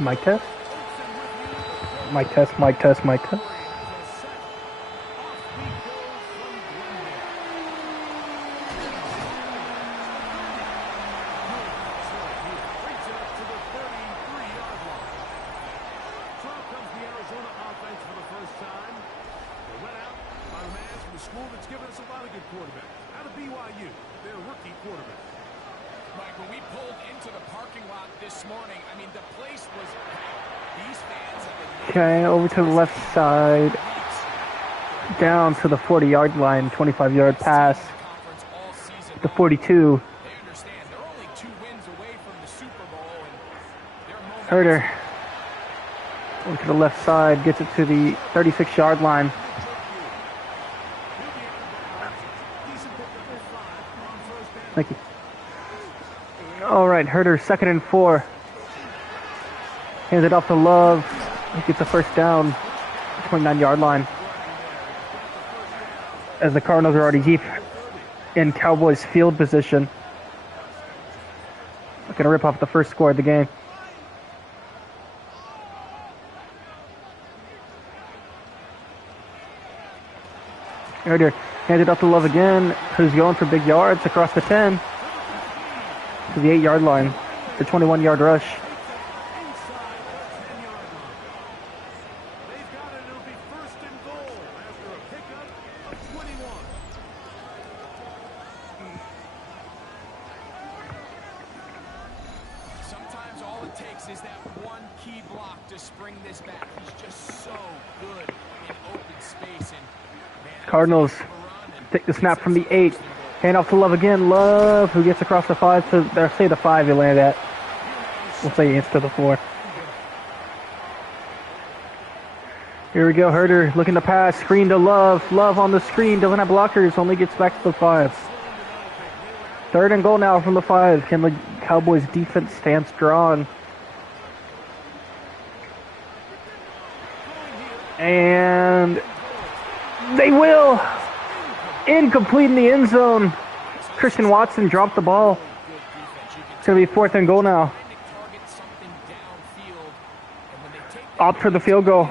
Mic test. Mic test, mic test, mic test. Okay, over to the left side, down to the 40-yard line, 25-yard pass, the 42. Herder, over to the left side, gets it to the 36-yard line. Thank you. All right, Herder, 2nd and 4. Hands it off to Love. He gets a first down, 29-yard line. As the Cardinals are already deep in Cowboys field position. Looking to rip off the first score of the game. Herder hands it off to Love again, who's going for big yards across the 10 to the 8-yard line. The 21-yard rush. Cardinals take the snap from the 8. Hand off to Love again. Love, who gets across the 5 to, or say the 5 he landed at. We'll say it's to the 4. Here we go. Herder looking to pass. Screen to Love. Love on the screen. Doesn't have blockers. Only gets back to the 5. 3rd and goal now from the 5. Can the Cowboys defense stand strong? And they will. Incomplete in the end zone. Christian Watson dropped the ball. It's going to be 4th and goal now. Opt for the field goal.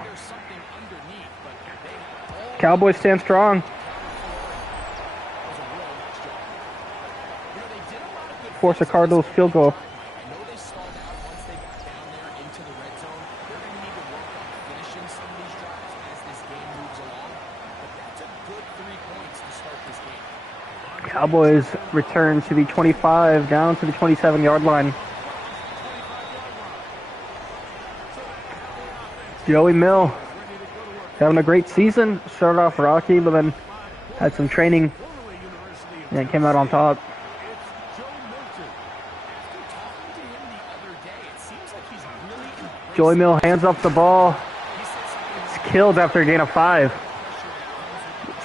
Cowboys stand strong. Force a Cardinals field goal. Cowboys return to the 25, down to the 27-yard line. Joey Mill having a great season. Started off rocky, but then had some training and came out on top. Joey Mill hands up the ball. It's killed after a gain of 5.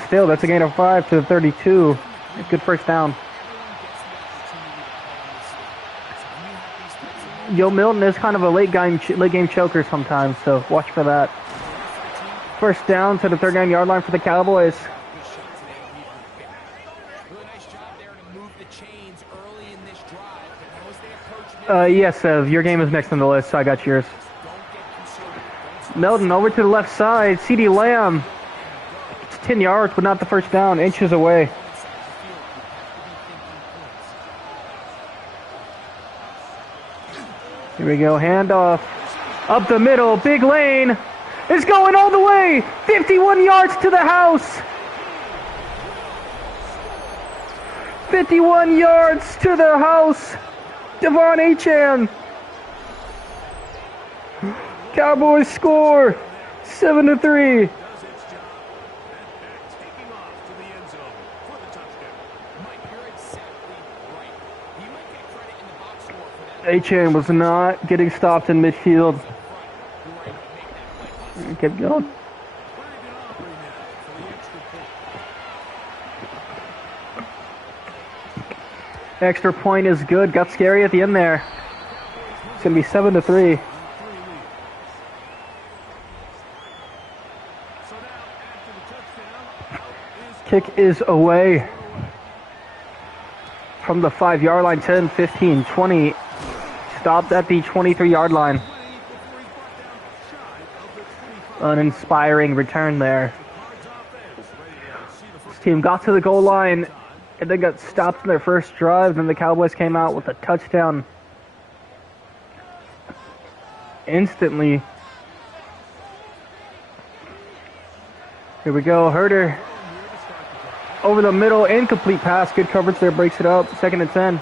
Still, that's a gain of 5 to the 32. Good first down. Joe Milton is kind of a late game choker sometimes, so watch for that. First down to the 39-yard line for the Cowboys. Yes, your game is next on the list, so I got yours. Milton over to the left side. CeeDee Lamb. It's 10 yards, but not the first down. Inches away. Here we go, handoff. Up the middle, big lane. It's going all the way. 51 yards to the house. 51 yards to the house. Devon Achane. Cowboys score 7-3. Achane was not getting stopped in midfield. Kept going. Extra point is good. Got scary at the end there. It's going to be 7-3. Kick is away from the 5-yard line. 10, 15, 20. Stopped at the 23-yard line. Uninspiring return there. This team got to the goal line and then got stopped in their first drive. Then the Cowboys came out with a touchdown instantly. Here we go. Herder over the middle, incomplete pass. Good coverage there, breaks it up. 2nd and 10.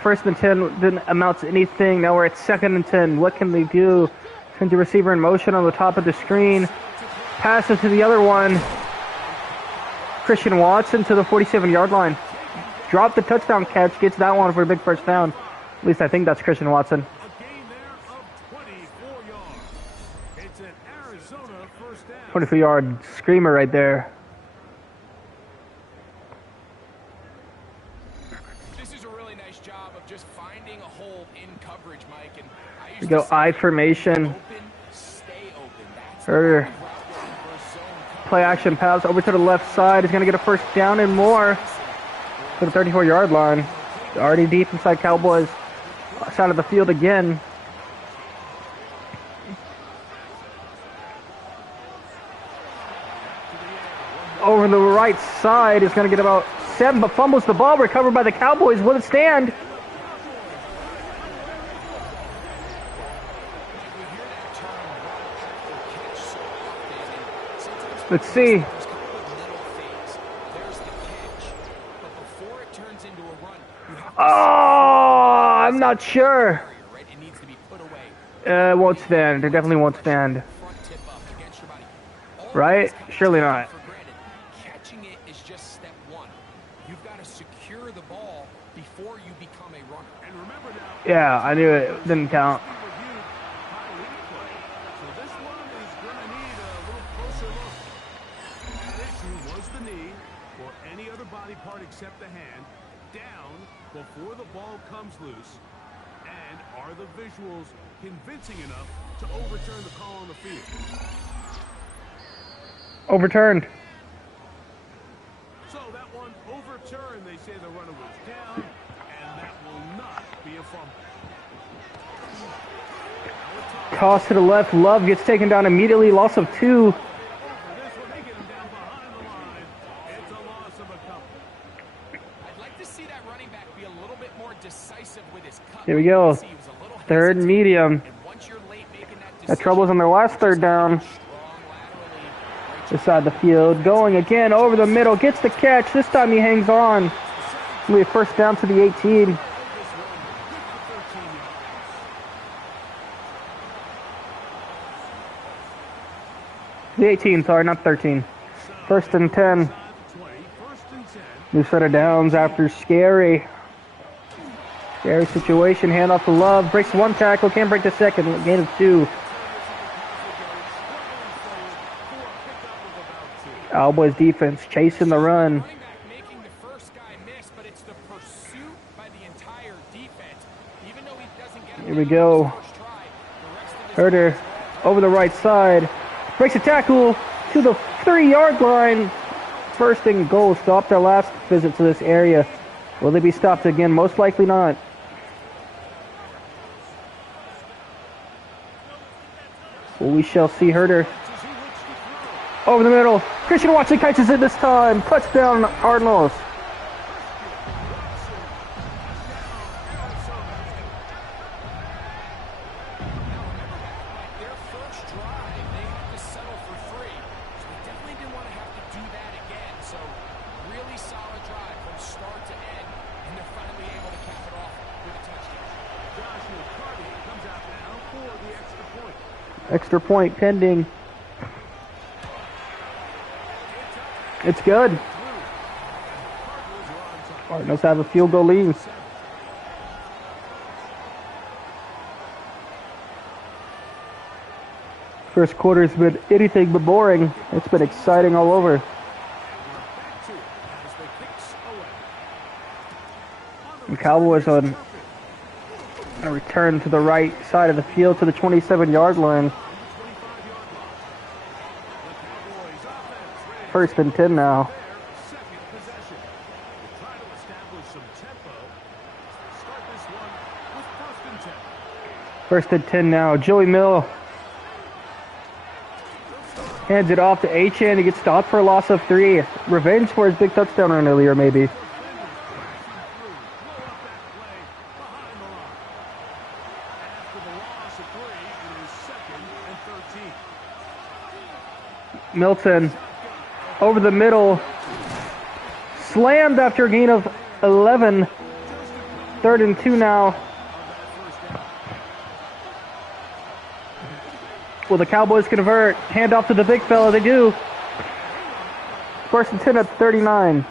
First and 10 didn't amount to anything. Now we're at 2nd and 10. What can they do? Send the receiver in motion on the top of the screen. Pass it to the other one. Christian Watson to the 47-yard line. Drop the touchdown catch. Gets that one for a big first down. At least I think that's Christian Watson. 24-yard screamer right there. We go I formation. Herder. Play action pass over to the left side. He's going to get a first down and more to the 34-yard line. Already deep inside Cowboys. Side of the field again. Over the right side is going to get about 7, but fumbles the ball. Recovered by the Cowboys. Will it stand? Let's see. Oh, I'm not sure. It won't stand. It definitely won't stand. Right? Surely not. Catching it is just step one. You've got to secure the ball before you become a runner. And remember now, yeah, I knew it didn't count. Except the hand down before the ball comes loose. And are the visuals convincing enough to overturn the call on the field? Overturned. So that one overturned. They say the runner was down, and that will not be a fumble. Toss to the left. Love gets taken down immediately. Loss of 2. Here we go. 3rd and medium. That trouble's on their last 3rd down. Beside the field. Going again over the middle. Gets the catch. This time he hangs on. We have first down to the 18. The 18, sorry, not 13. 1st and 10. New set of downs after scary situation. Hand off to Love. Breaks 1 tackle. Can't break the 2nd. Gain of 2. Cowboys defense chasing the run. Here we go. Herder over the right side. Breaks a tackle to the 3-yard line. 1st and goal. Stopped their last visit to this area. Will they be stopped again? Most likely not. Well, we shall see. Herder over the middle. Christian Watson catches it this time. Touchdown, Cardinals. Extra point pending. It's good. Cardinals have a field goal lead. First quarter's been anything but boring. It's been exciting all over. The Cowboys on a return to the right side of the field to the 27-yard line. 1st and 10 now. First and 10 now. Joey Mill hands it off to Achan. He gets stopped for a loss of 3. Revenge for his big touchdown run earlier, maybe. Milton over the middle. Slammed after a gain of 11. 3rd and 2 now. Will the Cowboys convert? Hand off to the big fella. They do. First and 10 at 39.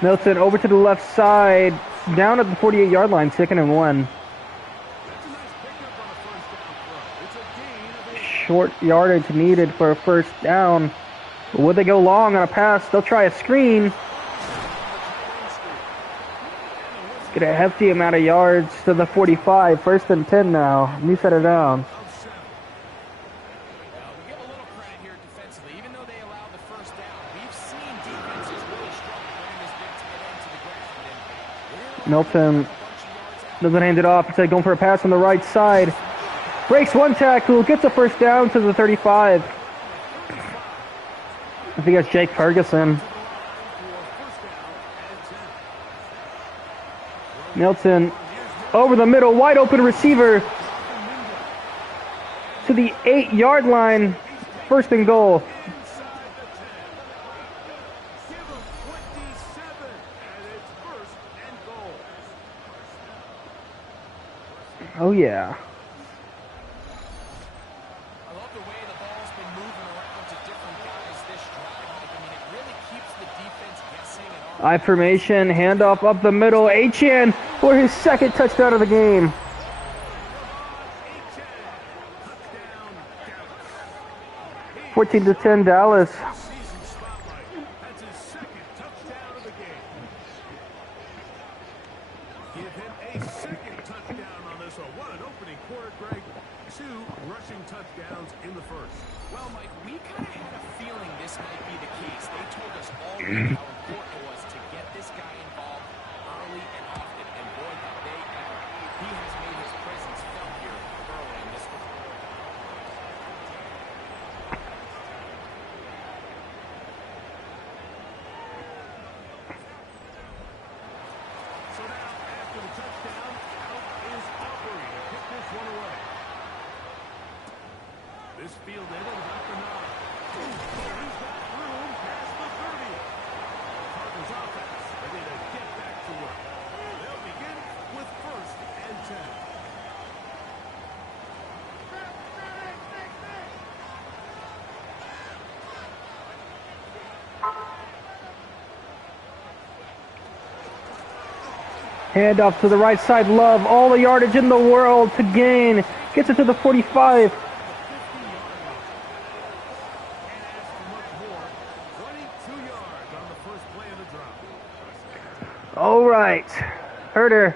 Milton over to the left side. Down at the 48-yard line. 2nd and 1. Short yardage needed for a first down. Would they go long on a pass? They'll try a screen. Get a hefty amount of yards to the 45. 1st and 10 now. New set of downs. We give a little credit here defensively. Even though they allowed the first down, we've seen defenses really struggle bringing this big tight end to the ground. Milton doesn't hand it off. Instead, going for a pass on the right side. Breaks one tackle, gets a first down to the 35. I think that's Jake Ferguson. Milton over the middle, wide open receiver to the 8-yard line. 1st and goal. Oh yeah. I formation, handoff up the middle. Achan for his 2nd touchdown of the game. Fourteen to 10, Dallas. Give him a 2nd touchdown on this one. What an opening quarter, Greg. 2 rushing touchdowns in the first. Well, Mike, we kind of had a feeling this might be the case. They told us all how important it was to get this guy involved early and often. And boy, have they ever. He has made his presence felt here early in this one. So now, after the touchdown, out is Aubrey to pick this one away. This field ended about the 9. He's got room past the 30. Cardinals offense ready to get back to work. They'll begin with 1st and 10. Hand off to the right side, Love. All the yardage in the world to gain. Gets it to the 45. All right. Herder.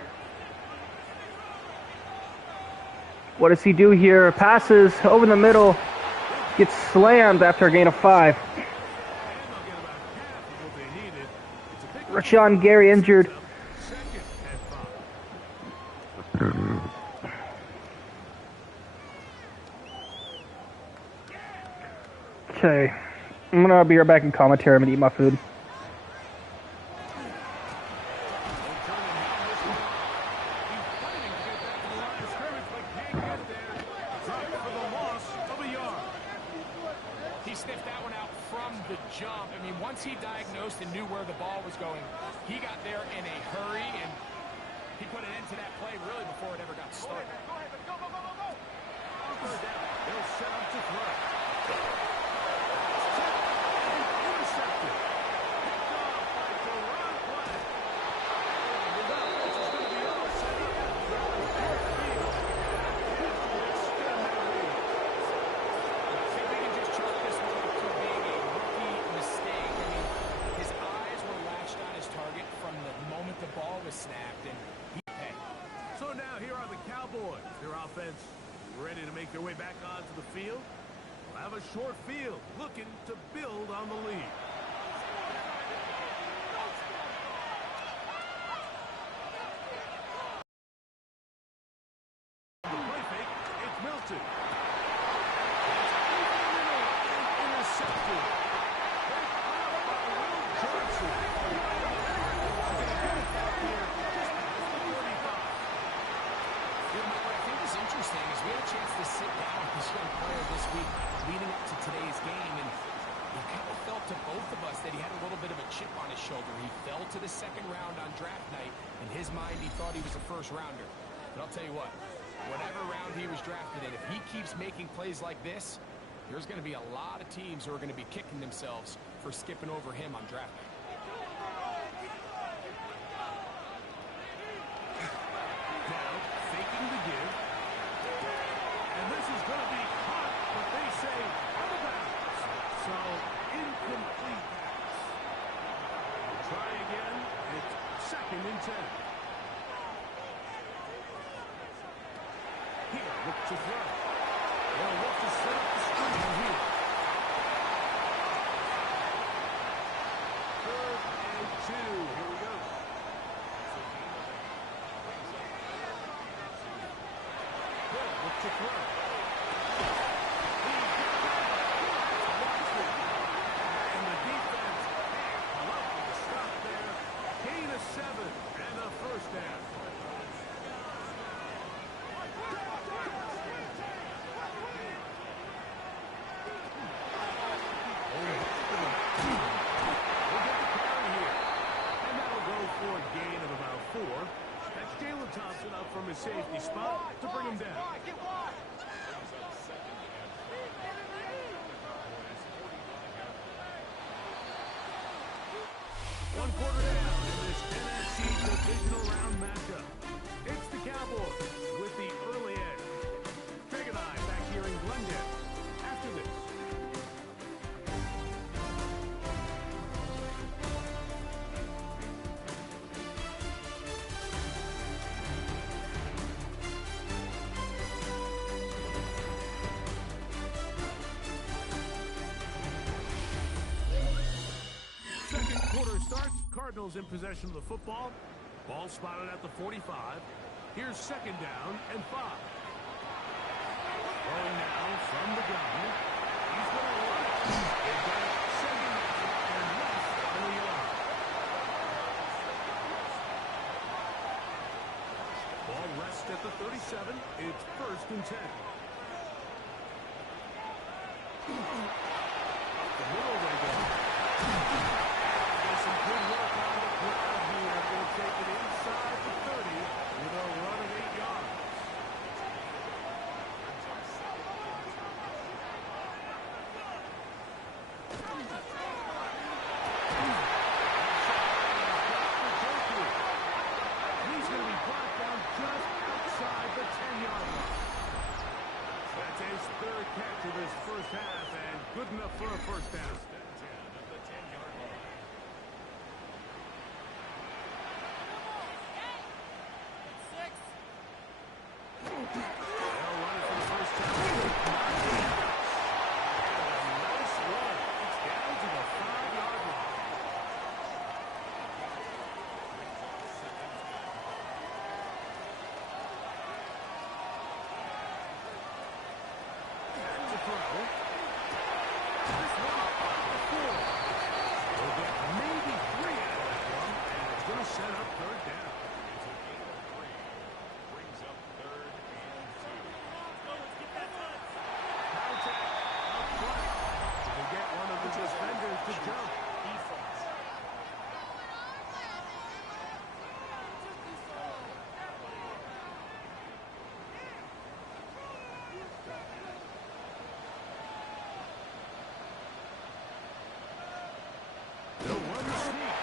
What does he do here? Passes over the middle. Gets slammed after a gain of 5. Rashawn Gary injured. Okay. I'm going to be right back in commentary. I'm going to eat my food. He sniffed that one out from the jump. I mean, once he diagnosed and knew where the ball was going, he got there in a hurry, and he put an end to that play really before it ever got started. They'll set up to throw. Snapped and he paid. So now here are the Cowboys. Their offense ready to make their way back onto the field. have a short field, looking to build on the lead. The play fake, it's Milton. Intercepted. Picked up by Will Johnson. Here, just past the 35. You know, what I think is interesting is we had a chance to sit down with this young player this week leading up to today's game, and it kind of felt to both of us that he had a little bit of a chip on his shoulder. He fell to the second round on draft night. In his mind, he thought he was a first rounder. But I'll tell you what, whatever round he was drafted in, if he keeps making plays like this, there's going to be a lot of teams who are going to be kicking themselves for skipping over him on draft night. Now, faking the give. And this is going to be caught, but they say out of bounds. So, incomplete pass. Try again. It's 2nd and 10. Here, look to throw. They'll look to set up the screen here. 3rd and 2. Here we go. Look to throw. And the defense can't come up with a stop there. Gain of 7 and a first down. We'll get the carry here. And that'll go for a gain of about 4. That's Jalen Thompson up from his safety spot to bring him down. One quarter down in this NFC Divisional round matchup. It's the Cowboys with the early edge. Greg and I back here in Glendale after this. Second quarter starts. Cardinals in possession of the football. Ball spotted at the 45. Here's 2nd down and 5. Throwing now from the gun. He's going to run it. They've got it 79 and less than a yard. Ball rests at the 37. It's 1st and 10. Up the middle they go. Some good work on the ground here. Going to take it inside the 30 with a run of 8 yards. He's going to be brought down just outside the 10-yard line. That's his 3rd catch of this first half, and good enough for a first down. Set up 3rd down. Brings up 3rd and 2. Contact up front. To get one of the defenders to jump. Defense. They'll run the sneak.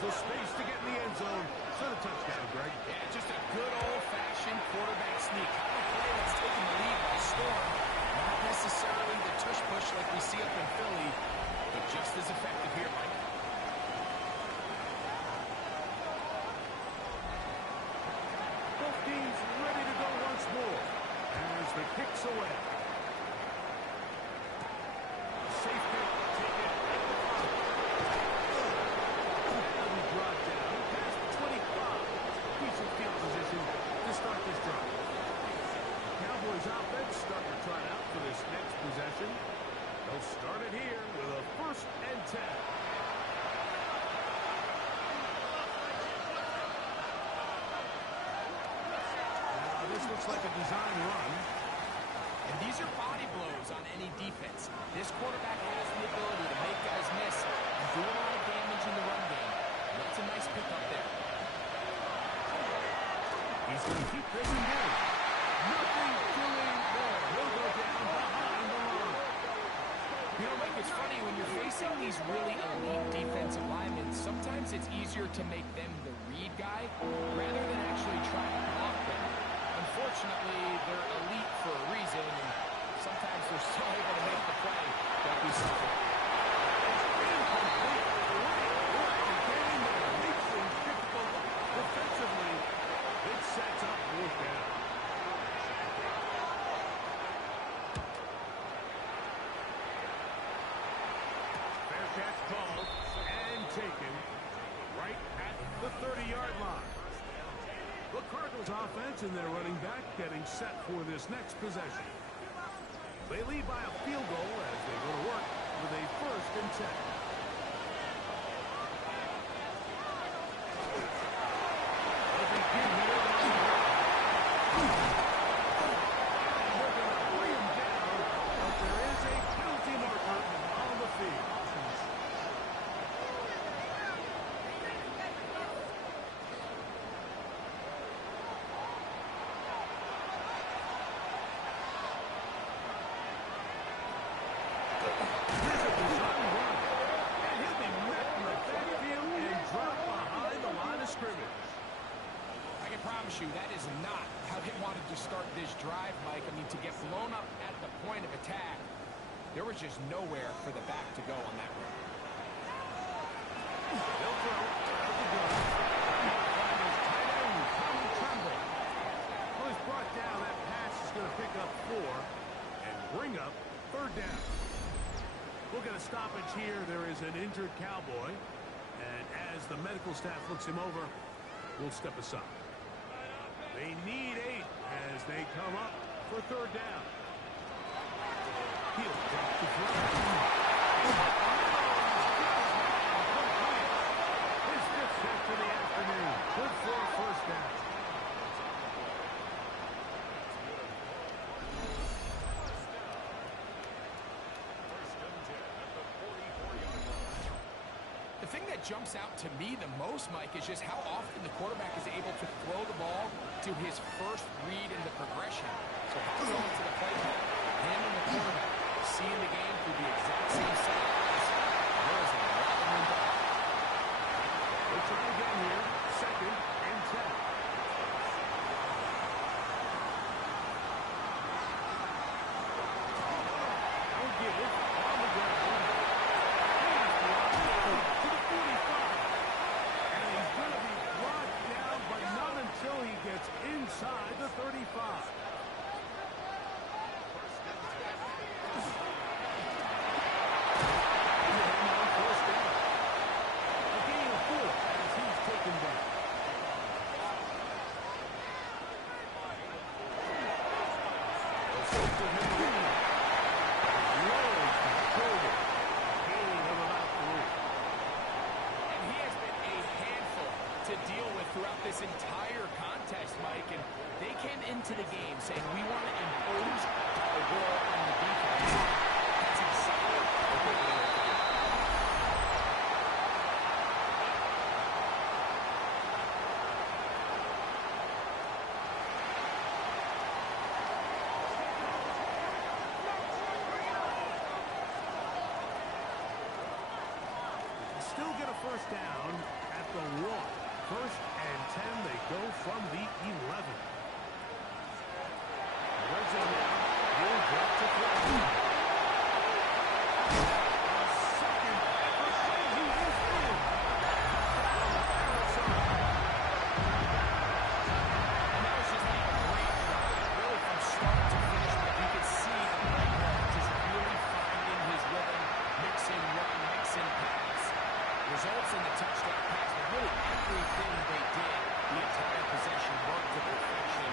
The space to get in the end zone. So a touchdown, Greg. Yeah, just a good old-fashioned quarterback sneak. Kind of a play that's taking the lead by storm. Not necessarily the tush push like we see up in Philly, but just as effective here, Mike. Both teams ready to go once more as the kick's away. A safe kick taken at the 5. And he brought down past 25. Decent field position to start this drive. Cowboys offense starting to trot out for this next possession. They'll start it here with a 1st and 10. Now this looks like a design run. And these are body blows on any defense. This quarterback has the ability to make guys miss and do a lot of damage in the run game. That's a nice pickup there. He's going to keep this in game. Nothing doing there. He'll go down behind the line. You know, Mike, it's funny, when you're facing these really elite defensive linemen, sometimes it's easier to make them the read guy rather than actually try to block them. Unfortunately, they're elite for a reason, and sometimes they're still able to make the play that we suffer. Incomplete. Great work to gain there. Makes things difficult defensively. It sets up 4th down. Fair catch called and taken right at the 30-yard line. The Cardinals offense and their running back getting set for this next possession. They lead by a field goal as they go to work with a 1st and 10. That is not how they wanted to start this drive, Mike. I mean, to get blown up at the point of attack, there was just nowhere for the back to go on that run. They'll throw at the gun. Tight end, Tommy Tremble. Well, he's brought down. That pass is going to pick up 4 and bring up 3rd down. We'll get a stoppage here. There is an injured Cowboy. And as the medical staff looks him over, we'll step aside. They need 8 as they come up for 3rd down. He'll drop the throw. His 5th catch of the afternoon. Good for a 1st down. The thing that jumps out to me the most, Mike, is just how often the quarterback is able to throw the ball to his first read in the progression. So how's on to the play call? Him and the quarterback seeing the game through the exact same size. There is a lot of room back. We'll try again here. 2nd and 10. Don't give it on the ground. To the 45. And he's going to be brought down, but not until he gets inside the 35. Throughout this entire contest, Mike, and they came into the game saying we want to impose our will on the defense. That's exactly what they wanted to do. Still get a 1st down at the 1. 1st and 10, they go from the 11. Where's it now? He'll drop to throw. Second effort, and he is in. And that was just a great drive, really from start to finish. But you could see the right ball just really finding his rhythm, mixing run, mixing pass. Results in the touchdown pass, but really everything they did, the entire possession worked to perfection.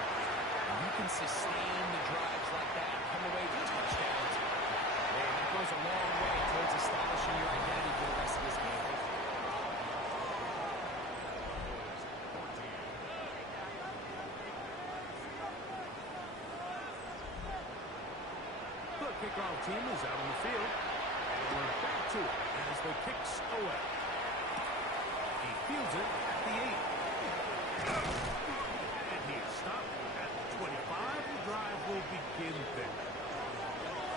And you can sustain the drives like that, come away with touchdowns. Man, that goes a long way towards establishing your identity for the rest of this game. The kickoff team is out on the field. And we're back to it as the kick's away. He fields it at the 8. And he's stopped at the 25. The drive will begin there.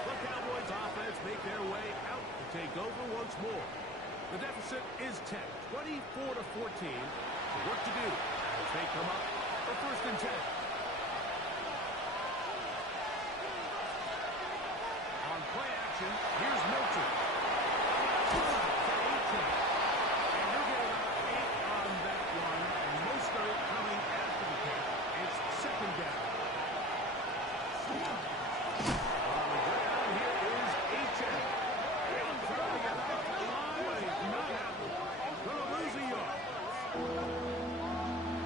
The Cowboys offense make their way out to take over once more. The deficit is 10, 24-14. The work to do as they come up for 1st and 10. On play action, here's Milton. And he'll get about 8 on that one, and most of it coming after the catch. It's 2nd down. On the ground, here is H.M. And trying to get off the line, but he's not happening. Gonna lose a yard.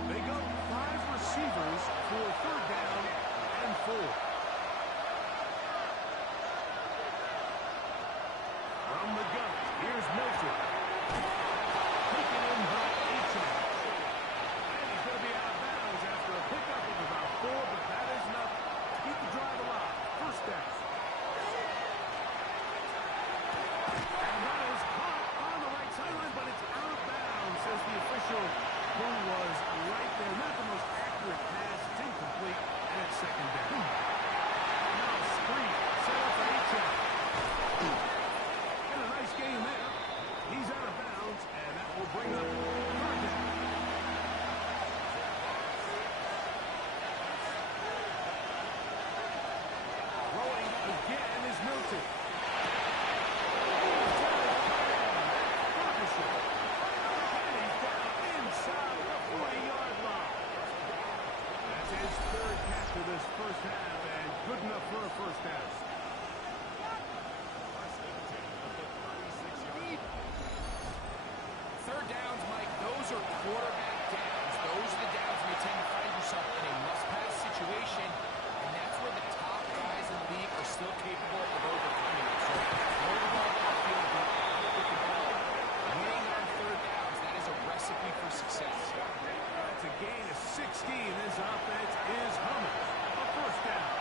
They go 5 receivers for 3rd down and 4. From the gun, here's Milton. Taken in by H.M. And he's going to be out of bounds after a pickup of about 4, but that is enough to keep the drive alive. 1st down. And that is caught on the right sideline, but it's out of bounds, says the official, who was right there. Not the most accurate pass. It's incomplete, and it's 2nd down. Now a screen set up for H.M. And a nice game there. He's out of bounds, and that will bring up 3rd down. Throwing again is Milton. Ferguson. And he's down inside the 40-yard line. That's his 3rd catch of this 1st half, and good enough for a 1st down. Third downs, Mike, those are quarterback downs. Those are the downs where you tend to find yourself in a must-pass situation, and that's where the top guys in the league are still capable of overcoming it. So, throw the ball downfield, go out with the ball. Winning on 3rd downs, that is a recipe for success. That's a gain of 16. This offense is humming. A 1st down.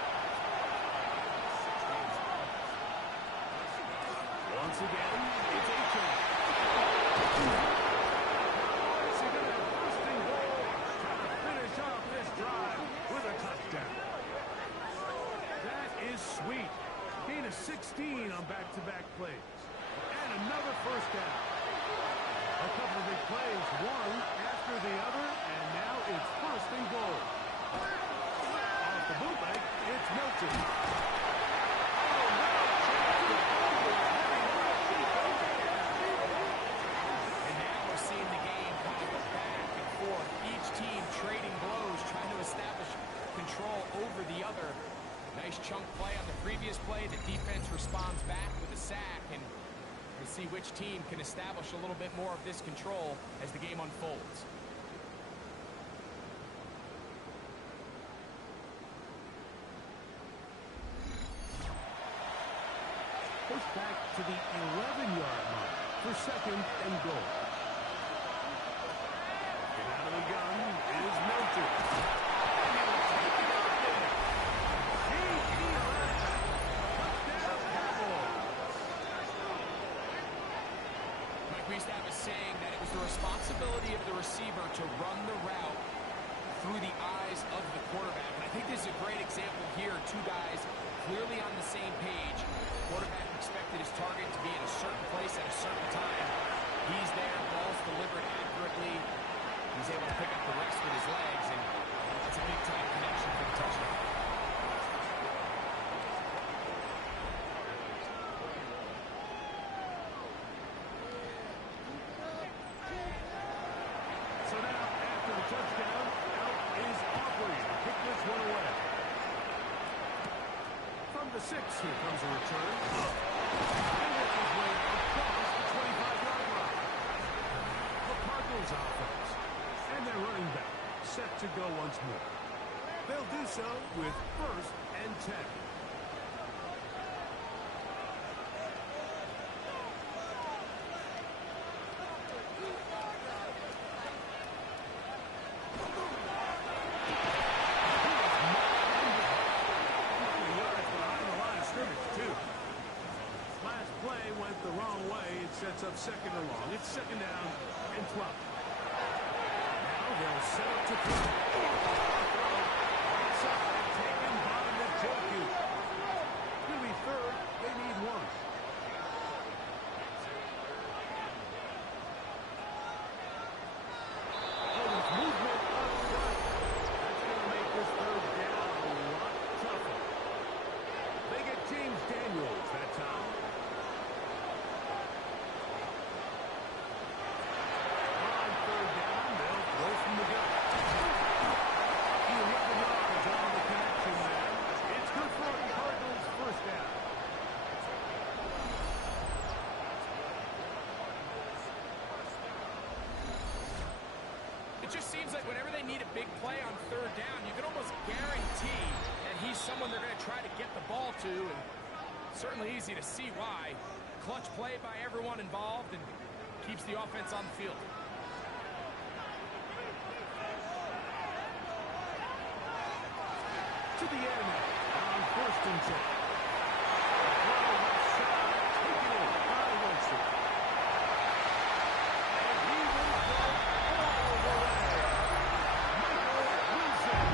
Once again, it's H.M. Cowboys are going to have 1st and goal, trying to finish off this drive with a touchdown. That is sweet. Gain of 16 on back-to-back plays. And another 1st down. A couple of big plays, one after the other, and now it's 1st and goal. Off the bootleg, it's Milton. And now we're seeing the game kind of go back and forth. Each team trading blows, trying to establish control over the other. Nice chunk play on the previous play. The defense responds back with a sack, and we'll see which team can establish a little bit more of this control as the game unfolds. Push back to the 11-yard line for 2nd and goal. Get out of the gun is Milton. And he'll take it out there. Touchdown, Cowboys. Mike, we used to have a saying that it was the responsibility of the receiver to run the route through the eyes of the quarterback. And I think this is a great example here. 2 guys clearly on the same page. Quarterback expected his target to be in a certain place at a certain time. He's there, ball's delivered accurately. He's able to pick up the rest with his legs, and it's a big-time connection for the touchdown. So now, after the touchdown, out is Aubrey to kick this one away. From the 6, here comes a return. And work his way across the 25-yard line. The Cardinals offense. And their running back set to go once more. They'll do so with 1st and 10. The wrong way, it sets up 2nd and long. It's 2nd down and 12. Now they'll set up to throw. Outside, taken by the Joku. It'll be 3rd. They need 1. Oh, there's movement up front. That's going to make this 3rd down a lot tougher. They get James Daniels that time. It just seems like whenever they need a big play on 3rd down, you can almost guarantee that he's someone they're going to try to get the ball to, and certainly easy to see why. Clutch play by everyone involved and keeps the offense on the field. To the air now on 1st and 10. Taken in by Wilson. And he will go all the way. Michael Wilson.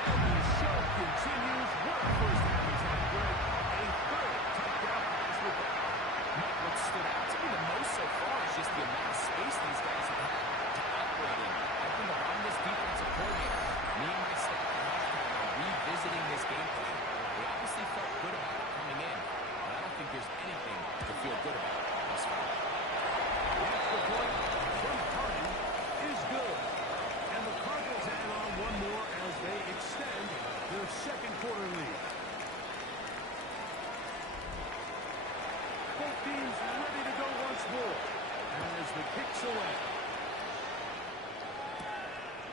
And the show continues. What a first half attack, Greg. A 3rd touchdown pass with that. What stood out to me the most so far is just the amount of space these guys have had to operate in. I think if I'm this defensive coordinator, me and my staff at halftime are revisiting this game plan. They obviously felt good about it coming in, but I don't think there's anything to feel good about thus far. That's the point. From Carden is good. And the Cardinals add on one more as they extend their 2nd quarter lead. Both teams ready to go once more as the kick's away.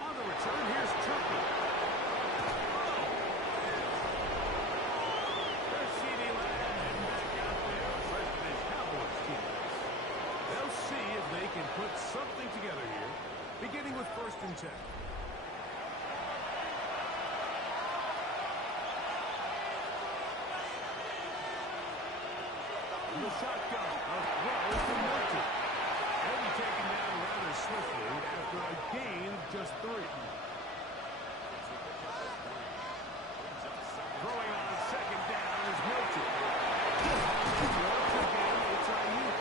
On the return, here's Turkey. There's C.D. Lamb heading back out there for this Cowboys team. They'll see if they can put something together here, beginning with 1st and 10. The shotgun, a throw from Milton. He'll be taken down rather swiftly after a gain of just 3. Throwing on 2nd down is Milton. Once again, it's Ayuk.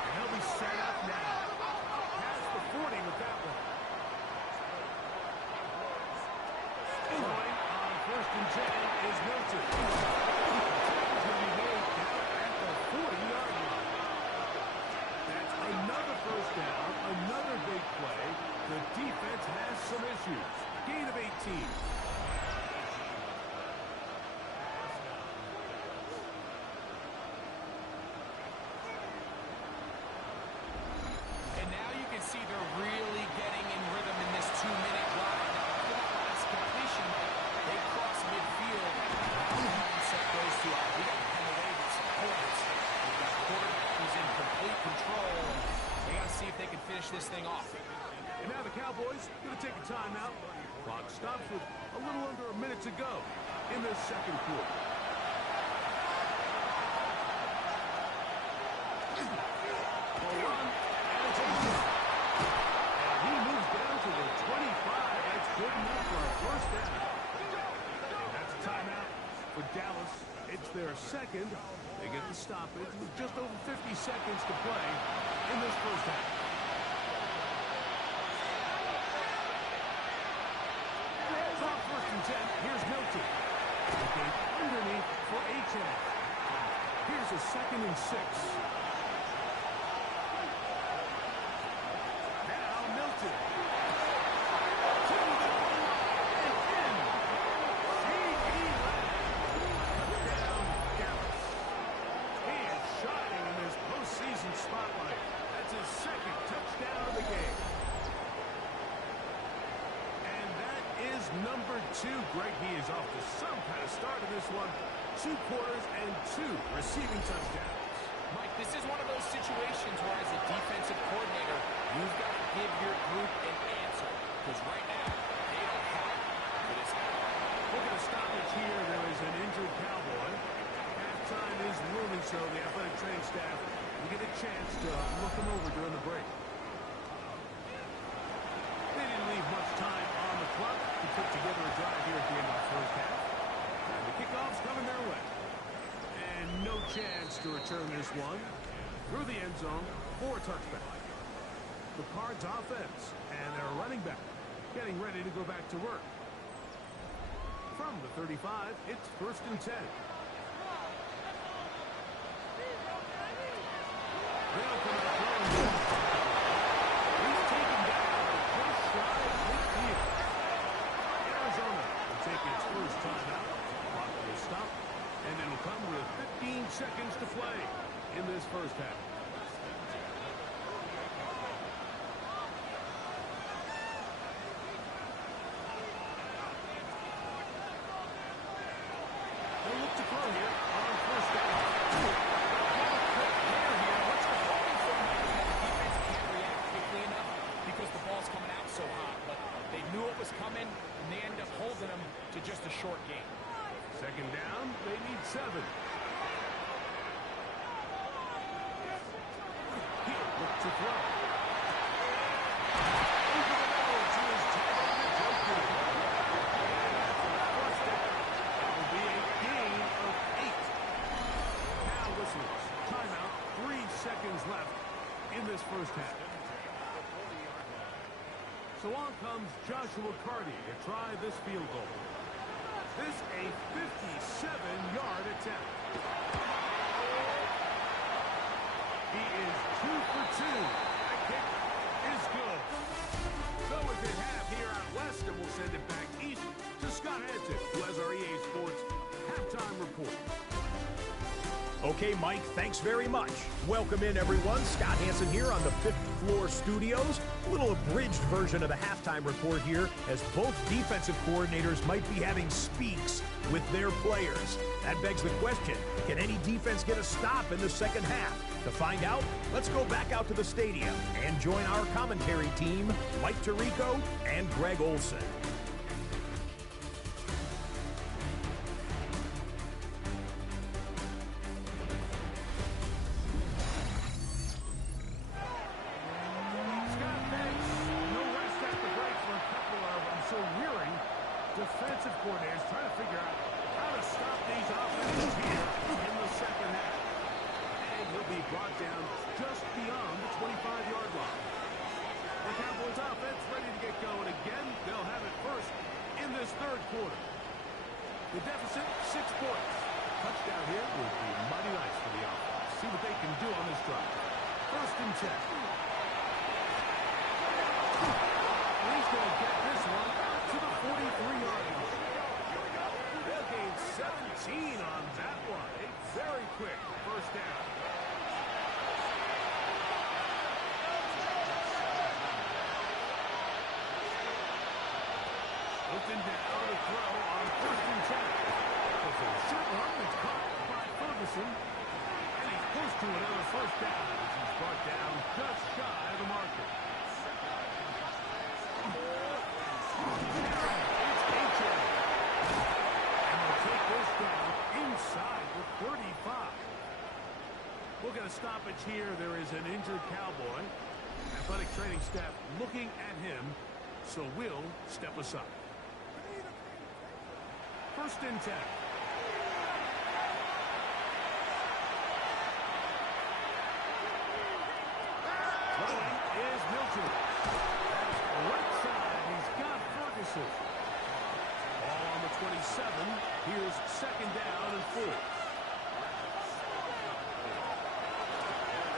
And he'll be set up now. Past the 40 with that one. Throwing on 1st and 10 is Milton. Tackle's going to be made down at the 40-yard line. That's another 1st down, another big play. The defense has some issues. Gain of 18. And now you can see they're really getting in rhythm in this 2-minute drive. After that last completion, they cross midfield. The mindset goes to, we got to come away with some points. We've got a quarterback who's in complete control. They got to see if they can finish this thing off. And now the Cowboys going to take a timeout. Clock stops with a little under a minute to go in this 2nd quarter. A run, and it's easy. And he moves down to the 25. That's good enough for a 1st down. That's a timeout for Dallas. It's their 2nd. They get the stoppage with just over 50 seconds to play in this 1st half. From 1st and 10, here's Milton. Looking underneath for Achane. Here's a 2nd and 6. 2. Greg, he is off to some kind of start in this one. 2 quarters and 2 receiving touchdowns. Mike, this is one of those situations where as a defensive coordinator, you've got to give your group an answer. Because right now, they don't have it for this guy. Look at the stoppage here. There is an injured Cowboy. Halftime is looming, so the athletic training staff will get a chance to look him over during the break. They didn't leave much time on the clock to put together a drive here at the end of the first half. And the kickoff's coming their way. And no chance to return this one through the end zone for a touchback. The Cards offense and their running back getting ready to go back to work. From the 35, it's 1st and 10. They'll come out throwing. He's taken down just shy of midfield. Arizona will take its first time out. Clock will stop, and it'll come with 15 seconds to play in this first half. They'll look to throw here on 1st down. Coming out so hot, but they knew it was coming, and they ended up holding them to just a short game. 2nd down, they need 7. He'll look to throw. Over the middle to his tight end, Joku. First down. That will be a gain of 8. Now whistles. Timeout. 3 seconds left in this first half. So on comes Joshua Carty to try this field goal. This a 57-yard attempt. He is 2 for 2. That kick is good. So it's at half here out west, and we'll send it back east to Scott Hanson, who has our EA Sports halftime report. Okay, Mike, thanks very much. Welcome in, everyone. Scott Hanson here on the 5th floor studios. A little abridged version of the halftime report here, as both defensive coordinators might be having speaks with their players. That begs the question, can any defense get a stop in the second half? To find out, let's go back out to the stadium and join our commentary team, Mike Tirico and Greg Olson. Defensive coordinators trying to figure out how to stop these offenses here in the second half. And he'll be brought down just beyond the 25-yard line. The Cowboys offense ready to get going again. They'll have it first in this 3rd quarter. The deficit, 6 points. Touchdown here would be mighty nice for the offense. See what they can do on this drive. 1st and 10. He's going to get this one to the 43-yard line. They'll gain 17 on that one. A very quick 1st down. Looking down to throw on 1st and 10. It's a short run that's caught by Ferguson. And he's pushed to another 1st down as he's brought down just shy of the marker. Inside the 35. We'll get a stoppage here. There is an injured Cowboy. Athletic training staff looking at him, so we'll step aside. 1st and 10. Throwing is Milton. Right side, he's got Ferguson. Ball on the 27. Here's 2nd down and 4.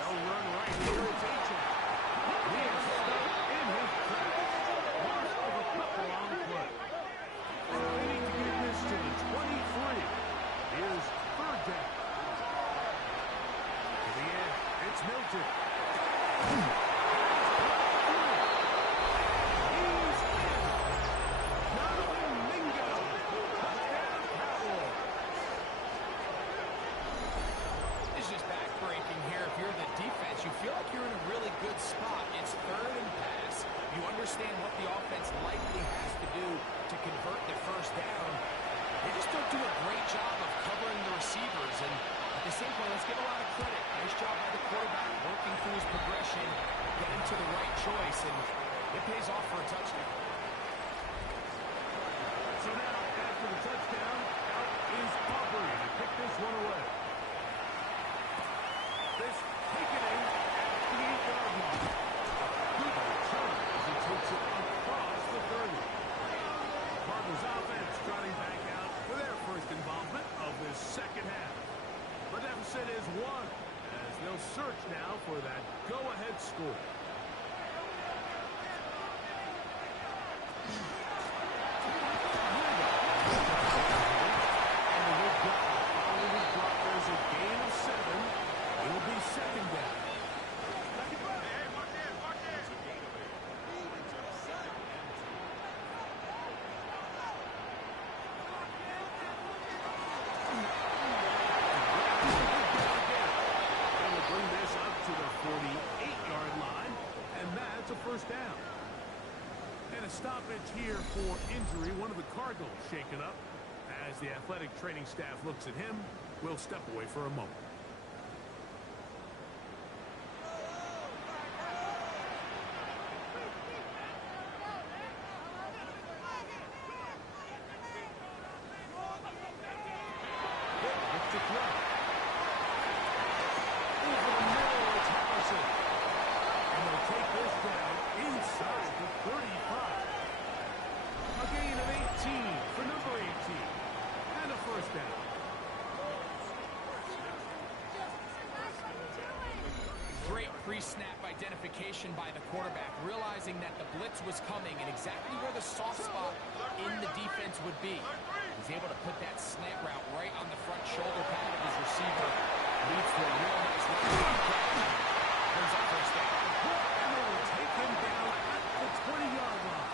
They'll run right here. It's H.A. He is stuck in his tracks. Loss of a couple on the play. They need to get this to the 23. Here's 3rd down. To the end, it's Milton. He's in. Jonathan Mingo likely has to do to convert their first down. They just don't do a great job of covering the receivers. And at the same point, let's give a lot of credit. Nice job by the quarterback, working through his progression, getting to the right choice, and it pays off for a touchdown. So now, after the touchdown, out is Aubrey to pick this one away. This taken in at the 8-yard line. Good return as he takes it across the 30. Cardinals offense trotting back out for their first involvement of this second half. The deficit is 1 as they'll search now for that go-ahead score. First down. And a stoppage here for injury. One of the Cardinals shaken up. As the athletic training staff looks at him, we'll step away for a moment. Pre-snap identification by the quarterback, realizing that the blitz was coming and exactly where the soft spot in the defense would be. He's able to put that slant route right on the front shoulder pad of his receiver. Leads to a real nice run. Brings up first down. And they will take him down at the 20-yard line.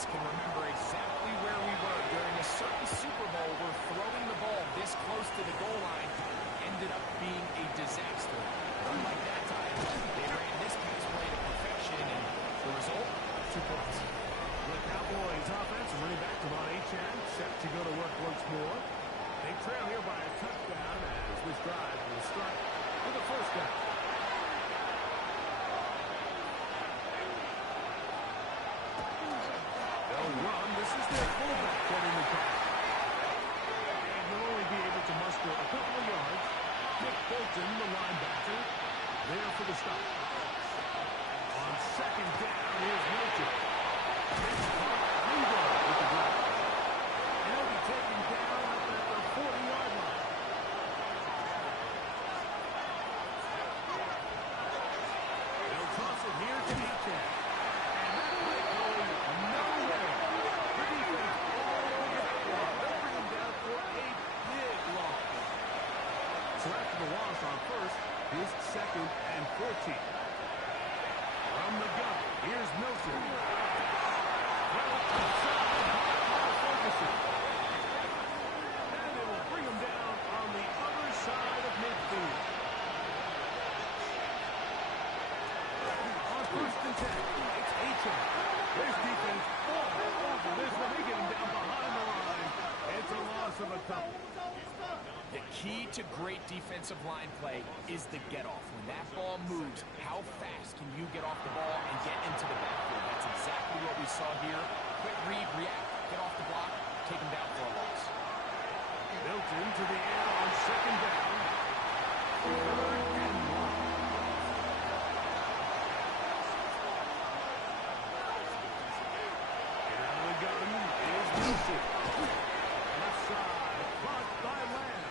Can remember exactly where we were during a certain Super Bowl where throwing the ball this close to the goal line ended up being a disaster. Unlike that time, they ran this pass play to perfection, and the result, 2 points. The Cowboys offense running back to Von Achan, set to go to work once more. They trail here by a touchdown as this drive will start with a first down. Run. This is their fullback getting the call. And will only be able to muster a couple of yards. Nick Bolton, the linebacker, there for the stop. On second down, here's Milton. It's caught Hugo with the grab. And he'll be taken down at the 40-yard line. They'll toss it here to Achan. So after the loss on first, his 2nd and 14. From the gun, here's Milton. Well, Ferguson. And it will bring him down on the other side of midfield. On 1st and 10, it's H.M. This defense all over this one. They get him down behind the line. It's a loss of a couple. The key to great defensive line play is the get-off. When that ball moves, how fast can you get off the ball and get into the backfield? That's exactly what we saw here. Quick read, react, get off the block, take him down for a loss. Milton to the air on 2nd down. 3rd and 1. Get out of the gun is Milton. Left side, caught by Lamb.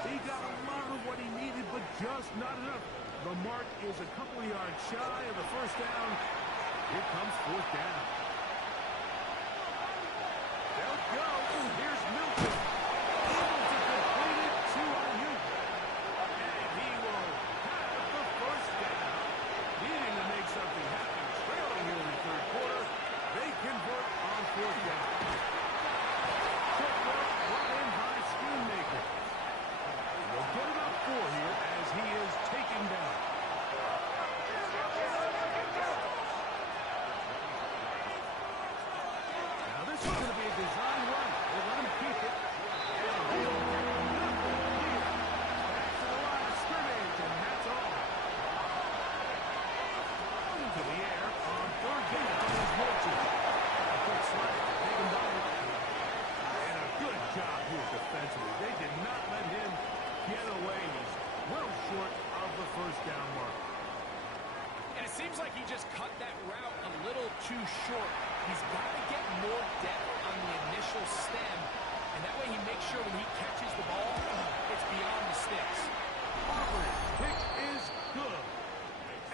He got a lot of what he needed, but just not enough. The mark is a couple of yards shy of the 1st down. Here comes 4th down. They'll go. Here's Milton. Able to complete it to Ayuk. And he will have the 1st down. Needing to make something happen. Trailing here in the 3rd quarter. They convert on 4th down. Quick work brought in by Schoonmaker. They'll get about 4 here as he is taken down. Now this is going to be a design run. They'll let him keep it. And he'll get nothing here. Back to the line of scrimmage, and that's all. Into the air on 3rd down is Milton. A quick slide, taken by him. And a good job here defensively. They did not let him get away. He's well short of the 1st down mark. And it seems like he just cut that route a little too short. He's got to get more depth on the initial stem, and that way he makes sure when he catches the ball, it's beyond the sticks. Aubrey, kick is good.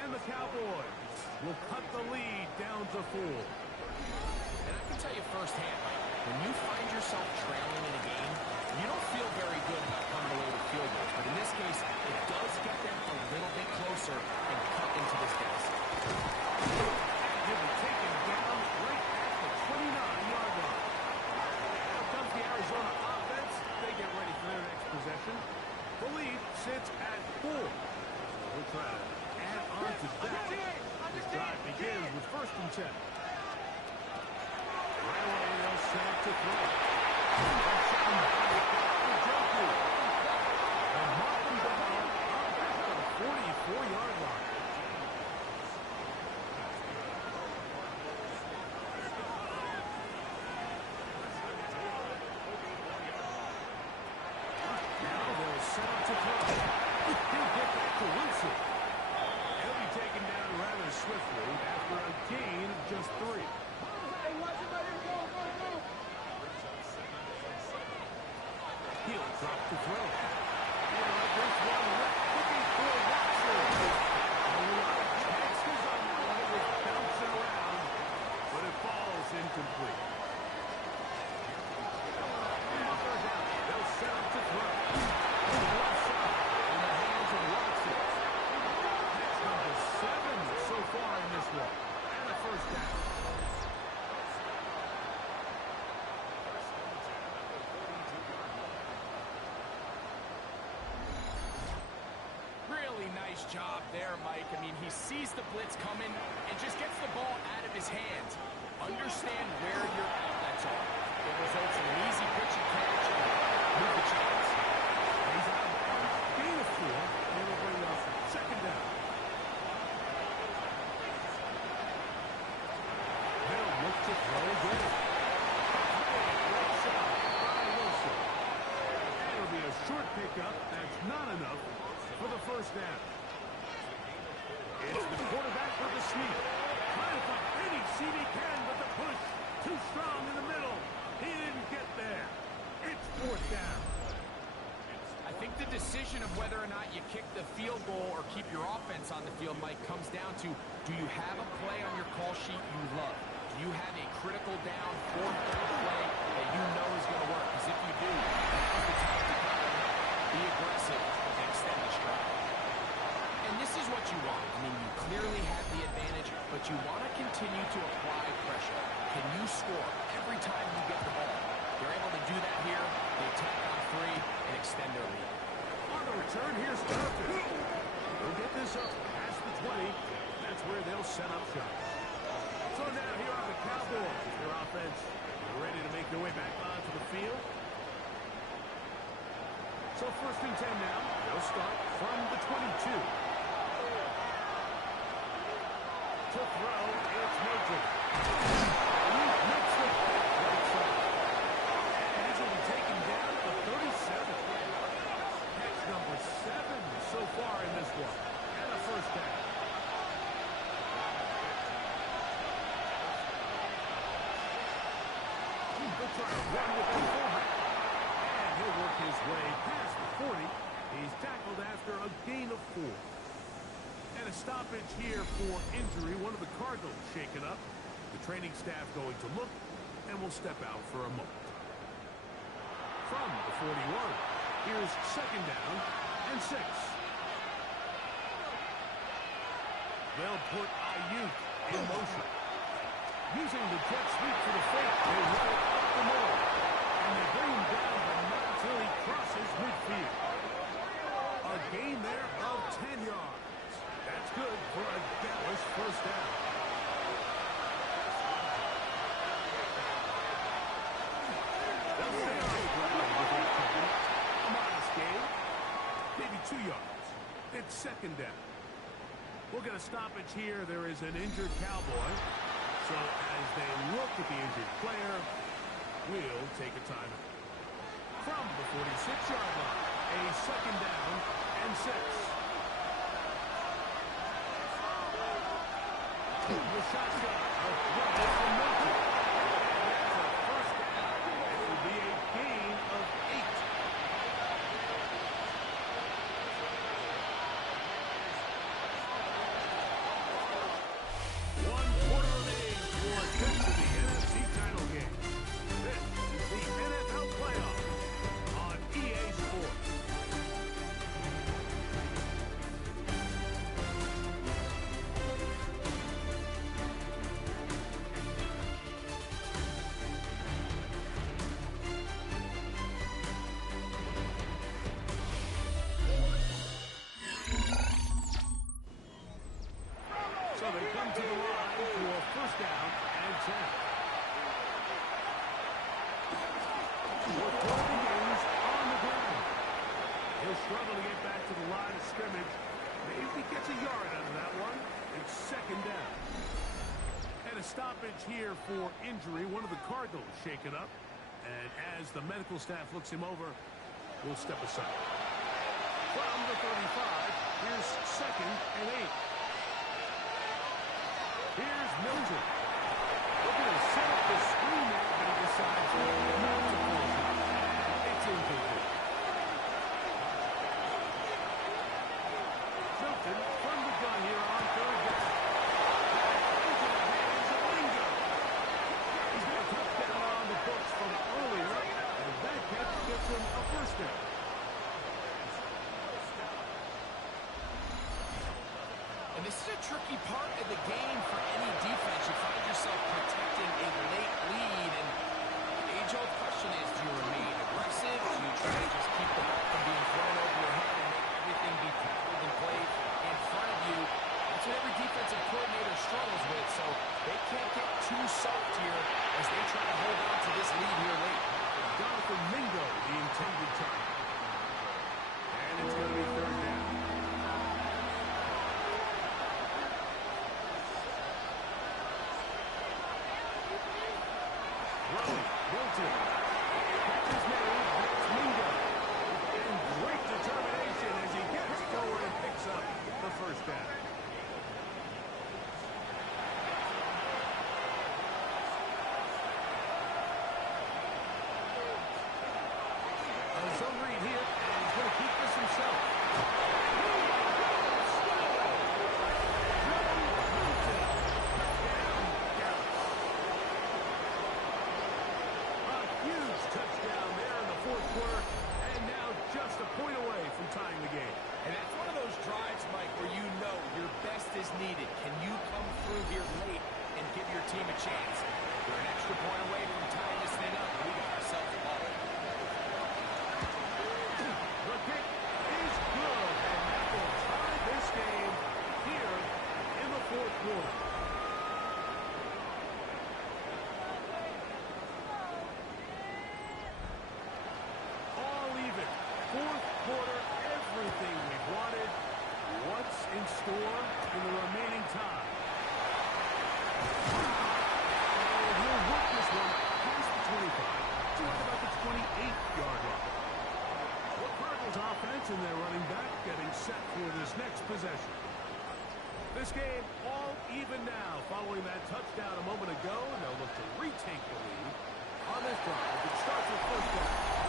And the Cowboys will cut the lead down to 4. And I can tell you firsthand, Mike, when you find yourself trailing in a game, you don't feel very good about coming away with field goals. But in this case, it does get them a little bit closer and cut into this deficit. He'll be taken down right at the 29-yard line. Now comes the Arizona offense. They get ready for their next possession. The lead sits at 4. We'll try to add on to that. This drive begins with 1st and 10. Right away, they'll set up to throw. And mark them down up at the 44-yard line. Now they'll set up to throw. He'll get back to Wilson. He'll be taken down rather swiftly after a gain of just 3. He'll drop to throw. This one looking for Watson. A lot of chances on that one. It was bouncing around, but it falls incomplete. They'll set up to throw. To the left side in the hands of Watson. That's number 7 so far in this one. And a 1st down. Really nice job there, Mike. I mean, he sees the blitz coming and just gets the ball out of his hands. Understand where your outlets are. It results in an easy pitch and catch and move the chains. He's out of bounds. Gain of 4. They will bring up 2nd down. They'll look to throw again. Right side by Wilson. It'll be a short pickup. That's not enough for the 1st down. It's the quarterback with the sneak. Trying to find any seat he can, but the push too strong in the middle. He didn't get there. It's 4th down. I think the decision of whether or not you kick the field goal or keep your offense on the field, Mike, comes down to, do you have a play on your call sheet you love? Do you have a critical down, 4th down play that you know is going to work? Because if you do, now's the time to go. Be aggressive and extend the stride. And this is what you want. I mean, you clearly have the advantage, but you want to continue to apply pressure. Can you score every time you get the ball? They're able to do that here. They tack on 3 and extend their lead. On the return, here's Compton. They'll get this up past the 20. That's where they'll set up shop. So now here are the Cowboys. Their offense ready to make their way back onto the field. So 1st and 10 now. They'll start from the 22. To throw, it's Milton. He makes the pick right side. And he's going to be taken down to 37. Catch number 7 so far in this one. And a 1st down. They'll try to run with that fullback. And he'll work his way past the 40. He's tackled after a gain of 4. And a stoppage here for injury. One of the Cardinals shaken up. The training staff going to look and will step out for a moment. From the 41, here's 2nd down and 6. They'll put Ayuk in motion. Using the jet sweep for the fake, they run it up the middle. And they bring him down, but not until he crosses midfield. A gain there of 10 yards. That's good for a Dallas 1st down. They'll stay on the ground with that time. A modest gain. Maybe 2 yards. It's 2nd down. We'll get a stoppage here. There is an injured Cowboy. So as they look at the injured player, we'll take a timeout. From the 46-yard line, a 2nd down and 6. The shotgun. A throw from Milton. And that's a 1st down. It will be a gain of 8. One quarter remaining for a trip to the NFC title game. This is the NFL playoff on EA Sports. So they come to the line for 1st down and 10. With 12 begins on the ground. He'll struggle to get back to the line of scrimmage. Maybe he gets a yard out of that one. It's 2nd down. And a stoppage here for injury. One of the Cardinals shaken up. And as the medical staff looks him over, we'll step aside. From the 35, here's 2nd and 8. Here's Milton. Looking to set up the screen there, but he decides not to force it. It's incomplete. Milton from the gun here on 3rd down. Into the hands of Lingo. He's got a touchdown on the books from earlier, and that catch gets him a 1st down. And this is a tricky part of the game for any defense. You find yourself protecting a late lead, and the age-old question is, do you remain aggressive? Do you try to just keep the ball from being thrown over your head and make everything be tackled and played in front of you? That's what every defensive coordinator struggles with, so they can't get too soft here as they try to hold on to this lead here late. Jonathan Mingo, the intended target. And it's going to be 3rd down. Milton. Catch is made. That's Mingo. And tying the game. And that's one of those drives, Mike, where you know your best is needed. Can you come through here late and give your team a chance? We're an extra point away from tying this thing up. We got ourselves a ball. The kick is good, and that will tie this game here in the fourth quarter. All even. Fourth quarter, everything we wanted. What's in store in the remaining time? And he'll work this one past the 25 to right about the 28-yard line. The Cardinals offense and their running back getting set for this next possession. This game all even now following that touchdown a moment ago, and they'll look to retake the lead on this drive. It starts with first down.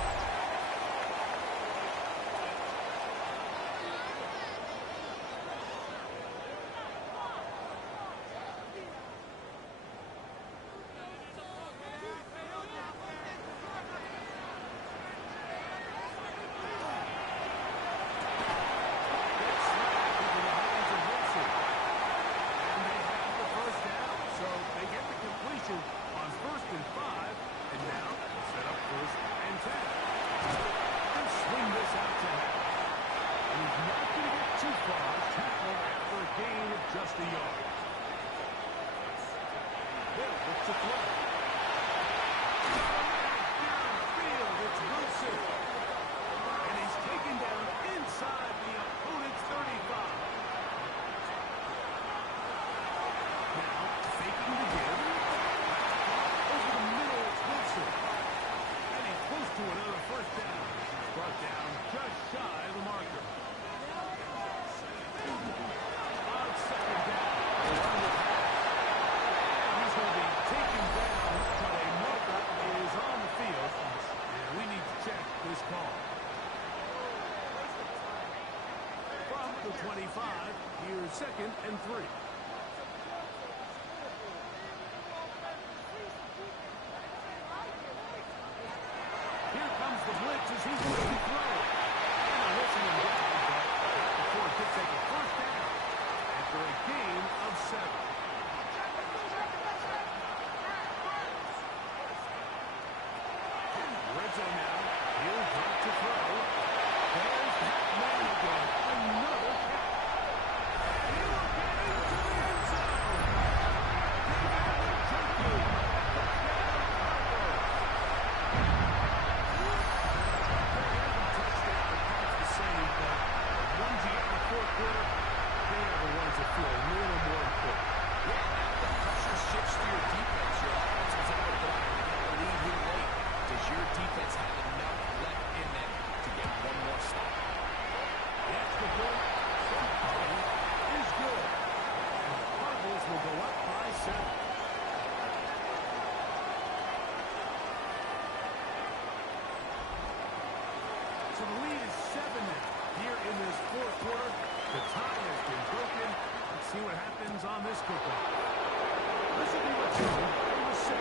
On first and 5, and now set up first and 10. They'll swing this out to him. And he's not going to get too far. Tackle after a gain of just a yard. They'll look to throw. Downfield, it's Wilson. And he's taken down inside the opponent's 35. Now, faking the give. To another first down. Brought down just shy of the marker. On second down. He's going to be taken down, but a marker is on the field. And we need to check this call. From the 25, here's second and 3. Here comes the blitz as he's going to throw. And they're whistling him down, but not before it could take a first down after a gain of 7. Red zone now. He'll drop to throw. There's that man again. Another catch. He'll get into the end zone. Fourth quarter, they are the ones that feel a little more important. Yeah, the pressure shifts to your defense. Your offense was able to go out and get the lead here late. Does your defense have enough left in them to get one more stop? That's the point. Somebody is good. The Cardinals will go up by 7. So the lead is 7 now. Here in this fourth quarter, the tie has been broken. Let's see what happens on this kickoff. This will be returned number 6.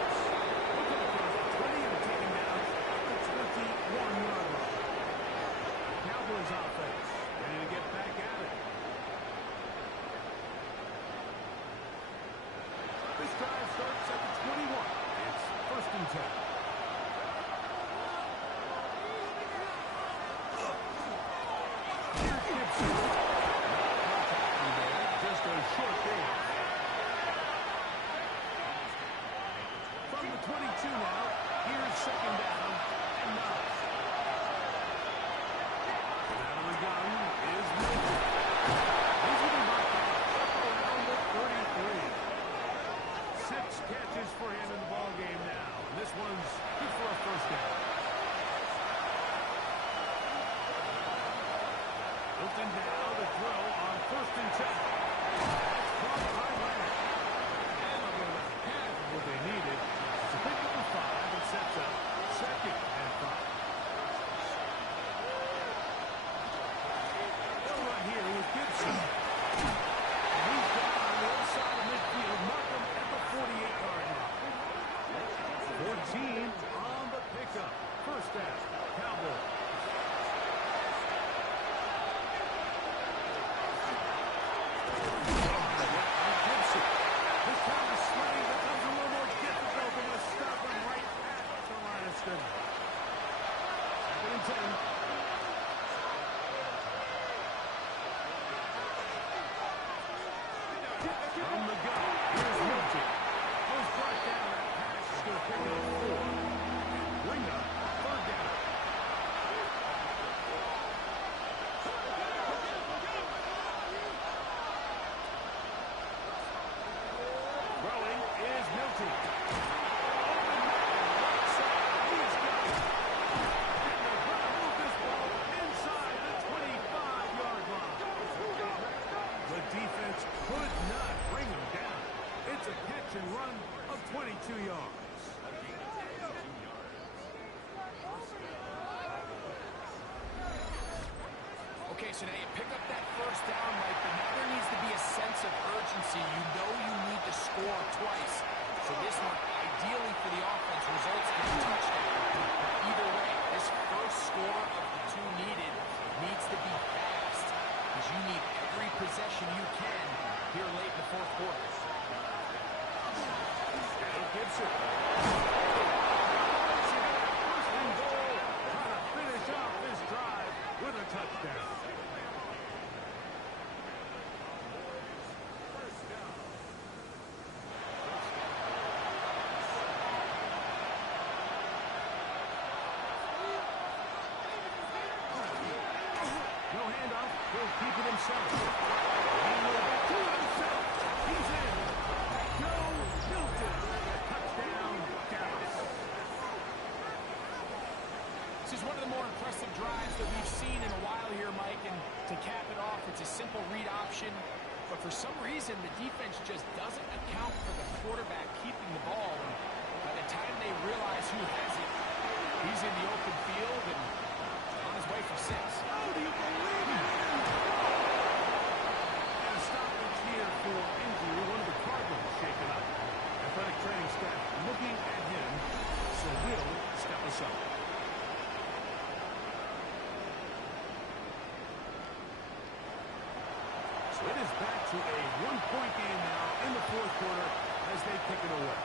Looking across the 20 and taken down at the 21-yard line. Cowboys offense ready to get back at it. This drive starts at the 21. It's first and 10. Just a short game. From the 22 now, here's second down and 9. And out of the gun is Milton. He's going to knock up around the 33. 6 catches for him in the ball game now. And this one's good for a first down. Milton now to throw on first and 10. That's caught by Leonard. And they'll get about half of what they needed. It's a pick up of 5 and sets up second and 5. They'll run here with Gibson. And he's down on the other side of midfield. Mark him at the 48-yard line. 14 on the pickup. First down, Cowboys. 2 yards. Okay, so now you pick up that first down, Mike, but now there needs to be a sense of urgency. You know you need to score twice. So this one, ideally for the offense, results in a touchdown. But either way, this first score of the two needed needs to be fast, because you need every possession you can here late in the fourth quarter. Gibson. First and goal. Trying to finish off this drive with a touchdown. First down. No handoff. He'll keep it himself. He will get to himself. He's in. Joe Milton. Touchdown, Dallas. This is one of the more impressive drives that we've seen in a while here, Mike, and to cap it off, it's a simple read option, but for some reason, the defense just doesn't account for the quarterback keeping the ball, and by the time they realize who has it, he's in the open field and on his way for 6. Oh, do you believe it? And a stoppage here for injury. One of the Cardinals shaken up. Athletic training staff looking at him, so we'll step aside. So it is back to a one-point game now in the fourth quarter as they pick it away.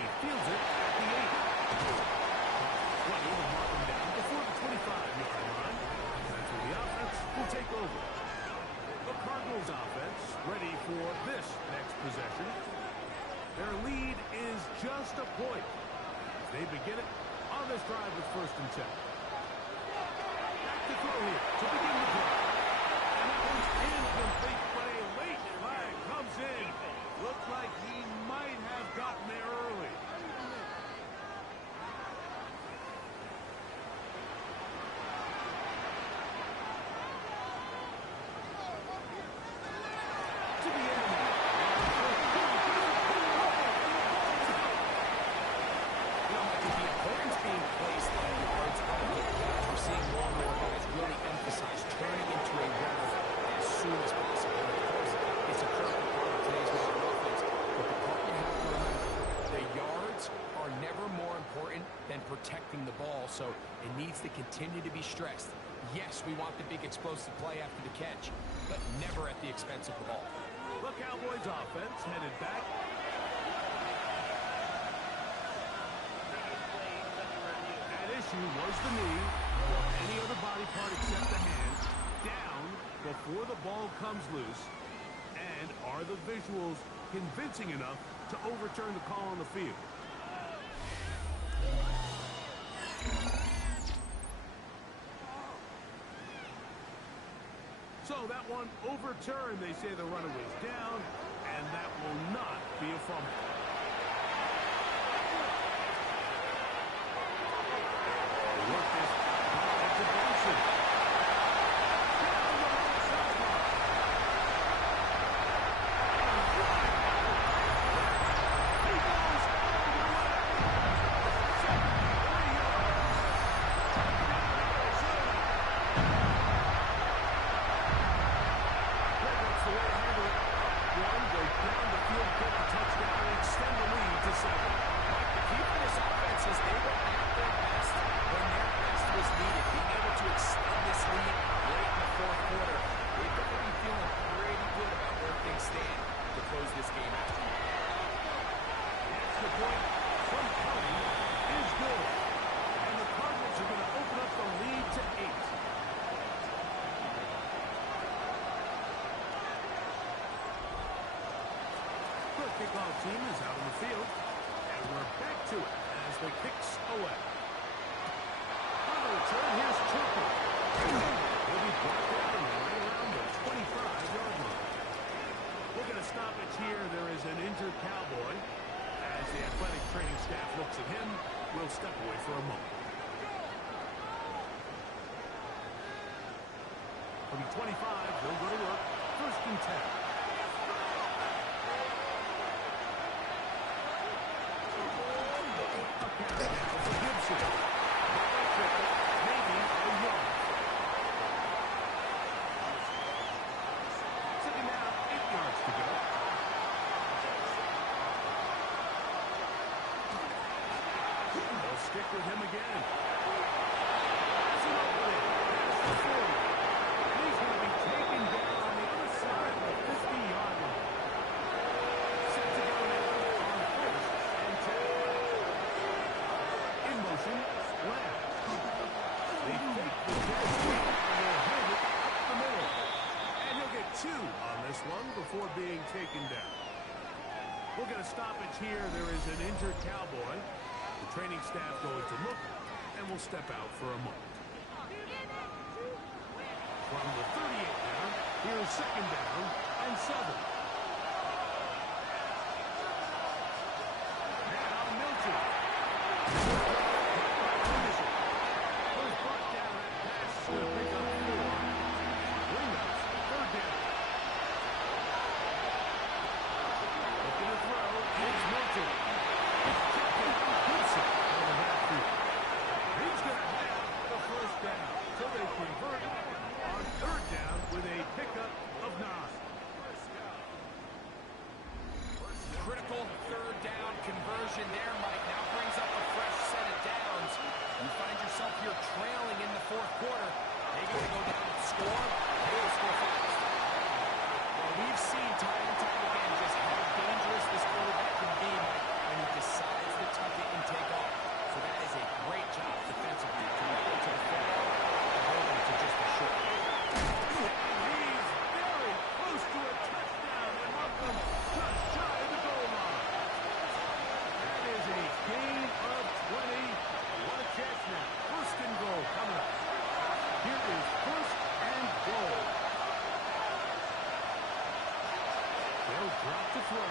He fields it at the 8. 20 will mark him down before the 25-yard line. That's where the offense will take over. The Cardinals offense ready for this next possession. Their lead is just a point. They begin it on this drive with 1st and 10. Back to throw here to begin the drive. And that one's incomplete, but a late flag comes in. Looked like he might have gotten there early. To the end of it. The importance being placed on yards on the catch, we're seeing more and more guys really emphasize turning into a runner as soon as possible. And of course, it's a critical part of today's modern offense. But the part you have to remember, the yards are never more important than protecting the ball, so it needs to continue to be stressed. Yes, we want the big explosive play after the catch, but never at the expense of the ball. The Cowboys offense headed back. At issue was the knee, or any other body part except the hand, down before the ball comes loose. And are the visuals convincing enough to overturn the call on the field? So that one overturned. They say the runner was down, and that will not be a fumble. They work this back to Benson. Down the right sideline. He goes all the way. 73 yards. That's the way to handle it. One, go down the field, get the touchdown, and extend the lead to 7. Mike, the key for this offense is they were at their best when their best was needed. Being able to extend this lead late in the fourth quarter, they've got to be feeling pretty good about where things stand to close this game out. That's the point. From coming is good. And the Cardinals are going to open up the lead to 8. The kickoff team is out on the field. And we're back to it as the kicks away. On the return, here's Turpin. He'll be brought down right around the 25-yard line. We're going to stop it here. There is an injured Cowboy. As the athletic training staff looks at him, we'll step away for a moment. From the 25, they'll go to work. 1st and 10. A carry now for Gibson. Maybe a yard. Second down, 8 yards to go. They'll stick with him again. That's an opening. That's the 40. And he's going to be taken down on the other side of the 50-yard line. Set to go now on 1st and 10. In motion, Lamb. They take the dead sweep and they'll hand it up the middle. And he'll get 2 on this one before being taken down. We'll get a stoppage here. There is an injured Cowboy. The training staff going to look, and we'll step out for a moment. From the 38 now, here's second down and 7. Now Milton. Was brought down. That pass is going to pick up 4. Windows, third down. Looking to throw. It's Milton. It's tipped in. Gibson out of the backfield. He's going to have the first down. So they convert on third down with a pickup of 9. Critical third down conversion there, Mike. Now brings up a fresh set of downs. You find yourself here trailing in the 4th quarter. They got to go down and score. They got to score fast. Well, we've seen time and time again just how dangerous this quarterback can be, Mike, when he decides to tuck it and take off. So that is a great job defensively to get to the football and hold him to just a short game. And he's very close to a touchdown and Malcolm just shy of the goal line. That is a gain of 20. What a catch now. First and goal coming up. Here is first and goal. They'll drop the throw.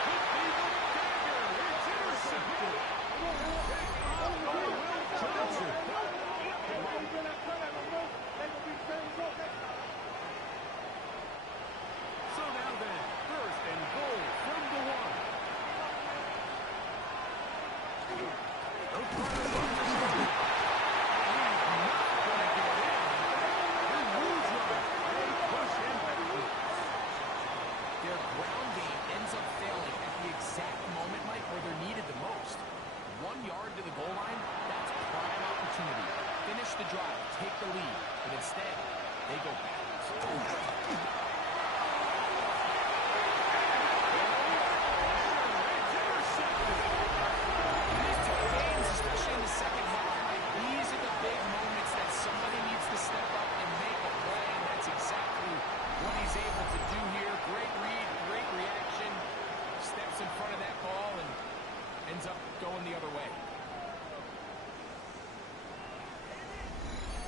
Could be the dagger. It's intercepted. Will Johnson. So now then, first and goal from the 1. They'll try to run this one. He's not going to get in. He moves right. They push him backwards. Their ground game ends up failing at the exact moment, Mike, where they're needed the most. 1 yard to the goal line, that's prime opportunity. Finish the drive, take the lead, but instead, they go backwards. It's intercepted. These two games, especially in the second half, Mike, these are the big moments that somebody needs to step up and make a play, and that's exactly what he's able to do here. Great read, great reaction, steps in front of that ball and ends up going the other way.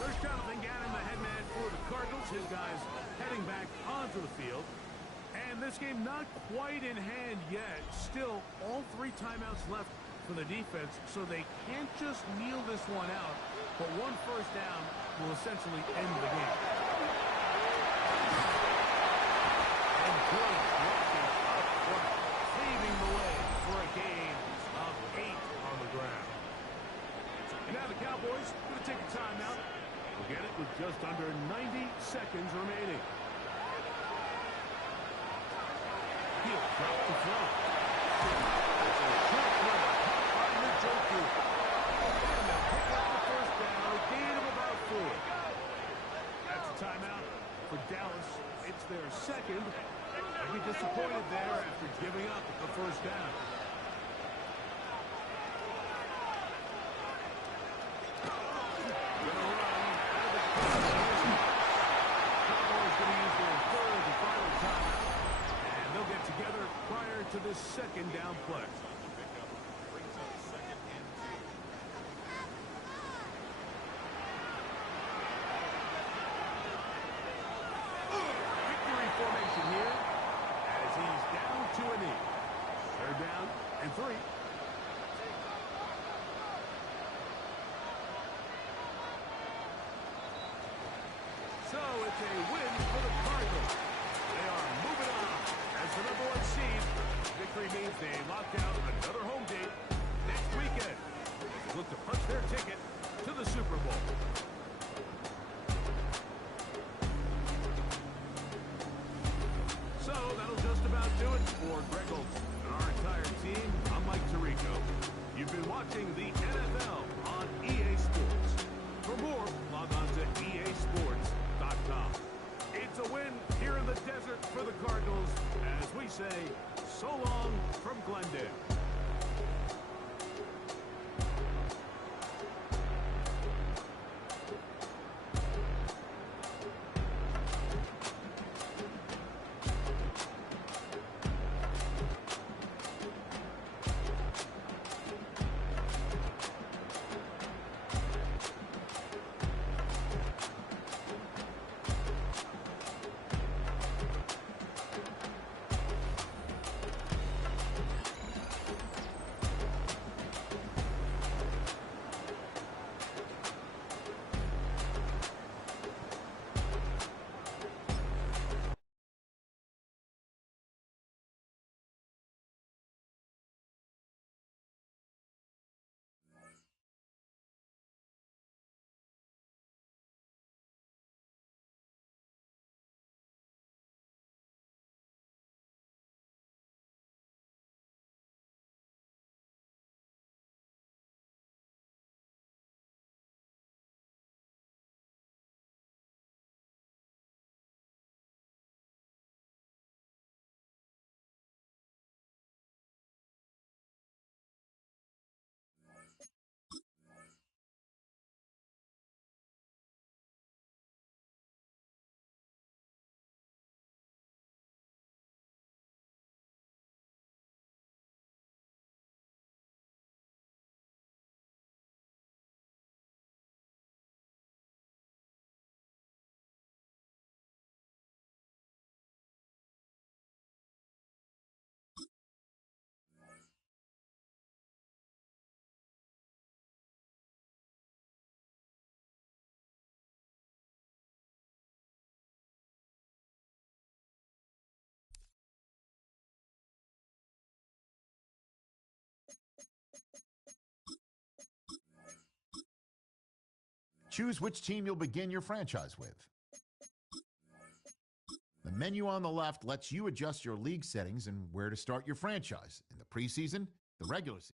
There's Jonathan Gannon, the head man for the Cardinals. His guys heading back onto the field. And this game not quite in hand yet. Still, all 3 timeouts left for the defense, so they can't just kneel this one out. But 1 first down will essentially end the game. And good blocking up front, paving the way for a gain of 8 on the ground. And now the Cowboys going to take a timeout. We'll get it with just under 90 seconds remaining. He'll drop the throw. It's a short throw caught by Njoku. And they'll pick up the first down, a gain of about 4. That's a timeout for Dallas. It's their second. They'll be disappointed there after giving up the first down. Together prior to this second down play. Victory formation here as he's down to a knee. 3rd down and 3. So it's a win for the Cardinals. They are moving on as as the number 1 seed. Victory means they lock down another home date next weekend. They look to punch their ticket to the Super Bowl. So that'll just about do it for Greg Olson and our entire team. I'm Mike Tirico. You've been watching the NFL on EA Sports. For more, log on to easports.com. It's a win here in the desert for the Cardinals as we say, so long from Glendale. Choose which team you'll begin your franchise with. The menu on the left lets you adjust your league settings and where to start your franchise in the preseason, the regular season.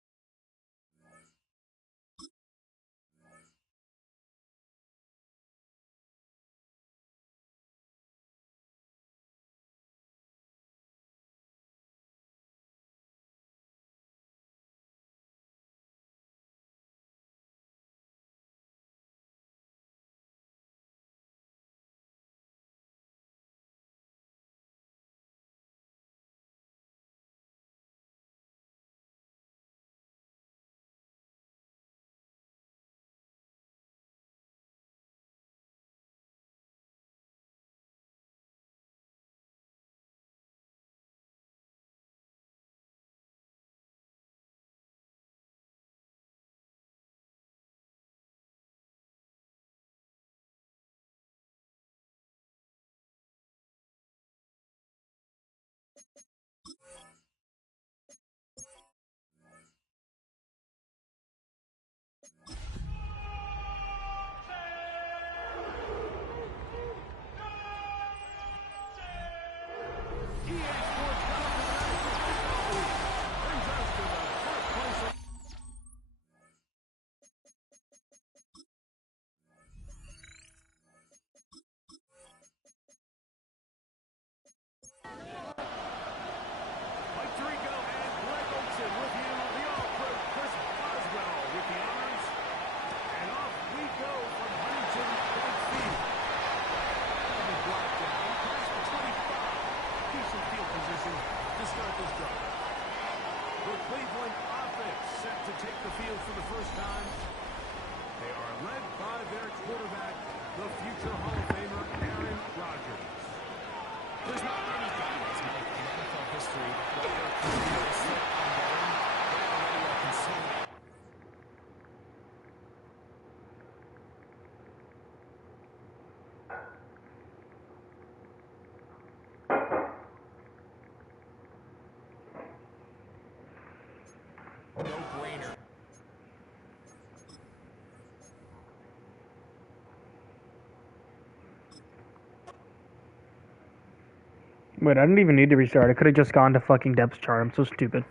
Wait, I didn't even need to restart. I could have just gone to fucking depth chart. I'm so stupid.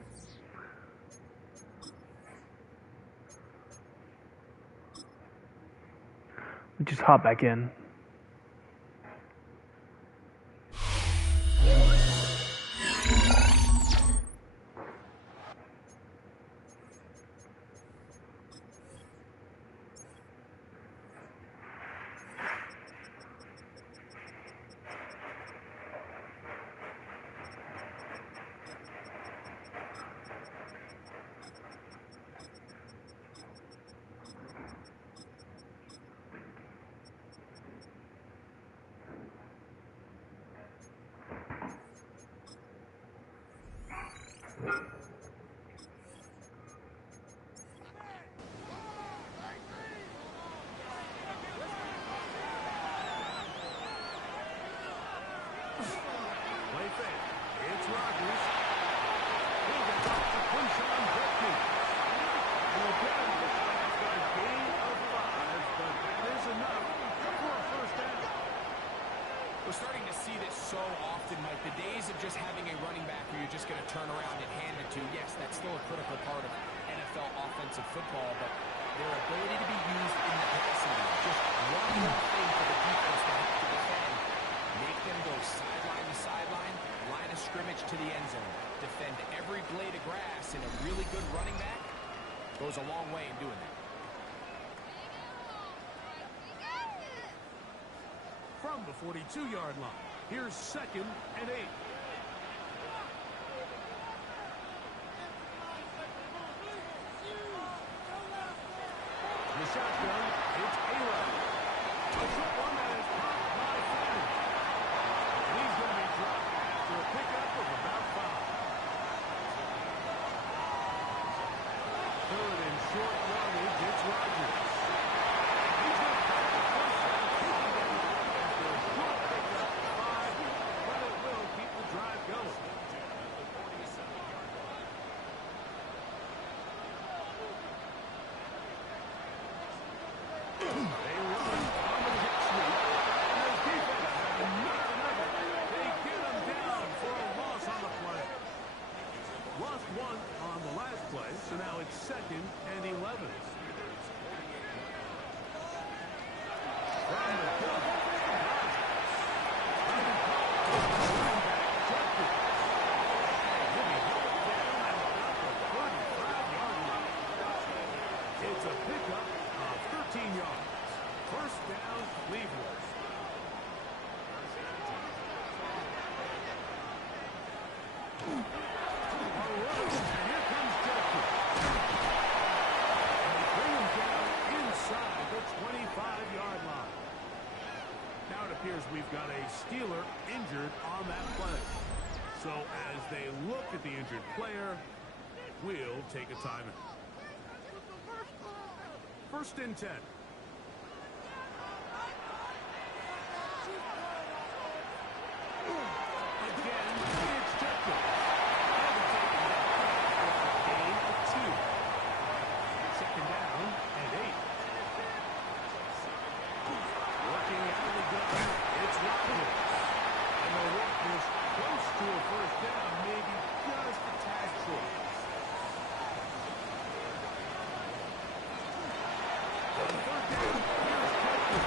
Just hop back in. Play fake. It's Rodgers. He gets off the push on Beckman. And again, that's a gain of 5, but that is enough for a first down. We're starting to see this so often, Mike. The days of just having a running back who you're just going to turn around and hand it to, yes, that's still a critical part of NFL offensive football, but their ability to be used in the passing game, just one more thing for the defense to have to defend. Make them go sideline to sideline, line of scrimmage to the end zone. Defend every blade of grass, and a really good running back goes a long way in doing that. From the 42-yard line, here's 2nd and 8. The shotgun, it's A-Rod. A short one that is caught by Fleming. And he's going to be dropped after a pickup of about 5. 3rd and short yardage, it's Rodgers. He's going to pass the first down, taking down after a short pickup of 5, but it will keep the drive going. They run on the jet sweep. And his defense has not enough. They get him down for a loss on the play. Lost 1 on the last play, so now it's 2nd and 11. From the gun, it's a pickup of 13 yards. First down, Cleveland. All right, and here comes Judkins. And they bring him down inside the 25-yard line. Now it appears we've got a Steeler injured on that play. So as they look at the injured player, we'll take a timeout. 1st and 10. Again, it's Judkins. Gain of 2. 2nd down and 8. Working out of the gun, it's Rodgers. And the walk is close to a first down, maybe just a tad short. On 3rd down, here's Judkins.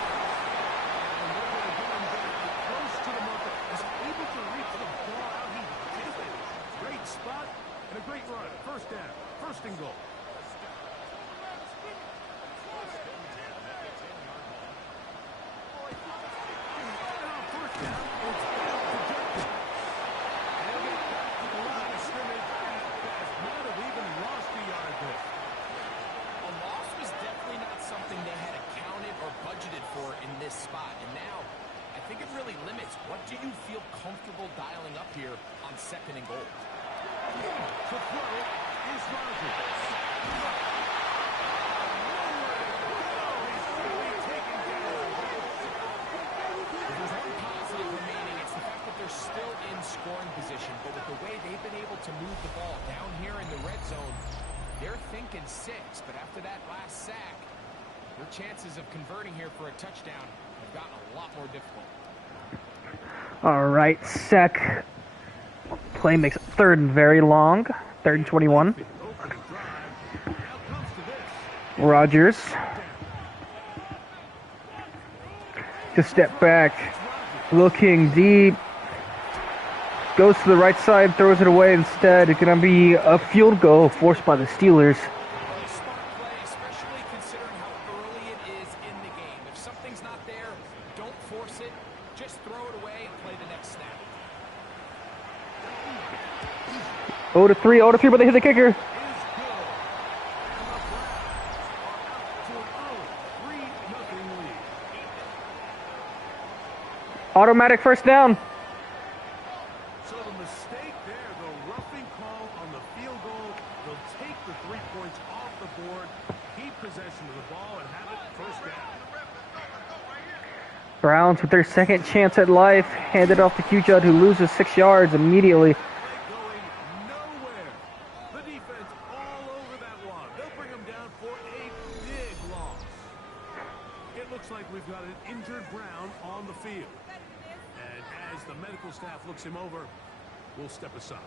And they're going to get him back close to the marker. He's able to reach the ball out. He did it. Great spot and a great run. First down. 1st and goal. And on 1st down, it's back to Judkins. And he'll get back to the line of scrimmage and might have even lost a yard there. A loss was definitely not something they had accounted or budgeted for in this spot. And now, I think it really limits what do you feel comfortable dialing up here on 2nd and goal. To throw is Rodgers. There's one positive remaining. It's the fact that they're still in scoring position. But with the way they've been able to move the ball down here in the red zone, they're thinking 6. But after that last sack, their chances of converting here for a touchdown have gotten a lot more difficult. All right, sec Play makes it third and very long. Third and 21. Rodgers. Just step back. Looking deep. Goes to the right side, throws it away instead. It's going to be a field goal forced by the Steelers. Smart play, especially considering how early it is in the game. If something's not there, don't force it. Just throw it away and play the next snap. 0-3, 0-3, but they hit the kicker. Automatic first down. So the mistake there, the roughing call on the field goal, they'll take the 3 points off the board, keep possession of the ball, and have it first down. Browns with their second chance at life. Handed off to Q-Judd, who loses 6 yards immediately. Going nowhere. The defense all over that one. They'll bring them down for a big loss. It looks like we've got an injured Brown on the field. And as the medical staff looks him over, we'll step aside.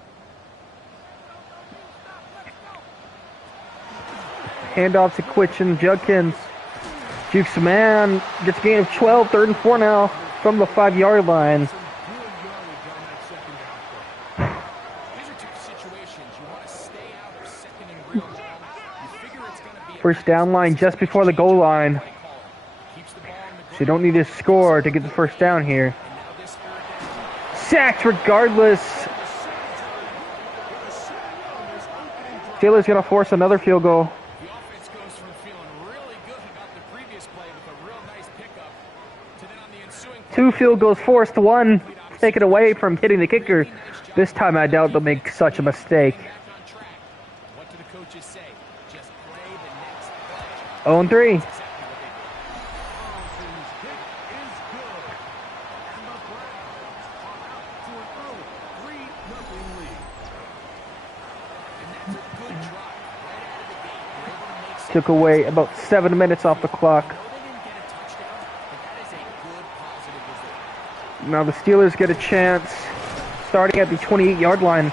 Handoff to Quitchen, Judkins. Jukes a man, gets a gain of 12, 3rd and 4 now from the 5-yard line. Good yardage on that second down play. These are two situations. You want to stay out of second and real long. You figure it's going to be a First down line just before the goal line. keeps the ball in the So you don't need to score to get the first down here. now this third down. Sacked regardless. Steelers going to force another field goal. The offense goes from feeling really good about the previous play with a real nice pickup to then on the ensuing play, 2 field goals forced, 1 taken away from hitting the kicker. This time I doubt they'll make such a mistake. back on track. What do the coaches say? Just play the next play. 0-3. Carlson's kick is good. And the Browns are out to an early 3-0 lead. And that's a good drive right out of the gate. They're able to make some Took away about 7 minutes off the clock. they didn't get a touchdown, but that is a good positive result. Now the Steelers get a chance starting at the 28-yard line.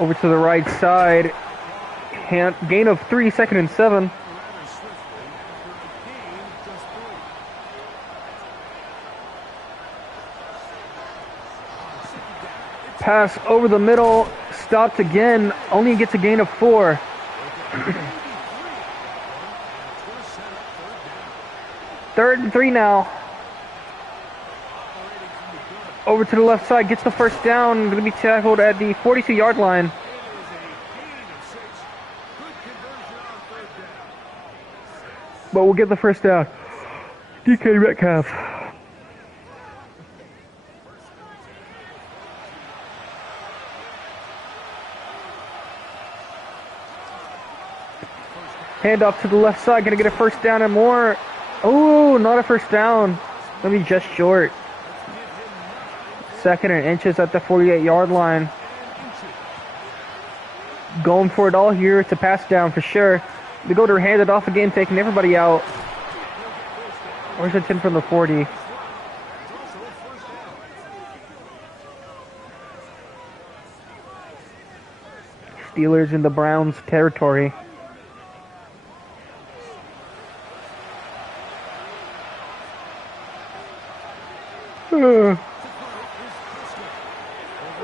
Over to the right side. Gain of 3, 2nd and 7. Pass over the middle, stopped again, only gets a gain of 4. Third and 3 now. Over to the left side, gets the first down, going to be tackled at the 42-yard line. But we'll get the first down. DK Metcalf. Handoff to the left side, gonna get a first down and more. Oh, not a first down. Gonna be just short. 2nd and inches at the 48-yard line. Going for it all here. It's a pass down for sure. The go to hand it off again, taking everybody out. Where's the 10 from the 40? Steelers in the Browns territory.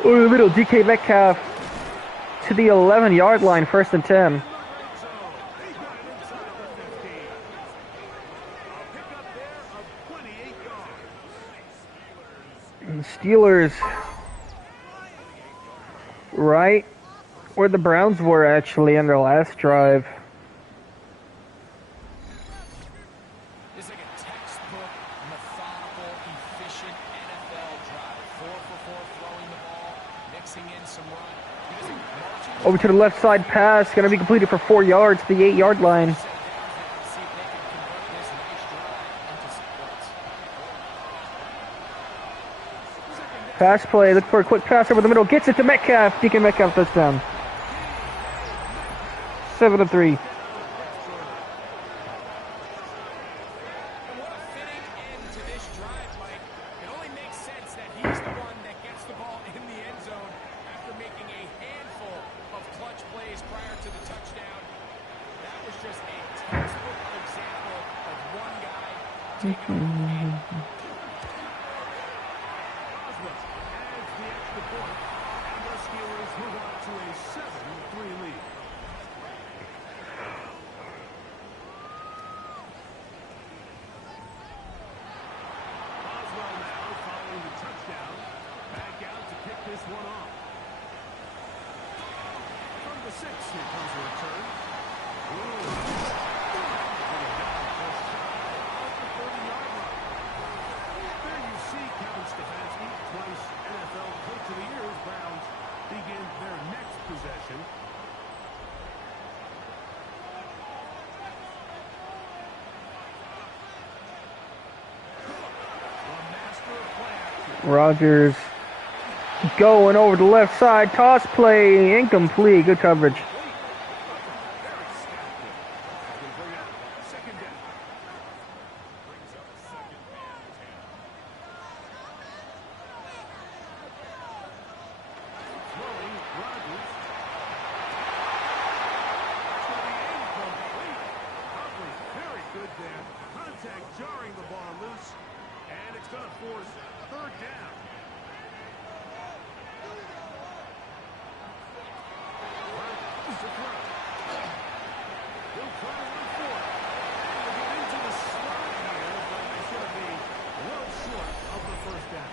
Over the middle, DK Metcalf to the 11-yard line, 1st and 10. And the Steelers right where the Browns were actually on their last drive. It's like a textbook, methodical, efficient NFL drive. 4 for 4 throwing the ball, mixing in some run. He doesn't march Over to the left side pass, going to be completed for 4 yards to the 8-yard line. see if they can convert this nice drive into some points. Pass play, look for a quick pass over the middle, gets it to Metcalf. DK Metcalf touchdown. 7-3. And what a fitting end to this drive, Mike. It only makes sense that he's the one that gets the ball in the end zone after making a handful of clutch plays prior to the touchdown. That was just a textbook example of one guy taking over the game. Boswell adds the extra point, and the Steelers move on to a 7-3 lead. Boswell now following the touchdown. Back out to kick this one off. From the 6, here comes a return. There you see Kevin Stefanski, twice NFL Coach of the Year, as Browns begin their next possession. The master of play action. Rodgers going over the left side. Toss play, incomplete. Good coverage. Very scattered. Will bring up second down. Brings up second and 10. Throwing Rodgers. To the incomplete. Coverage very good there. Contact jarring the ball loose. And it's going to force third down. Rodgers to throw. He'll try to run for it. And we'll get into the slot here, but it's going to be well short of the first down.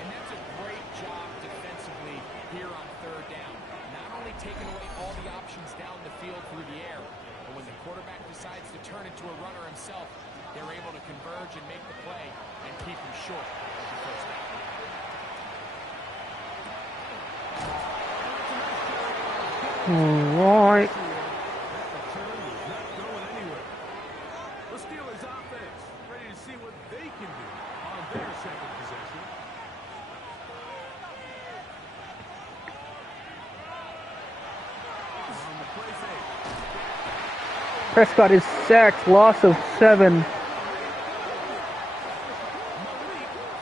And that's a great job defensively here on third down. Not only taking away all the options down the field through the air, but when the quarterback decides to turn into a runner himself, they're able to converge and make the play and keep him short of the first down. All right. That return is not going anywhere. The Steelers offense ready to see what they can do on their second possession. On the play fake. Prescott is sacked. Loss of 7. Malik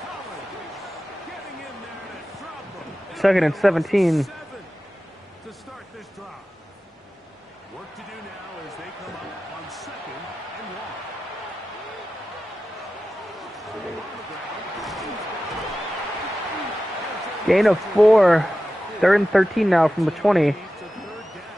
Collins getting in there to drop them. Second and 17. 7 to start this drive. Work to do now as they come up on second and 1. Gain of 4. 3rd and 13 now from the 20. To third down.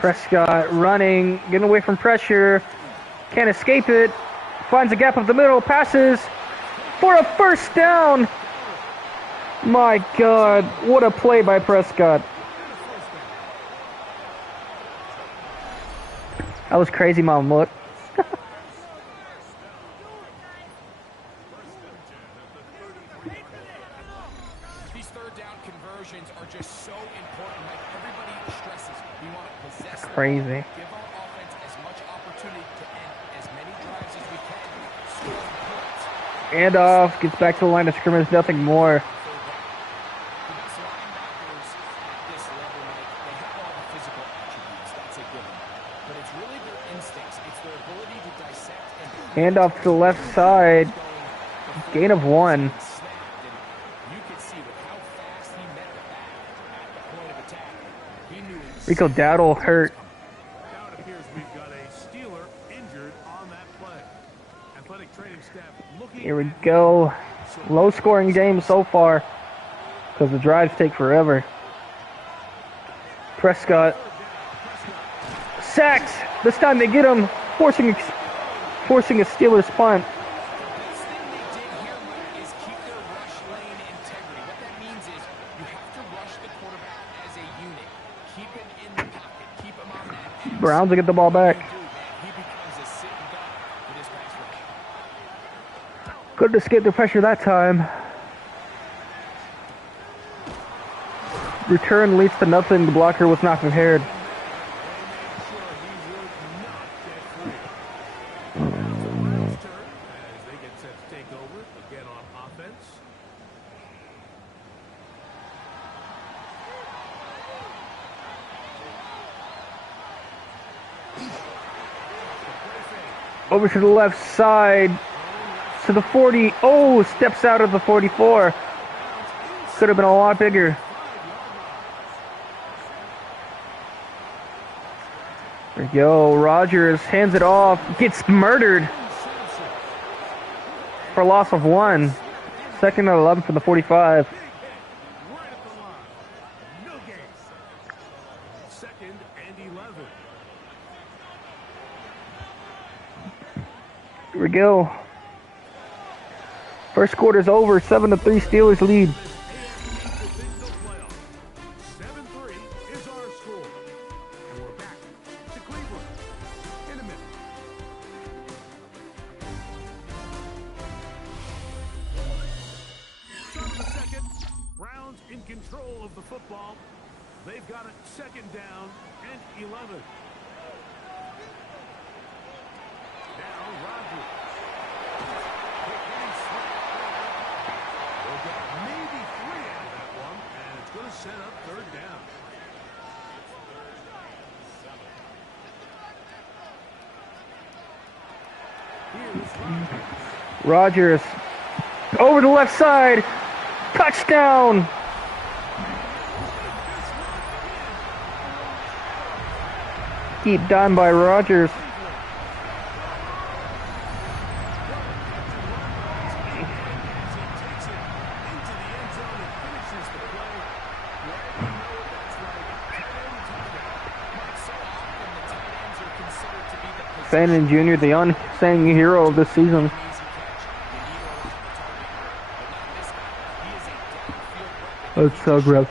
Prescott running, getting away from pressure. Can't escape it. Finds a gap up the middle. Passes for a first down. My God, what a play by Prescott. That was crazy, Mom. Look. These third down conversions are just so important. Like everybody stresses, we want to possess the ball, Crazy. give our offense as much opportunity to end as many drives as we can, score points. And off. Gets back to the line of scrimmage. Nothing more. The best linebackers at this level, Mike, they have all the physical attributes. That's a given. But it's really their instincts. It's their ability to dissect and Hand off to the left side. Gain of 1. snapped, and you could see with how fast he met the back at the point of attack. He knew Rico Dowdle hurt. Now it appears we've got a Steeler injured on that play. Athletic training staff looking Here we at go. Low scoring game so far. Because the drives take forever. Prescott. Sacked. This time they get him. Forcing a Steelers punt. best thing they did here, Mike, is keep their rush lane integrity. What that means is you have to rush the quarterback as a unit. Keep him in the pocket. Keep him on that X. Browns will get the ball back. Dude, man, he becomes a sit and duck with his pass rush. Couldn't escape the pressure that time. Return leads to nothing. The blocker was not prepared. again on offense. Over to the left side, to the 40. Oh, steps out of the 44. Could have been a lot bigger. There you go. Rogers hands it off. Gets murdered for a loss of 1. Second and 11 for the 45. Right at the line. No gain. Second and 11. Here we go. First quarter's over. 7-3 Steelers lead. 7-3 is our score. And we're back to Cleveland in a minute. Start of the second. Browns in control of the football. They've got it second down and 11. Now Rodgers. They'll get maybe 3 out of that one, and it's going to set up third down. Here's Rodgers. Rogers over the left side. Touchdown. Deep down by Rogers. Fannin Jr., the unsung hero of this season. That's so gross.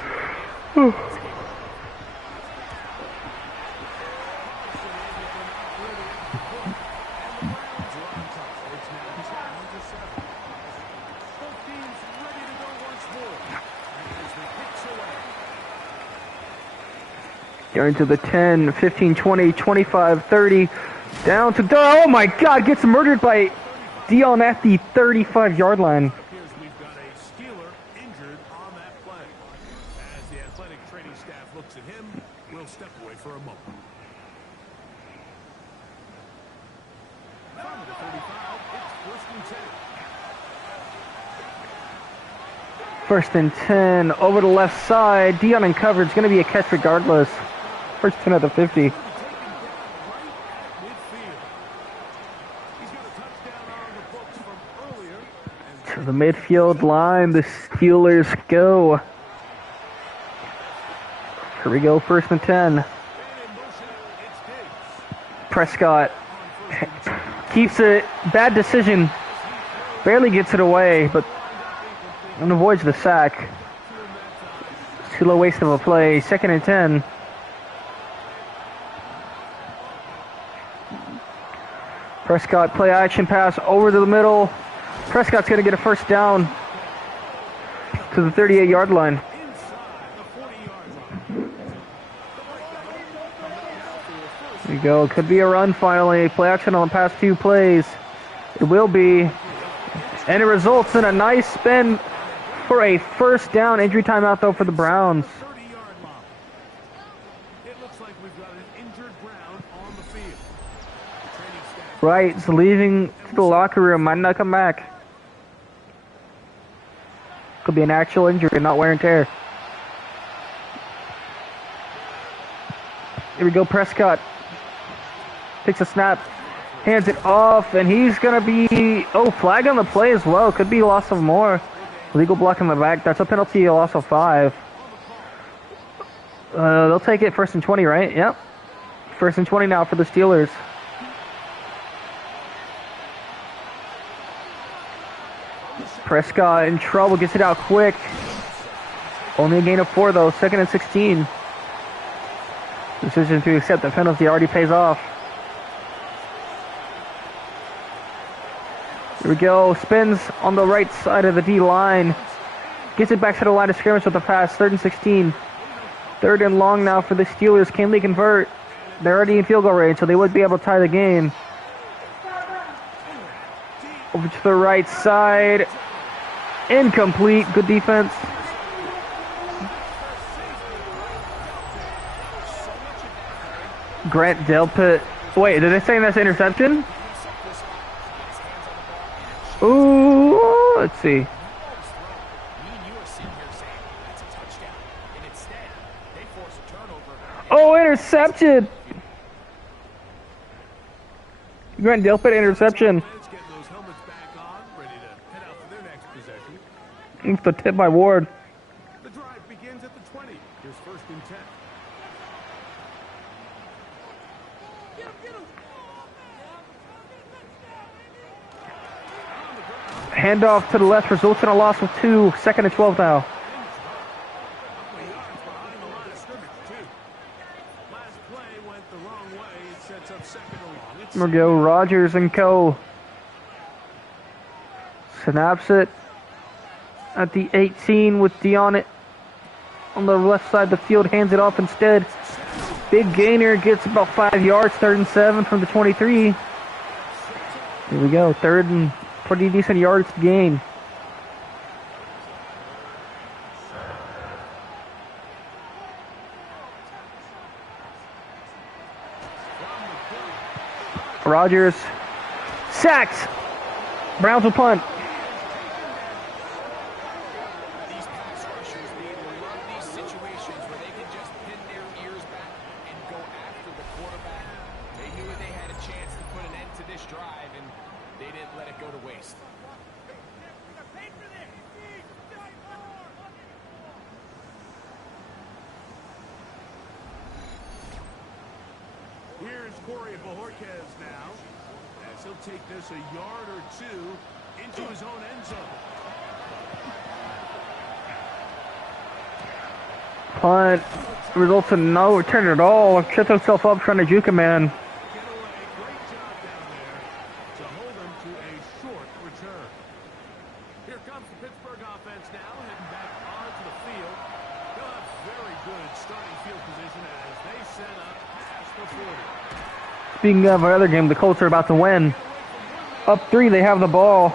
Going to the 10, 15, 20, 25, 30. Down to, oh my God, gets murdered by Dion at the 35-yard line. appears we've got a Steeler injured on that play. As the athletic training staff looks at him, we'll step away for a moment. From the 35, it's first and 10. First and 10, over the left side. Dion in coverage, going to be a catch regardless. First 10 at the 50. To the midfield line, the Steelers go. Here we go, first and 10. Prescott keeps it, bad decision. Barely gets it away, but and avoids the sack. Too low waste of a play. Second and 10. Prescott play action pass over to the middle. Prescott's going to get a first down to the 38-yard line. There you go. Could be a run finally. Play action on the past 2 plays. It will be. And it results in a nice spin for a first down. Injury timeout, though, for the Browns. 30-yard line. It looks like we've got an injured Brown on the field. Training staff Right, it's leaving to the locker room. Might not come back. Could be an actual injury, not wear and tear. Here we go, Prescott. Takes a snap. Hands it off, and he's going to be... Oh, flag on the play as well. Could be loss of more. Legal block in the back. That's a penalty, a loss of 5. They'll take it first and 20, right? Yep. First and 20 now for the Steelers. Prescott in trouble, gets it out quick. Only a gain of 4 though, second and 16. Decision to accept the penalty already pays off. Here we go, spins on the right side of the D line. Gets it back to the line of scrimmage with the pass, third and 16. Third and long now for the Steelers, can they convert? They're already in field goal range, so they would be able to tie the game. Over to the right side. Incomplete. Good defense. Grant Delpit. Wait, did they say that's interception? Ooh, let's see. Me and you are sitting here saying that's a touchdown, and instead they force a turnover. Oh, interception! Grant Delpit interception. Fans getting those helmets back on, ready to head out for their next possession. It's the tip by Ward. The drive begins at the 20. Here's 1st and 10. Handoff to the left results in a loss of 2. 2nd and 12 now. Couple yards behind the line of scrimmage, too. Last play went the wrong way. It sets up 2nd and long. It's Here we go. Rogers and Co. Snaps it at the 18 with Dion on the left side of the field. Hands it off instead. Big gainer gets about 5 yards. 3rd and 7 from the 23. Here we go. 3rd and pretty decent yards to gain. Rogers sacks. Browns will punt. These pass rushers, they love these situations where they can just pin their ears back and go after the quarterback. They knew they had a chance to put an end to this drive, and they didn't let it go to waste. Here's Corey Bojorquez now, as he'll take this a yard or 2 into his own end zone. Punt results in no return at all. Tripped himself up trying to juke a man. Get away, great job down there to hold him to a short return. Here comes the Pittsburgh offense now, heading back onto the field. They'll have very good starting field position as they set up past the 40. Speaking of our other game, the Colts are about to win. Up 3, they have the ball.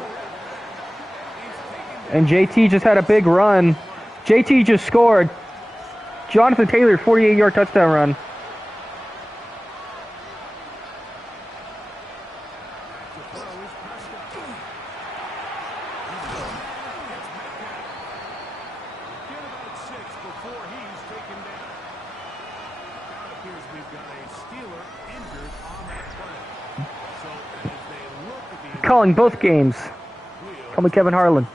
And JT just had a big run. JT just scored. Jonathan Taylor, 48-yard touchdown run. Get about 6 before he's taken down. Now it appears we've got a Steeler injured on that play. So as they look at the Calling both games. Call me Kevin Harlan.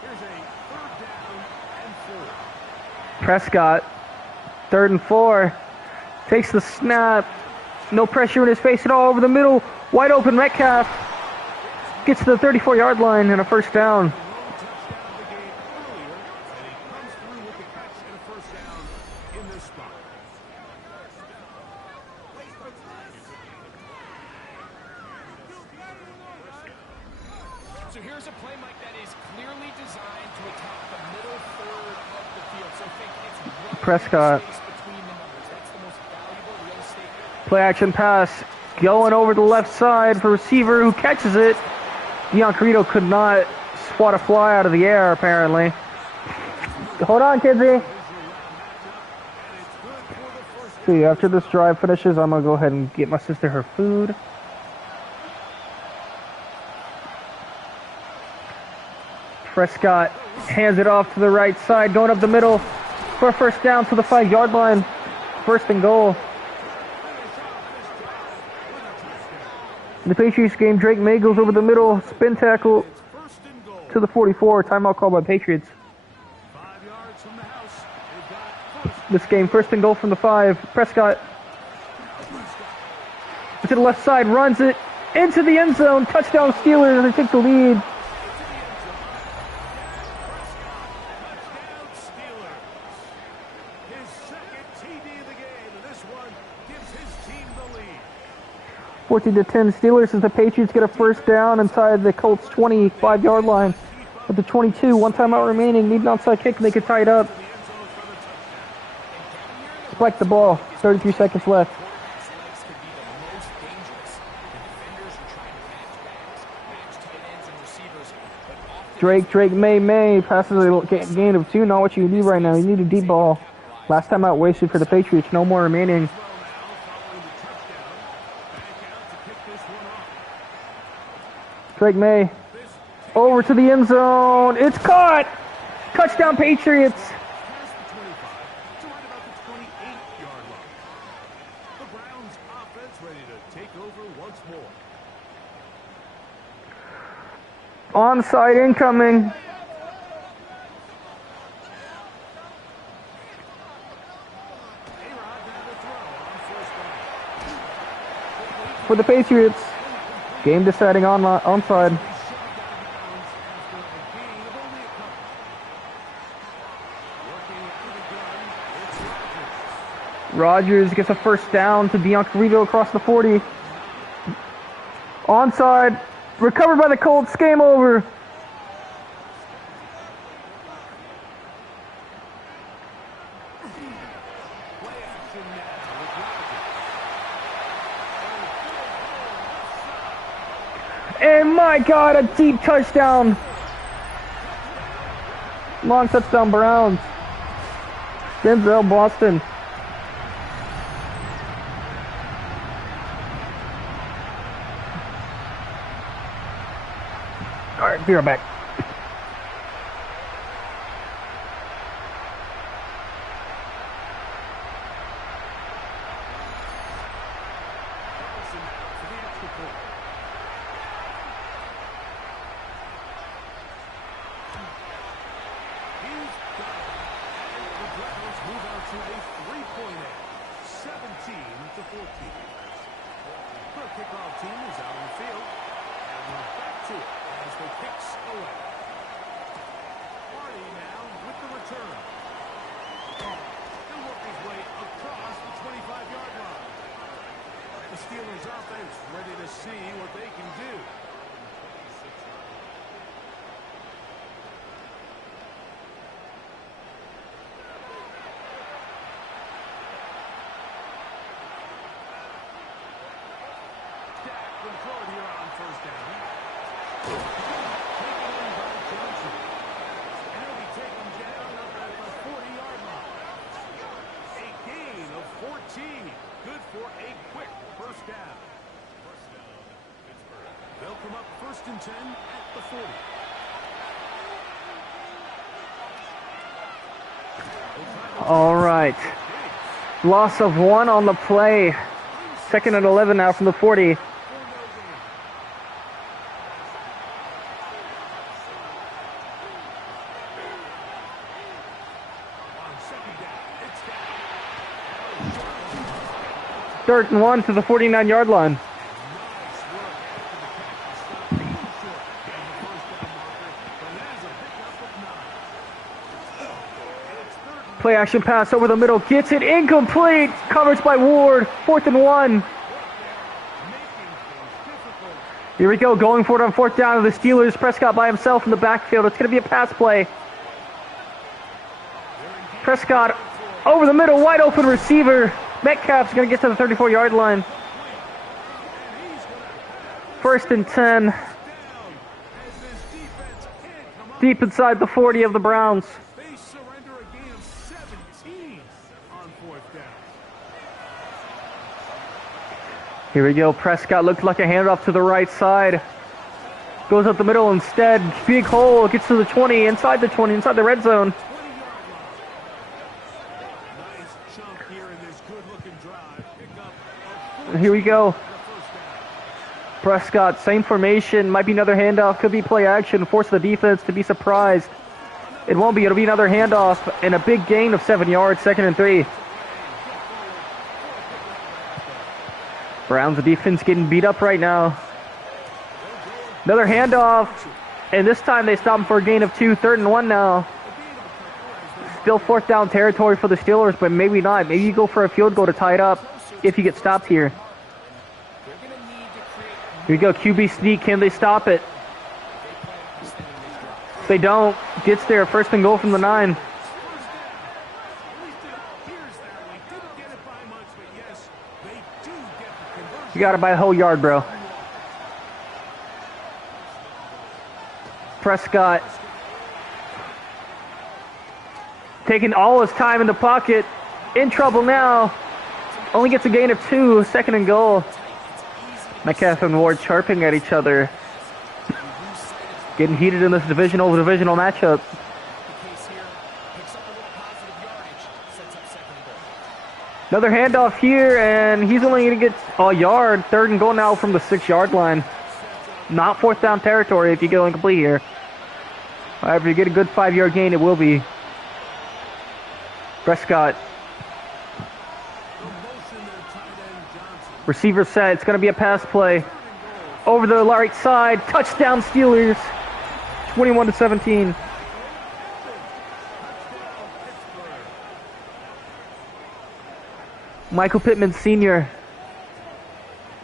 here's a 3rd down and 4. Prescott, 3rd and 4. Takes the snap. No pressure in his face at all over the middle. Wide open Metcalf. Gets to the 34-yard line and a 1st down. Touchdown of the game earlier, and he comes through with the catch and a 1st down in this spot. So here's a play, Mike, that is clearly designed to attack the middle third of the field. So think it's right Prescott. space between the numbers. That's the most valuable real estate. Play action pass. Going over the left side for receiver who catches it. Deion Carrito could not swat a fly out of the air, apparently. Hold on, kidsy. See, after this drive finishes, I'm going to go ahead and get my sister her food. Prescott hands it off to the right side, going up the middle for a 1st down to the 5-yard line. 1st and goal. In the Patriots game, Drake May goes over the middle, spin tackle First and goal. to the 44. Timeout called by Patriots. 5 yards from the house. They've got first. This game, 1st and goal from the 5. Prescott to the left side, runs it into the end zone. Touchdown Steelers, they take the lead. Touchdown Steelers. His 2nd TD of the game, and this one gives his team the lead. 14-10 Steelers as the Patriots get a 1st down inside the Colts 25-yard line. With the 22, 1 timeout remaining, need an onside kick and they can tie it up. Spike the ball, 33 seconds left. Quarterback's legs could be the most dangerous. The defenders are trying to match backs, match tight ends and receivers, but Drake, May. Passes a gain of 2. Not what you need right now. You need a deep ball. Last time out wasted for the Patriots. No more remaining. Drake May. Over to the end zone. It's caught. Touchdown Patriots. Past the 25 to right about the 28-yard line. The Browns offense ready to take over once more. Onside incoming. A-Rod now to throw on first down. For the Patriots. Game deciding onside. Shoved out of bounds after a gain of only a couple. Working out of the gun, it's Rodgers. Rodgers gets a first down to Biancarino across the 40. Onside. Recovered by the Colts. Game over. Play action now with Rodgers. And my God, a deep touchdown. Long touchdown Browns. Denzel Boston. All right, be right back. Carlson now for the extra point. He's got it. The Browns move out to a three-point edge, 17-14. The kickoff team is out on the field, and we're back to it as the kicks away. Marty now with the return. He'll work his way across the 25-yard line. The Steelers offense ready to see what they can do. Stack control here on first down. Taken in by Johnson. And he'll be taken down up at the 40-yard line. A gain of 14. Good for a quick first down. They'll come up first and 10 at the 40. All right. Loss of 1 on the play. Second and 11 now from the 40. Third and 1 to the 49-yard line. Play action pass over the middle. Gets it incomplete. Coverage by Ward. 4th and 1. Here we go. Going for it on 4th down to the Steelers. Prescott by himself in the backfield. It's going to be a pass play. Prescott over the middle. Wide open receiver. Metcalf's going to get to the 34-yard line. 1st and 10. Deep inside the 40 of the Browns. They surrender a gain of 17 on 4th down. Here we go. Prescott looked like a handoff to the right side. Goes up the middle instead. Big hole. Gets to the 20. Inside the 20. Inside the red zone. 20-yard line. Nice chunk here in this good-looking drive. Pick up a Here we go. first down. Prescott, same formation. Might be another handoff. Could be play action. Force the defense to be surprised. It won't be. It'll be another handoff. And a big gain of 7 yards. 2nd and 3. Browns defense getting beat up right now. Another handoff. And this time they stop him for a gain of 2. 3rd and 1 now. Still 4th down territory for the Steelers, but maybe not. Maybe you go for a field goal to tie it up if you get stopped here. Here we go. QB sneak. Can they stop it? If they don't, gets there. 1st and goal from the 9. At least it appears that way. Didn't get it by much, but yes, they do get the conversion. You got it by a whole yard, bro. Prescott taking all his time in the pocket. In trouble now. Only gets a gain of 2. Second and goal. Metcalf and Ward chirping at each other. Getting heated in this divisional matchup. Another handoff here, and he's only going to get a yard. Third and goal now from the 6-yard line. Not fourth down territory if you go incomplete here. However, if you get a good 5-yard gain, it will be. Prescott. Receiver set. It's going to be a pass play. Over the right side. Touchdown Steelers. 21-17. Michael Pittman Sr.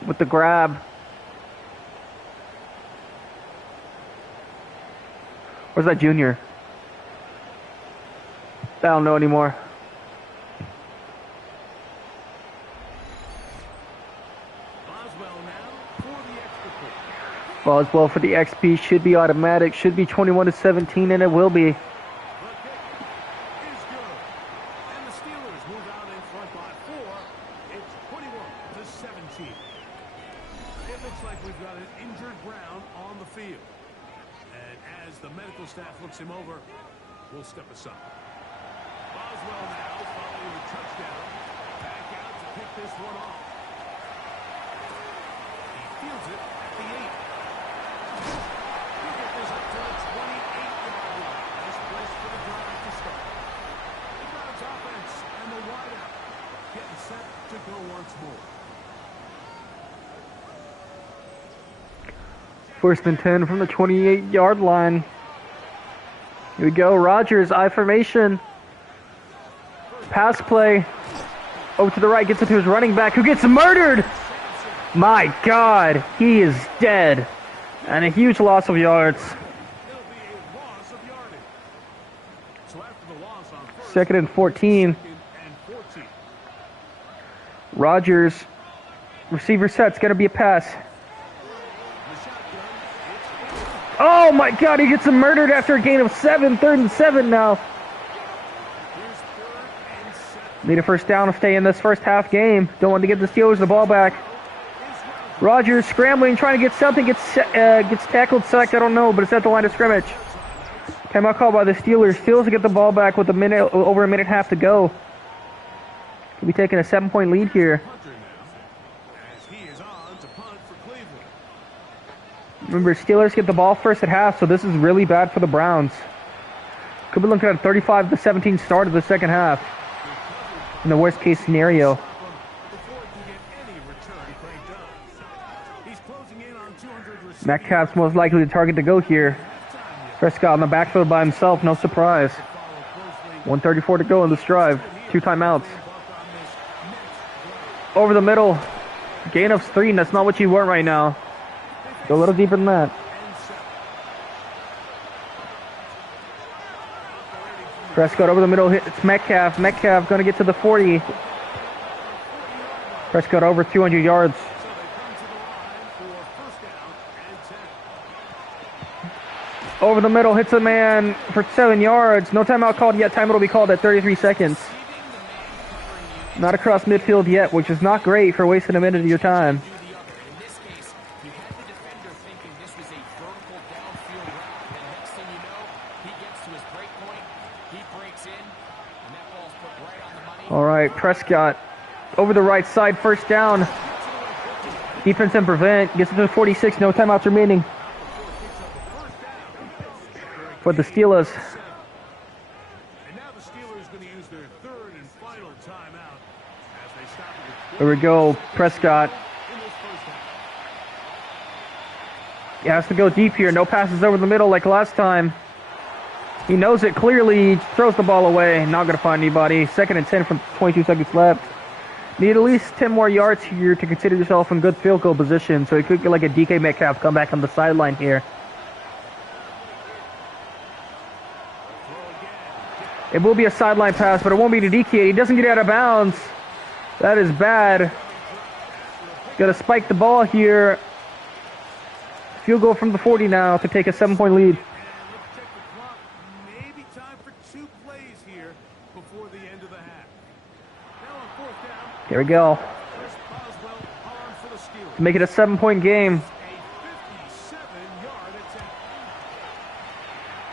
with the grab. Where's that junior? I don't know anymore. Boswell for the XP should be automatic. Should be 21-17, and it will be. Staff looks him over. We'll step aside. Boswell now following the touchdown. Back out to pick this one off. He fields it at the 8. He'll get this up to the 28-yard line. Nice place for the drive to start. The Browns offense and the wideout getting set to go once more. First and 10 from the 28-yard line. Here we go. Rodgers, I formation. Pass play. Over to the right, gets it to his running back, who gets murdered. My God, he is dead. And a huge loss of yards. Second and 14. Rodgers, receiver set's going to be a pass. Oh my God, he gets murdered after a gain of 7. Third and 7 now. Need a first down to stay in this first half game. Don't want to give the Steelers the ball back. Rodgers scrambling, trying to get something. Gets tackled, sacked, I don't know, but it's at the line of scrimmage. Timeout call by the Steelers. Steelers to get the ball back with over a minute and a half to go. Could be taking a 7-point lead here. Remember, Steelers get the ball first at half, so this is really bad for the Browns. Could be looking at a 35-17 start of the second half. In the worst case scenario. Metcalf's most likely the target to go here. Prescott on the backfield by himself, no surprise. 1:34 to go in this drive. 2 timeouts. Over the middle. Gain of 3, and that's not what you want right now. Go a little deeper than that. Prescott over the middle, it's Metcalf. Metcalf going to get to the 40. Prescott over 200 yards. Over the middle, hits a man for 7 yards. No timeout called yet. Time will be called at 33 seconds. Not across midfield yet, which is not great for wasting a minute of your time. All right, Prescott over the right side, first down. Defense and prevent, gets it to the 46, no timeouts remaining for the Steelers. And now the Steelers going to use their 3rd and final timeout as they stop it. Here we go, Prescott. He has to go deep here, no passes over the middle like last time. He knows it clearly, throws the ball away, not going to find anybody. 2nd and 10 from 22 seconds left. Need at least 10 more yards here to consider yourself in good field goal position, so he could get like a DK Metcalf come back on the sideline here. It will be a sideline pass, but it won't be to DK. He doesn't get out of bounds. That is bad. Got to spike the ball here. Field goal from the 40 now to take a 7-point lead. Here we go. Chris Boswell on for the Steelers. To make it a 7-point game.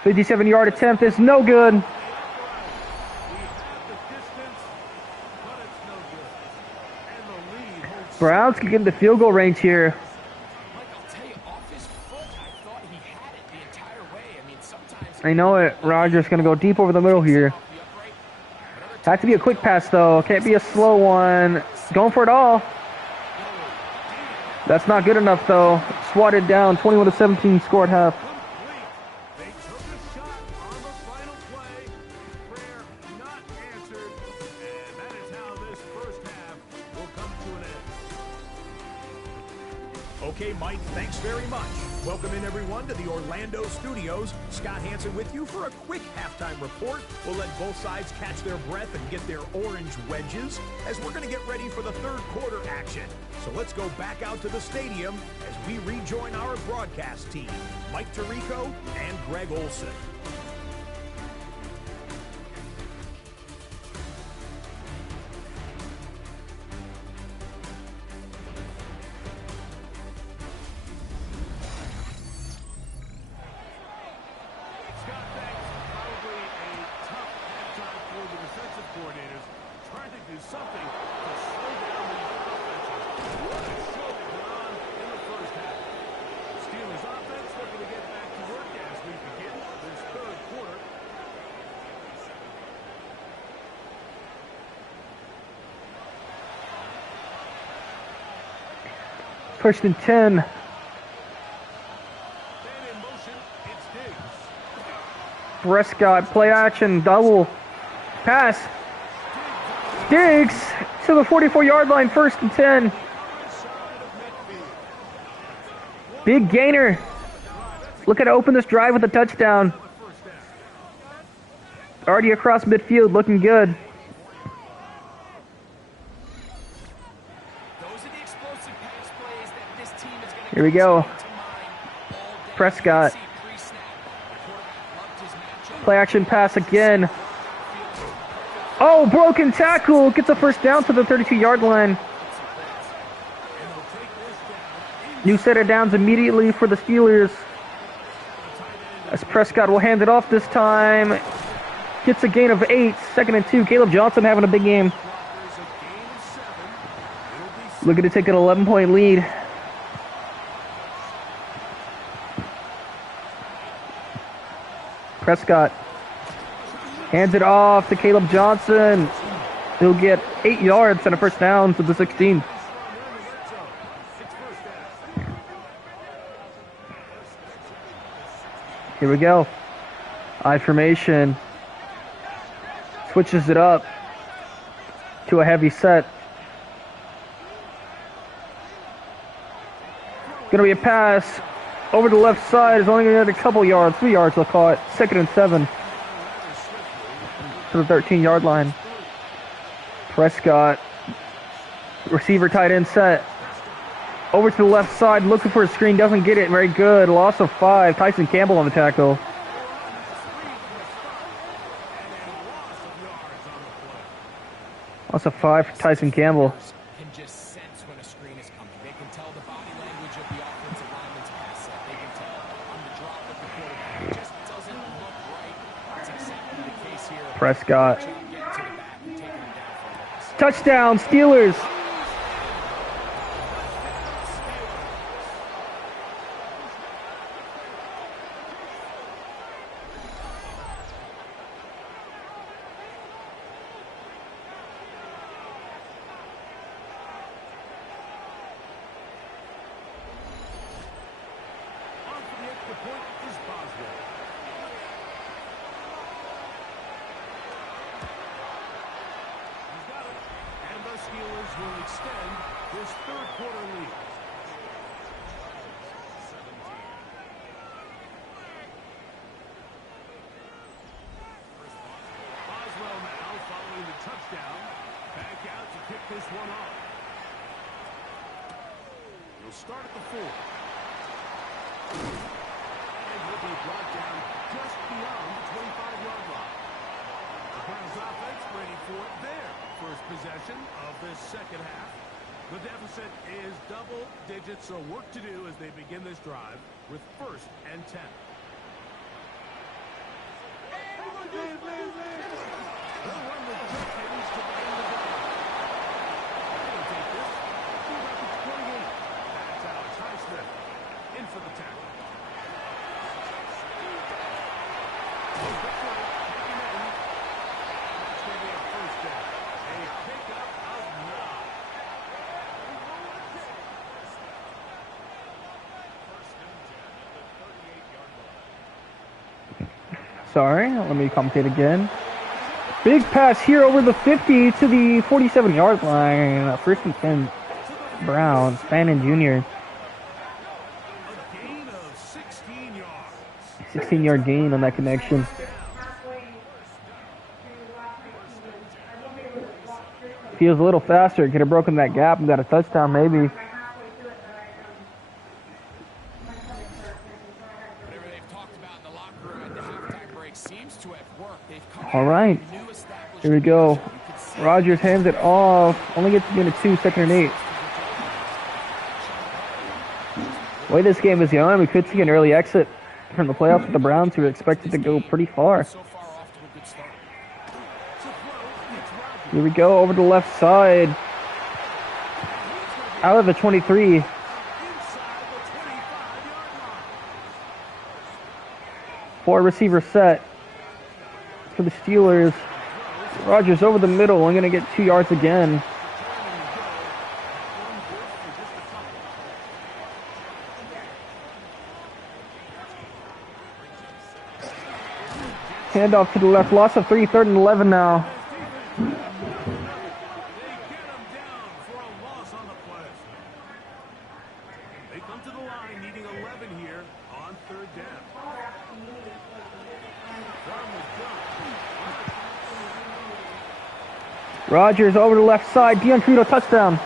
A 57-yard attempt. 57-yard attempt is no good. We have the distance, but it's no good. And the lead holds. Browns can get in the field goal range here. Mike, I'll tell you, off his foot, I thought he had it the entire way. I mean, sometimes I know it. Rodgers going to go deep over the middle here. off the upright. Has to be a quick pass, though. Can't be a slow one. Going for it all. That's not good enough, though. Swatted down. 21-17 score at half. They took a shot on the final play. Prayer not answered. And that is how this first half will come to an end. Okay, Mike, thanks very much. Welcome in, everyone, to the Orlando studios. Scott Hansen with you for a quick halftime report. We'll let both sides catch their breath and get their orange wedges as we're going to get ready for the third quarter action. So let's go back out to the stadium as we rejoin our broadcast team, Mike Tirico and Greg Olson. Scott, thanks. Probably a tough halftime for the defensive coordinators, trying to do something to slow down these offenses. What a show they put on in the first half. Steelers offense looking to get back to work as we begin this third quarter. First and 10. And in motion, it's Diggs. Prescott, play action, double pass. Diggs to the 44-yard line, first and 10. Big gainer. Looking to open this drive with a touchdown. Already across midfield, looking good. Those are the explosive pass plays that this team is going to Here we go. to mind all day. Prescott. See pre-snap. The quarterback loved his matchup. Play action pass again. Oh, broken tackle. Gets a first down to the 32-yard line. New set of downs immediately for the Steelers. As Prescott will hand it off this time. Gets a gain of 8. Second and 2. Caleb Johnson having a big game. Looking to take an 11-point lead. Prescott hands it off to Caleb Johnson. He'll get 8 yards and a first down to the 16. Here we go. I formation. Switches it up to a heavy set. Gonna be a pass over the left side. Is only gonna get a couple yards, 3 yards. They'll call it. Second and 7 to the 13-yard line. Prescott, receiver tight end set. Over to the left side, looking for a screen, doesn't get it. Very good. Loss of 5. Tyson Campbell on the tackle. Loss of 5 for Tyson Campbell. Can just sense when a screen is coming. They can tell the body language of the offensive lineman's pass set. They can tell on the drop of the quarterback. It just doesn't look right. That's exactly the case here. Prescott. Getting to the back and taking him down for a loss. Touchdown, Steelers. On for the extra point is Boswell. He's got it. And the Steelers will extend this third quarter lead. Boswell now following the touchdown. Back out to kick this one off. He'll start at the 4. And will be brought down just beyond the 25-yard line. The Browns offense ready for it there. first possession of this second half. The deficit is double digits, so work to do as they begin this drive with 1st and 10. They'll run with Jenkins to begin the drive. They'll take this. Move up to 28. That's Alex Highsmith in for the tackle. That's going to be a 1st down. A pickup of 9. Sorry, let me commentate again. Big pass here over the 50 to the 47-yard line. 1st and 10. Browns. Fannin Jr. A gain of 16 yards. 16-yard gain on that connection. Feels a little faster. Could have broken that gap and got a touchdown maybe. Whatever they've talked about in the locker room at the halftime break seems to have worked. They've come All right. up with a new established Here we go. position. You can see Rodgers hands it off. Only gets to get a 2, 2nd and 8. The way this game is going, we could see an early exit from the playoffs with the Browns, who are expected to go pretty far. so far off to a good start. Here we go over the left side. Out of the 23. Inside the 25-yard line. 4 receiver set for the Steelers. Rodgers over the middle. I'm going to get 2 yards again. Handoff to the left. Loss of 3, 3rd and 11 now. They get him down for a loss on the play. They come to the line needing 11 here on 3rd down. From the gun. Rodgers over the left side. Deion Trudeau touchdown.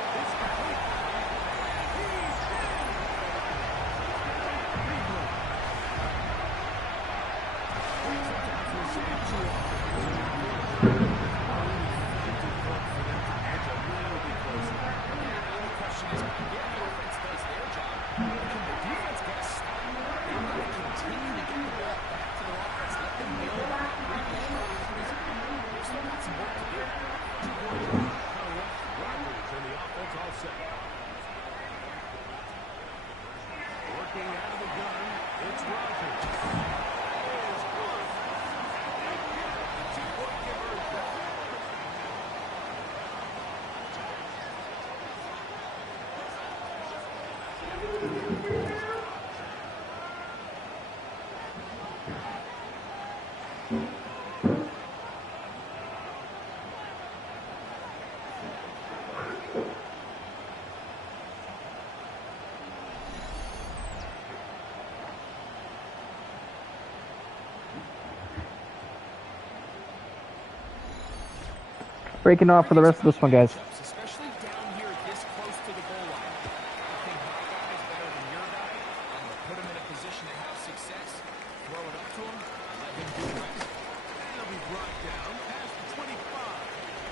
Breaking off for the rest of this one, guys. Especially down here this close to the goal line. I think my guy is better than your guy. I'm going to put him in a position to have success, throw it up to him, and let him do the rest. And he'll be brought down past the 25.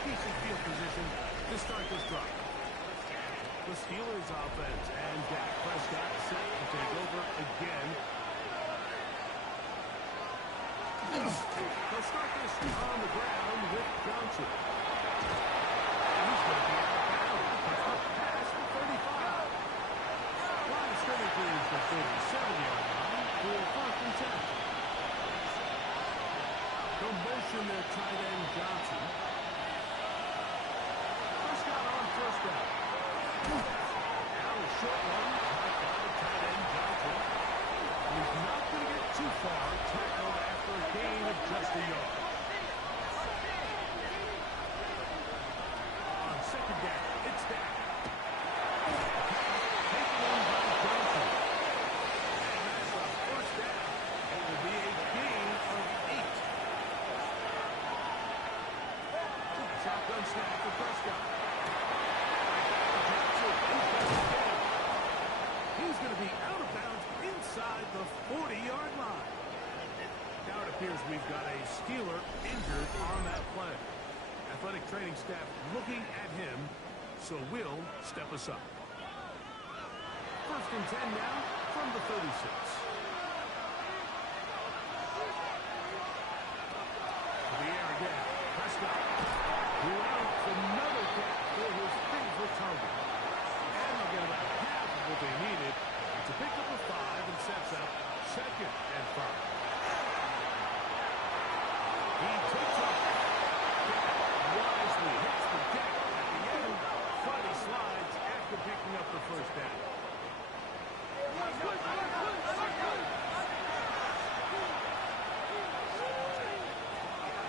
Decent field position to start this drive. The Steelers offense and Dak Prescott set to take over again. They'll start this on the ground with Johnson. He's going to be out of bounds. Pass the 35. Line of scrimmage is the 47-yard line for 1st and 10. They'll motion their tight end Johnson. Prescott on 1st down. Now a short one, caught by tight end Johnson. He's not going to get too far. Tackled after a gain of just a yard. On 2nd down, it's Dak. Taken in by Johnson. And that's a 1st down. It will be a gain of 8. Shotgun snap for Prescott. He's going to be out of bounds inside the 40-yard line. Now it appears we've got a Steeler injured on that play. Athletic training staff looking at him, so will step us up. 1st and 10 now from the 36. To the air again. Prescott. Who out another catch for his favorite target. And they'll get about half of what they needed to pick up a 5 and sets up 2nd and 5. He takes off. Wisely hits the deck at the end. Finally slides after picking up the 1st down.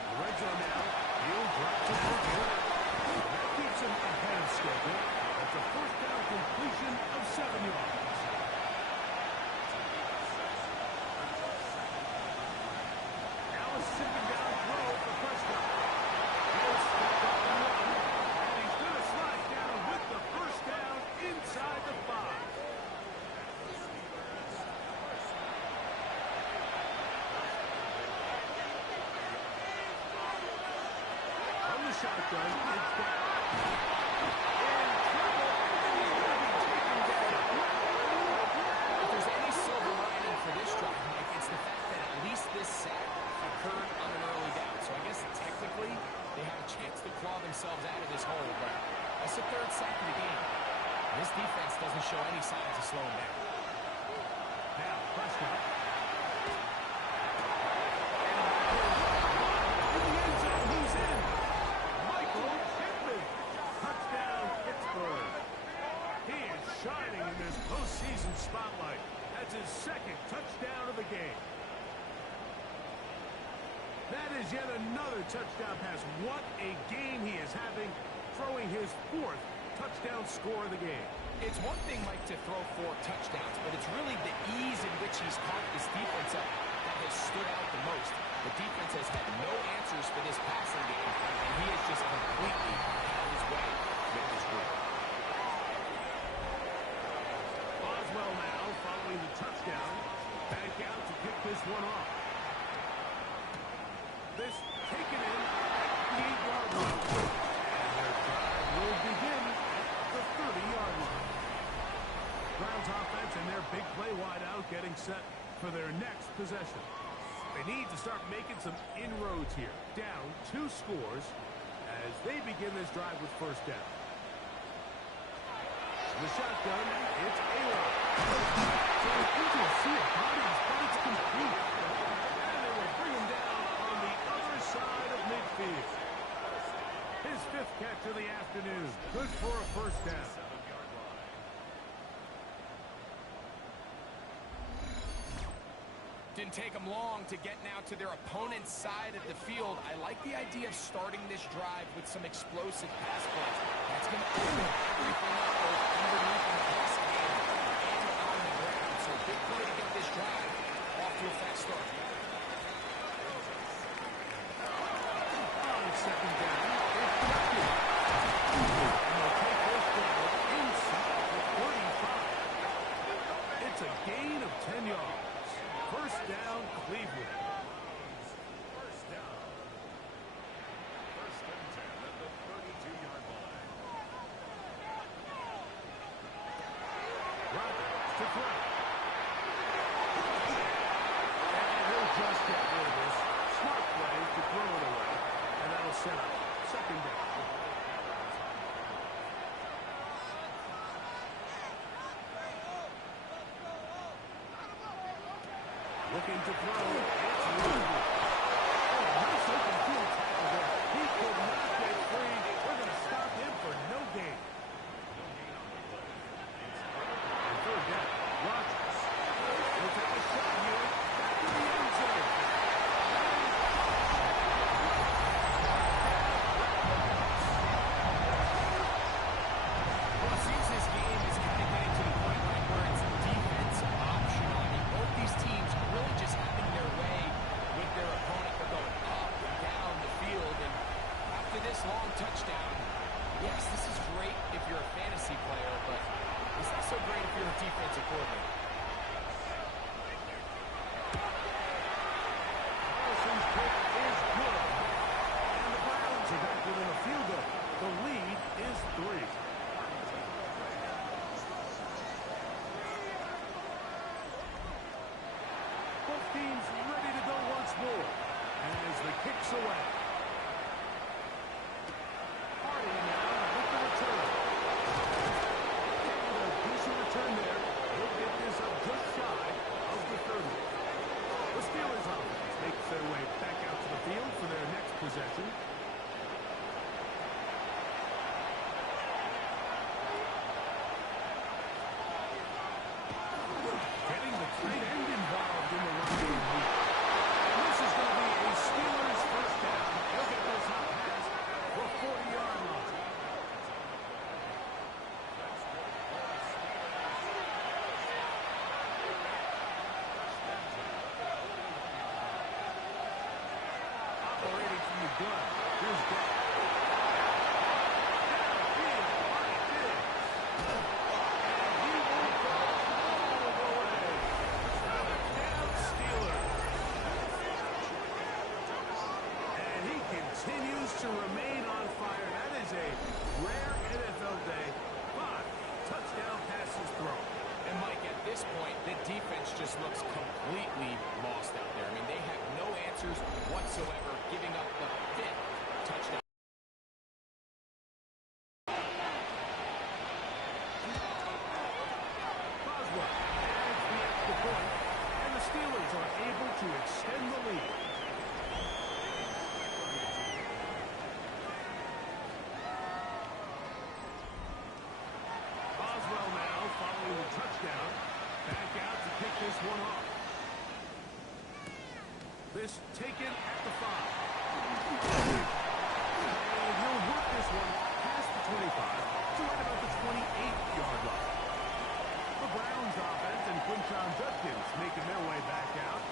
The red zone now. He'll drop to Burger. That keeps him ahead of schedule. That's a 1st down completion of 7 yards. Now a second down throw for Prescott. He'll step up and run. And he's going to slide down with the 1st down inside the 5. From the shotgun, it's down. If there's any silver lining for this drive, Mike, it's the fact that at least this sack occurred on an early down. So I guess technically they have a chance to claw themselves out of this hole, but that's the 3rd sack of the game. This defense doesn't show any signs of slowing down. Now, Prescott. In the end zone, he's in. Michael Pittman. Touchdown, Pittsburgh. He is shining in this postseason spotlight. That's his 2nd touchdown of the game. That is yet another touchdown pass. What a game he is having, throwing his 4th touchdown score of the game. It's one thing, Mike, to throw 4 touchdowns, but it's really the ease in which he's caught this defense up that has stood out the most. The defense has had no answers for this passing game, and he has just completely had his way with this group. Boswell now following the touchdown. Back out to kick this one off. This taken in at the 8-yard line. And their drive will begin at the 30-yard line. Browns offense and their big play wideout getting set for their next possession. They need to start making some inroads here. Down 2 scores as they begin this drive with 1st down. The shotgun, it's A-Rod. So you can see it, bodies, but it's complete. And they will bring him down on the other side of midfield. His 5th catch of the afternoon. Good for a 1st down. Didn't take them long to get now to their opponent's side of the field. I like the idea of starting this drive with some explosive pass plays. That's going to open everything up both underneath in the passing game and on the ground. So big play to get this drive off to a fast start. On 2nd down, it's Ducky. And they'll take this down inside the 35. It's a gain of 10 yards. 1st down, Cleveland. 1st down. 1st and 10 at the 32-yard line. Rodgers to throw. And he'll just get rid of this. Smart play to throw it away. And that'll set up 2nd down. Looking to throw. It's Rodgers. Oh, nice open field tackle there. He could not get free. We're going to stop him for no gain. And 3rd down. Rodgers. We'll take a shot here. Back to the end zone. Well, since this game is kind of getting to the point, Mike, where it's defense optional. I mean, both these teams really just having their breaks away. Hardy now with the return. And a decent return there. He'll get this up just shy of the 30. The Steelers offense makes their way back out to the field for their next possession. Getting the tight end involved in the run game here. And this is going to be a Steelers first down. He'll get this hot pass for 40-yard line. Operating from the gun. Here's Dak. Downfield, Mike Diggs. And he will go all the way. Touchdown, Steelers. And he continues to remain on fire. That is a rare NFL day. 5 touchdown passes thrown. And Mike, at this point, the defense just looks completely lost out there. I mean, they have no answers whatsoever, giving up the 5th touchdown. Boswell adds the extra point, and the Steelers are able to extend the lead. Boswell now following the touchdown. Back out to kick this one off. This taken at the 5. And he'll work this one past the 25 to right about the 28-yard line. The Browns offense and Quinton Judkins making their way back out.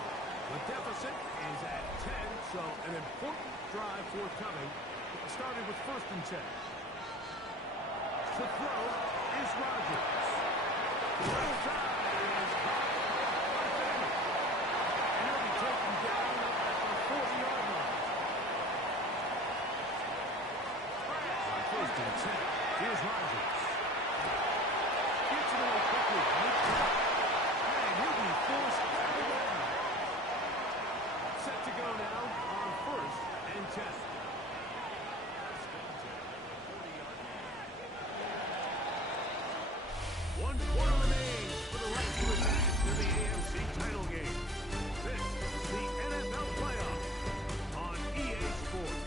The deficit is at 10, so an important drive forthcoming. Starting with 1st and 10. To throw is Rodgers. The left side is hot by Bennett. And he'll be taken down up at the 40-yard line. On 1st and 10, here's Rodgers. Gets it away quickly. And he'll be forced out of bounds. Set to go now on 1st and 10. One quarter remains for the right to advance to the AFC title game. This is the NFL playoffs on EA Sports.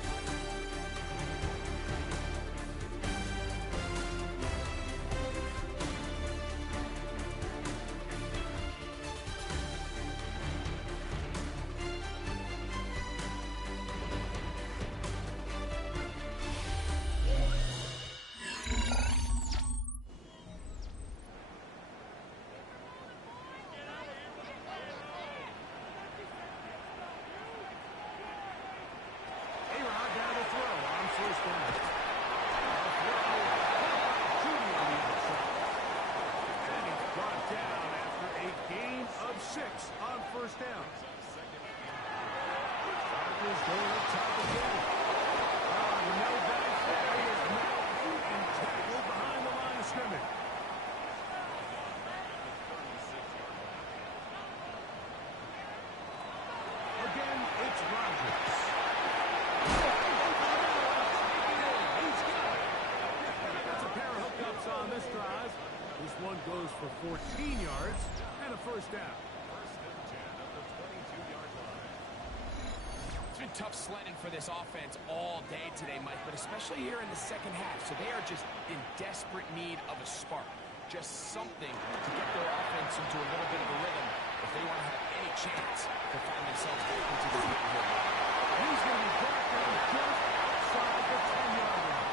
A-Rod down to throw on 1st down. A throw. Judy on the outside. And he's brought down after a gain of 6 on 1st down. Rodgers going up top again. No back there. He is met and tackled behind the line of scrimmage. Again, it's Rodgers. He's got it. That's a pair of hookups on this drive. This one goes for 14 yards and a 1st down. It's been tough sledding for this offense all day today, Mike, but especially here in the second half. So they are just in desperate need of a spark. Just something to get their offense into a little bit of a rhythm if they want to have any chance to find themselves back into this game. He's going to be brought down just outside the 10-yard line.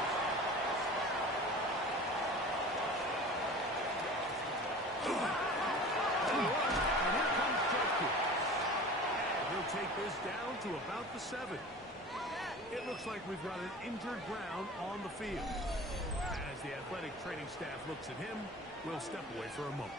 And here comes Judkins. And he'll take this down to about the 7. It looks like we've got an injured Brown on the field. As the athletic training staff looks at him, we'll step away for a moment.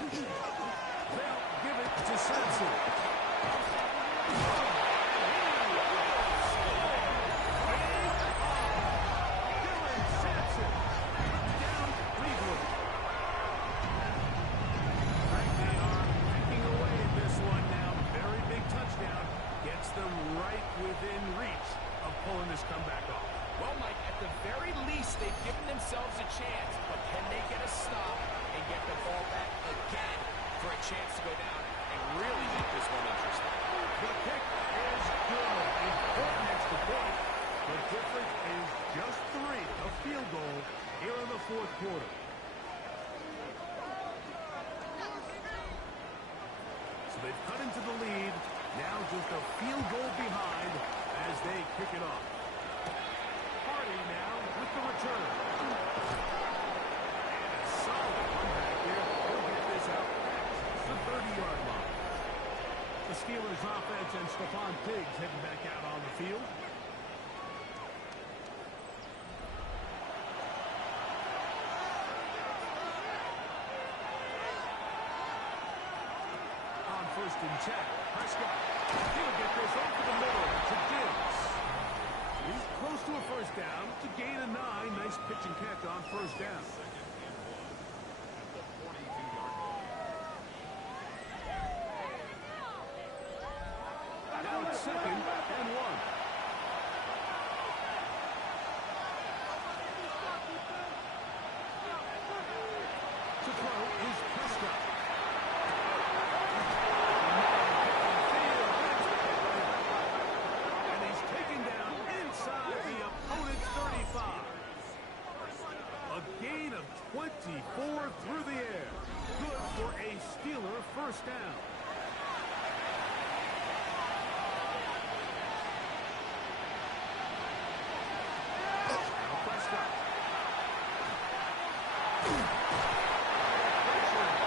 They'll give it to Sampson. Dylan Sampson. Touchdown, Cleveland. this comeback off? Well, Mike, at the very least, they've given themselves a chance, but can they get a stop and get the ball back again for a chance to go down and really make this one interesting? The kick is good. Important extra point. The difference is just 3, a field goal here in the fourth quarter. So they've cut into the lead. Now just a field goal behind as they kick it off. Hardy now with the return. And a solid comeback here. He'll get this out past the 30-yard line. The Steelers offense and Stephon Diggs heading back out on the field. On 1st and 10, Prescott. He'll get this over the middle to Diggs. He's close to a first down to gain a 9. Nice pitch and catch on 1st down. Now it's 2nd and 1. To throw is Prescott. And he's taken down inside the opponent's 35. A gain of 24 through the air. Good for a Steeler first down. Now Prescott.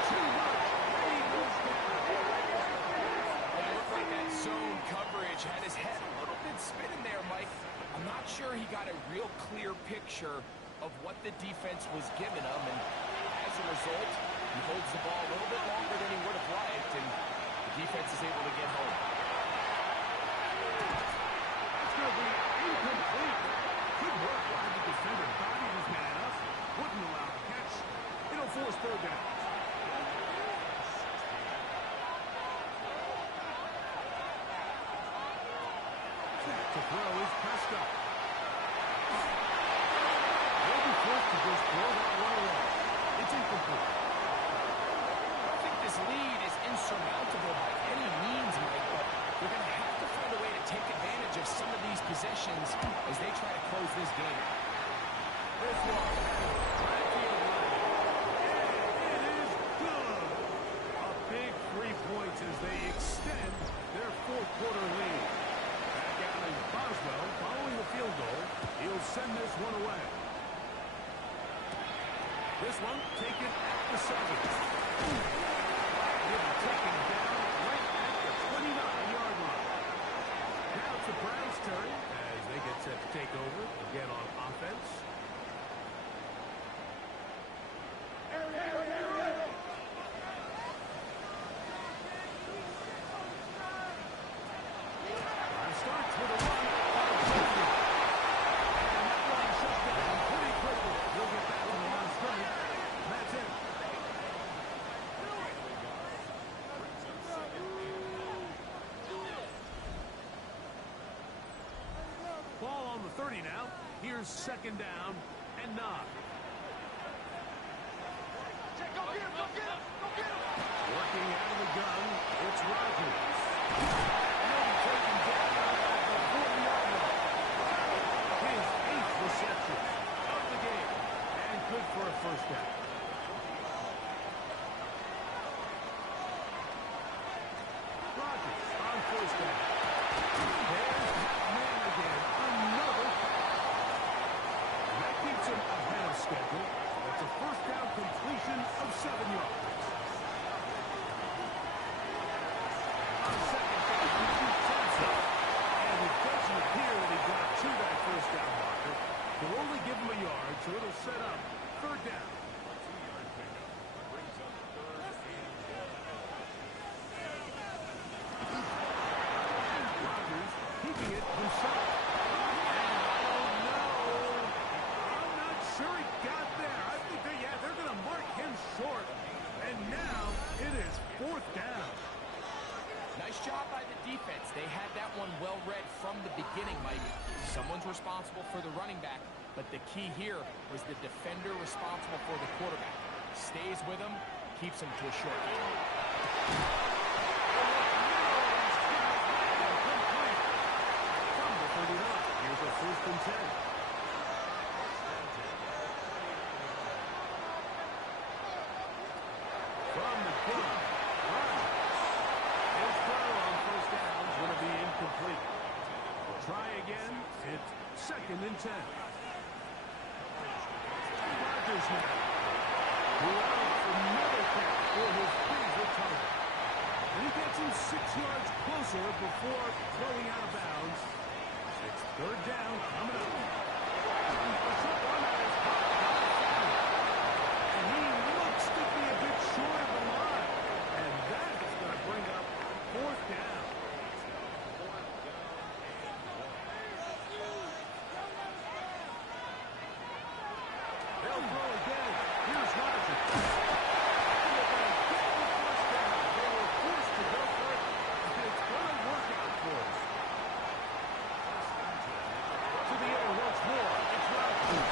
Too much. And he goes down. It looked like that zone coverage had his head a little bit spinning there, Mike. I'm not sure he got a real clear picture of what the defense was giving him, and as a result, he holds the ball a little bit longer than he would have liked, and the defense is able to get home. It's going to be incomplete. Good work by the defender. Bodied his man up. Wouldn't allow the catch. It'll force 3rd down. To throw is Prescott. They'll be forced to just throw that one away. It's incomplete. I don't think this lead is insurmountable by any means, Mike, but they're going to have to find a way to take advantage of some of these possessions as they try to close this game out. This one. Right field line. And it is good. A big 3 points as they extend their fourth quarter lead. Back out in Boswell following the field goal. He'll send this one away. This one taken at the 7. He'll be taken down right at the 29-yard line. Now it's the Browns' turn as they get set to take over again on offense. Starts with a run. And that run shuts down pretty quickly. He'll get back on the line of scrimmage. That's it. Ball on the 30 now. Here's 2nd down and 9. Working out of the gun, it's Rodgers. He'll be taken down at the 40-yard line. His 8th reception of the game. And good for a first down. Rodgers on 1st down. There's that man again. Another. That keeps him ahead of schedule. That's a first down completion of 7 yards. On 2nd down, he shoots inside. And it doesn't appear that he got to that first down marker. They'll only give him a yard, so it'll set up 3rd down. Rodgers keeping it himself. Oh, no. I'm not sure he got there. I think they're going to mark him short. And now it is 4th down. Nice job by the defense. They had that one well read from the beginning, Mike. Someone's responsible for the running back, but the key here was the defender responsible for the quarterback. Stays with him, keeps him to a short gain. From the 39, here's a 1st and 10. From the gun, his throw on 1st down is going to be incomplete. Try again. It's 2nd and 10. Rodgers now. Who out for another catch for his favorite target. And he gets him 6 yards closer before throwing out of bounds. It's 3rd down coming up. A short run at his pocket. And he looks to be a bit short of the line. And that is going to bring up 4th down. They'll throw again. Here's Rodgers. They were forced to go for it. It's going to work out for us. To the air once more. It's Rodgers.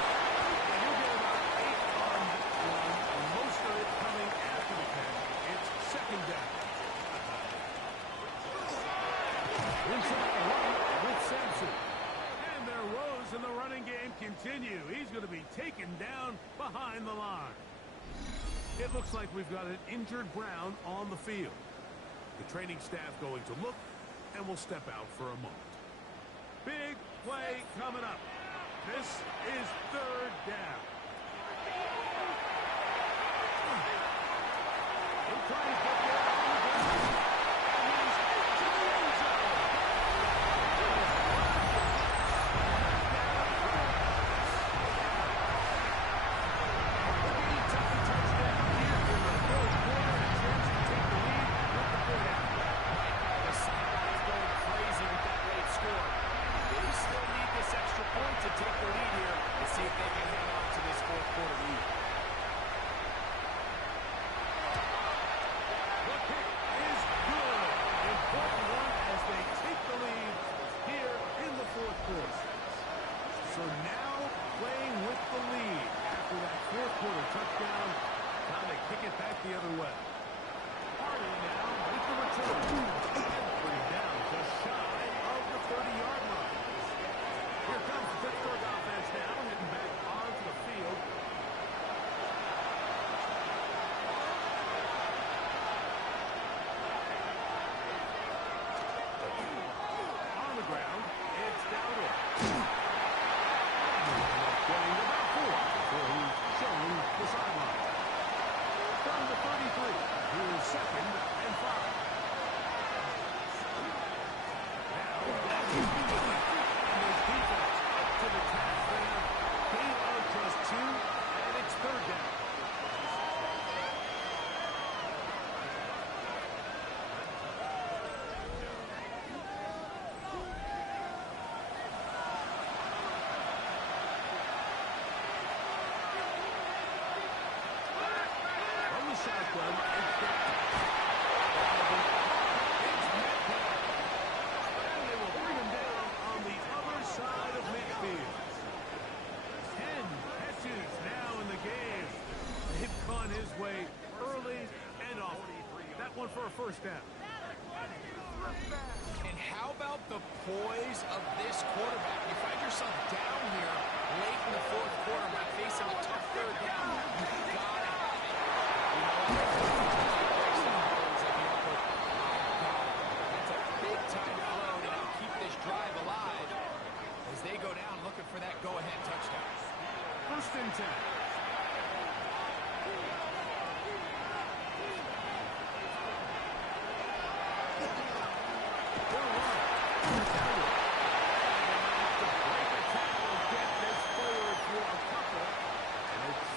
And you'll get about 8 on that one. And most of it coming after the catch. It's 2nd down. Inside the right with Sampson. And their woes in the running game continue. He's going to be taken down behind the line. It looks like we've got an injured Brown on the field. The training staff going to look, and we'll step out for a moment. Big play coming up. This is 3rd down. He'll try and get there on the ground. And he's into the end zone. So now playing with the lead after that 4th quarter touchdown. Time to kick it back the other way. Hardy now with the return. Put him down just shy of the 30-yard line. Here comes the Pittsburgh offense now, heading back onto the field. On the ground, it's Dowdle. Getting about 4 before he's showing the sideline. From the 33, here's 2nd and 5. Now, that's his and his defense up to the task there. Gain of just 2, and it's 3rd down. Shotgun, it's down. It's Metcalf. And they will bring him down on the other side of midfield. 10 catches now in the game. They've gone his way early and often. That one for a 1st down. And how about the poise of this quarterback? You find yourself down here late in the 4th quarter by facing a tough 3rd down. You've got to have it. You know what? That's a big-time throw to help keep this drive alive as they go down looking for that go-ahead touchdown. 1st and 10. Break a tackle, get this forward for a couple, and it's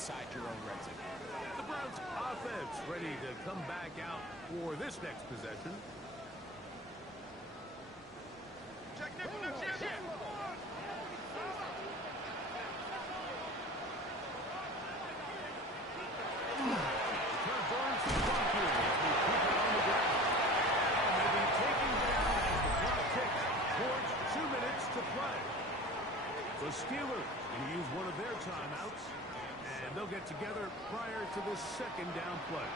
inside your own red zone. The Browns offense ready to come back out for this next possession. The Steelers going to use one of their timeouts, and they'll get together prior to the second down play.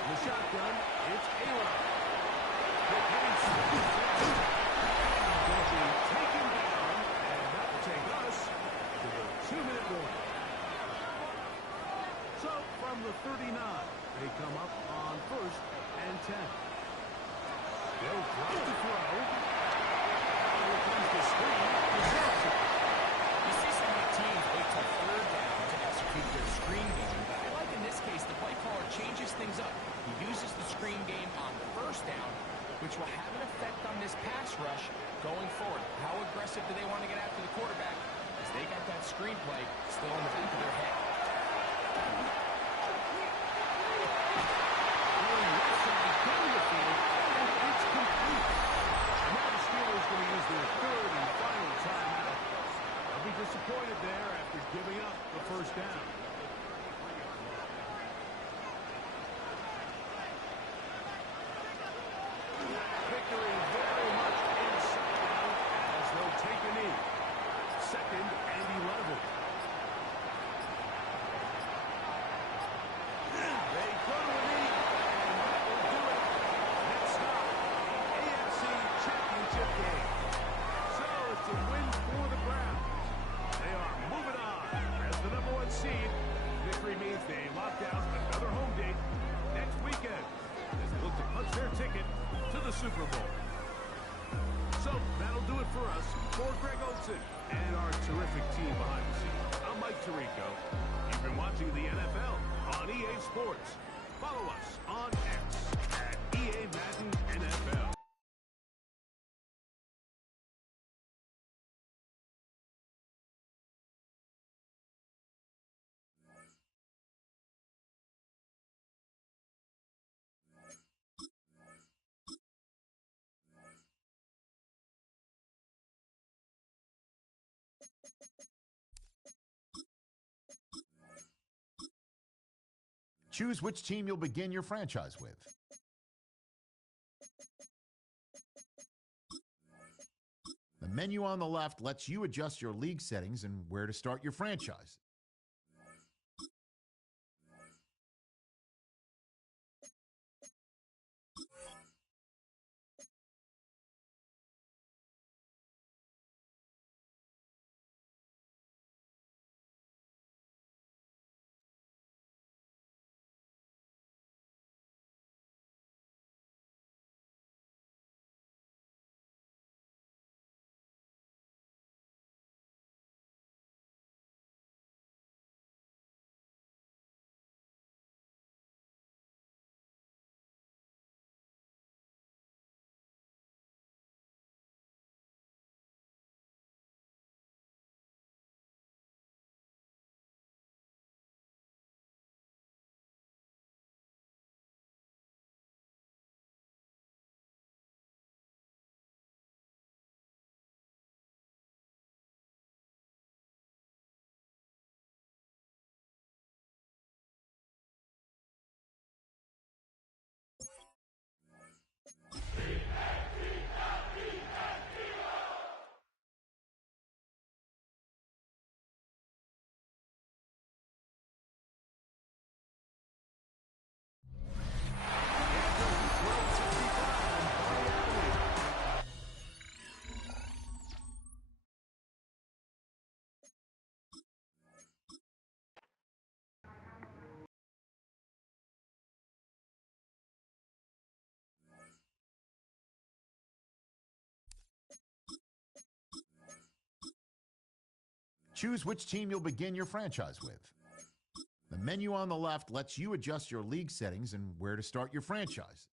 In the shotgun, it's Ayla. Going to be taken down, and that will take us to the 2-minute warning. So, from the 39, they come up on 1st and 10. They'll drop the throw. Here comes the screen. You see so many teams wait till third down to execute their screen game, but I like in this case the play caller changes things up. He uses the screen game on first down, which will have an effect on this pass rush going forward. How aggressive do they want to get after the quarterback? Because they got that screen play still in the back of their head. Disappointed there after giving up the first down. Victory very much inside out as they'll take a knee. 2nd and 11. They go to a knee, and that will do it. Next stop, the AFC Championship game. So it's a win for the Browns. They are moving on as the #1 seed. Victory means they lock down another home date next weekend as they look to punch their ticket to the Super Bowl. So that'll do it for us. For Greg Olson and our terrific team behind the scenes, I'm Mike Tirico. You've been watching the NFL on EA Sports. Follow us on X at EA Madden NFL. Choose which team you'll begin your franchise with. The menu on the left lets you adjust your league settings and where to start your franchise. Choose which team you'll begin your franchise with. The menu on the left lets you adjust your league settings and where to start your franchise.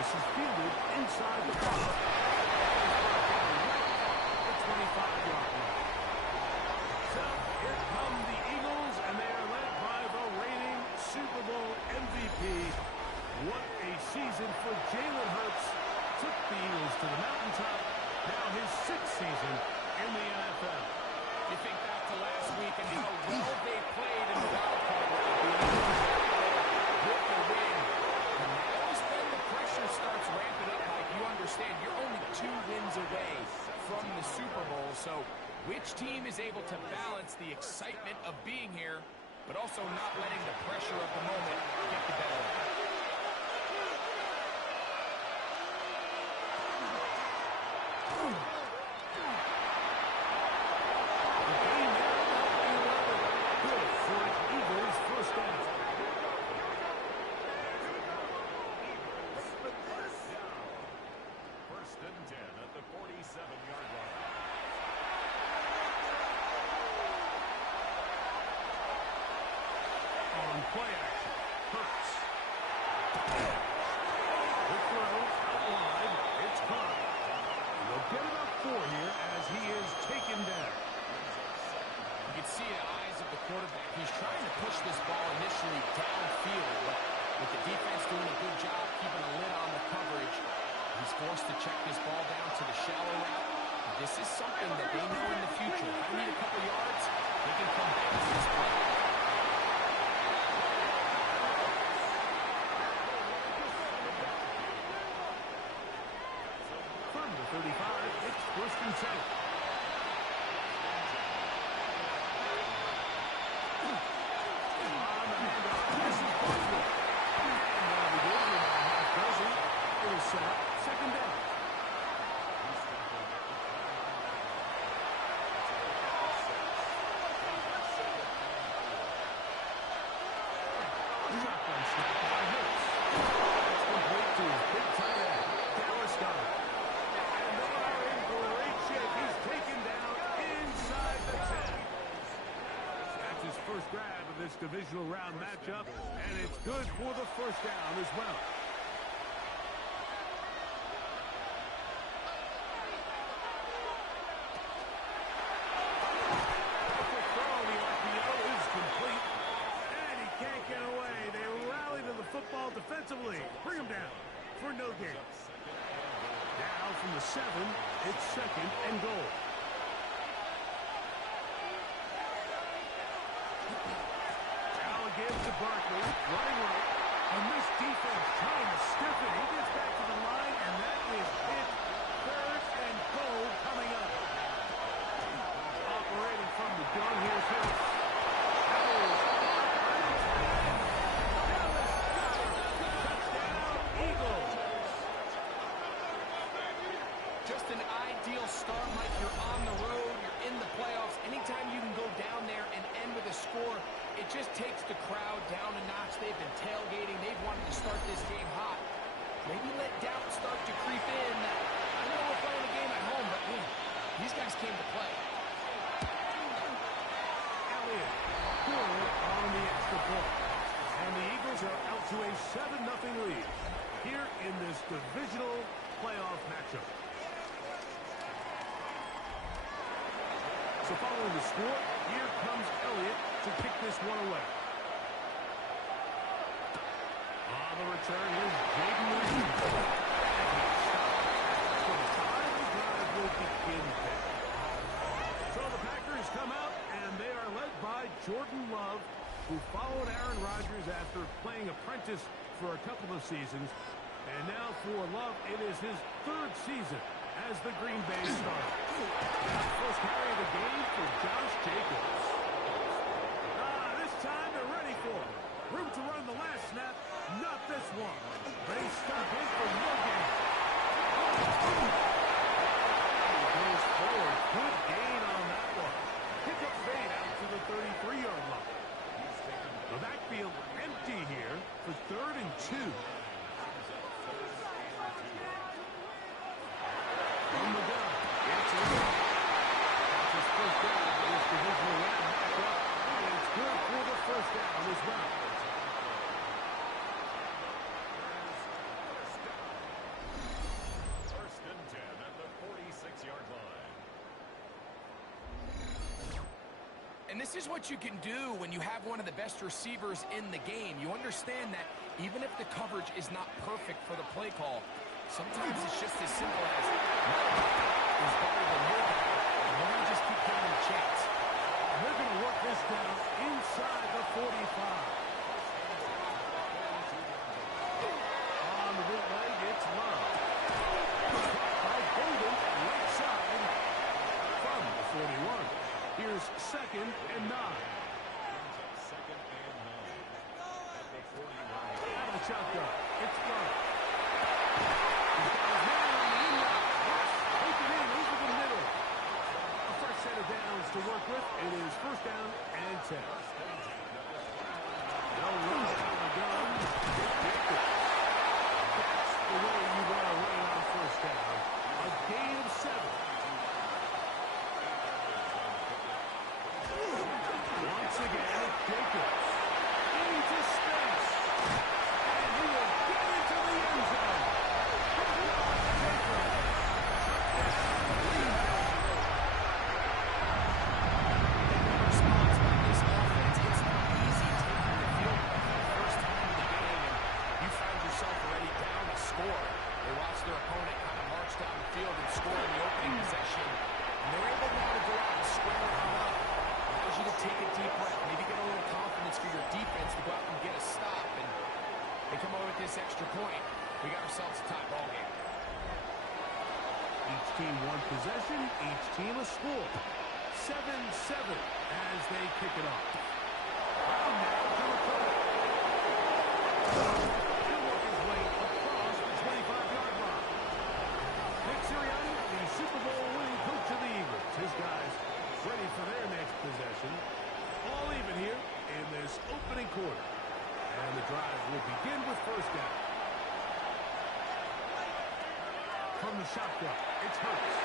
This is fielded inside the 5. The 25-yard line. So here come the Eagles, and they are led by the reigning Super Bowl MVP. What a season for Jalen Hurts. Took the Eagles to the mountaintop. Now his 6th season in the NFL. You think back to last week and how well they played in the wild card round. With the win. And now is when the pressure starts ramping up. Like, you understand, you're only 2 wins away from the Super Bowl. So which team is able to balance the excitement of being here, but also not letting the pressure of the moment get the better of them? Play action. Hurts. The throw out wide. It's caught. They'll get about 4 here as he is taken down. You can see in the eyes of the quarterback. He's trying to push this ball initially downfield, but with the defense doing a good job keeping a lid on the coverage, he's forced to check this ball down to the shallow route. This is something that they know in the future. If they need a couple yards, they can come back to this play. From the 35, it's 1st and 10. On the handoff, this is Boswell. And now the goal line half dozen. It will set up 2nd down. Shotgun snap by Hurts. It's complete to his big tight end, Dallas Goedert. And they are in great shape. He's taken down inside the 10. That's his first grab of this divisional round matchup, and it's good for the 1st down as well. The throw, the RPO is complete, and he can't get away. They rally to the football defensively. Bring him down for no gain. Now from the 7, it's 2nd and goal. Now again to Barkley, running right. And this defense trying to stiff it. He gets back to the line, and that is hit. 3rd and goal coming up. Operating from the gun, here's Hurts. Just an ideal start, Mike. You're on the road, you're in the playoffs. Anytime you can go down there and end with a score, it just takes the crowd down a notch. They've been tailgating. They've wanted to start this game hot. Maybe let doubt start to creep in. I know we're playing a game at home, but man, these guys came to play. Elliott, good on the extra point. And the Eagles are out to a 7-0 lead here in this divisional playoff matchup. So following the score, here comes Elliott to kick this one away. On the return, here's Jaden Reed. And he's stopped. So the time of drive will begin there. So the Packers come out, and they are led by Jordan Love, who followed Aaron Rodgers after playing apprentice for a couple of seasons. And now for Love, it is his 3rd season as the Green Bay starter. First carry of the game for Josh Jacobs. This time they're ready for it. Room to run the last snap, not this one. They stop in for no gain. He goes forward. Good gain on that one. Pick up fade out to the 33-yard line. The backfield empty here for 3rd and 2. From the gun, it's in. That's his first grab of this divisional round. And this is what you can do when you have one of the best receivers in the game. You understand that even if the coverage is not perfect for the play call, sometimes it's just as simple as my guy is better than your guy, and we're going to just keep giving him a chance. They're going to work this down inside the 45. On the bootleg, it's Love. By Golden, right side from the 41. Here's 2nd and 9. Out of shotgun, it's Love. He's got his man on the inline. Take it in over the middle. A fresh set of downs to work with. It is 1st down and 10. No rush to the gun. That's the way you want to run it on 1st down. A gain of 7. Once again, Jacobs into space. And he will get into the end zone. Response by this offense. It's not easy taking the field for the first time in the game, and you find yourself already down a score. They watch their opponent kind of march down the field and score in the opening possession, and they're able now to go out and square it all up. Allows you to take a deep breath, maybe get a little confidence for your defense to go out and get a stop, and they come over with this extra point. We got ourselves a tie ball game. Each team one possession, each team a score. 7-7 as they kick it off. Brown now to the corner. He'll work his way across the 25-yard line. Nick Sirianni, the Super Bowl winning coach of the Eagles. His guys ready for their next possession. All even here in this opening quarter. And the drive will begin with 1st down. From the shotgun, it's Hurts.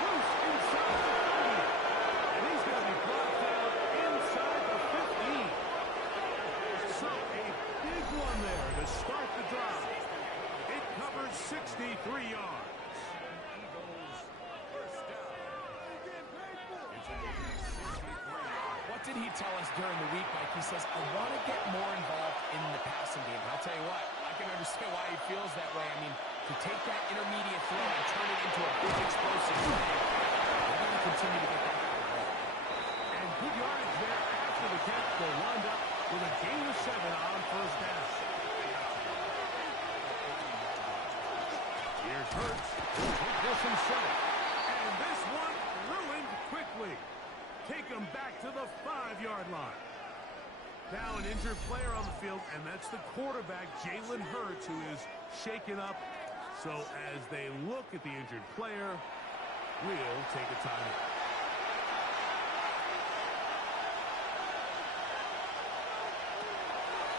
Loose inside the 30. And he's going to be brought down inside the 15. So a big one there to start the drive. It covers 63 yards. What did he tell us during the week, Mike? He says, I want to get more involved in the passing game. And I'll tell you what, I can understand why he feels that way. I mean, to take that intermediate throw and turn it into a big explosive play, they're going to continue to get that kind of ball. And good yardage there after the catch. They'll wind up with a gain of 7 on 1st down. Here's Hurts. He'll take this himself. And this one ruined quickly. Take him back to the 5-yard line. Now an injured player on the field, and that's the quarterback, Jalen Hurts, who is shaken up. So as they look at the injured player, we'll take a timeout.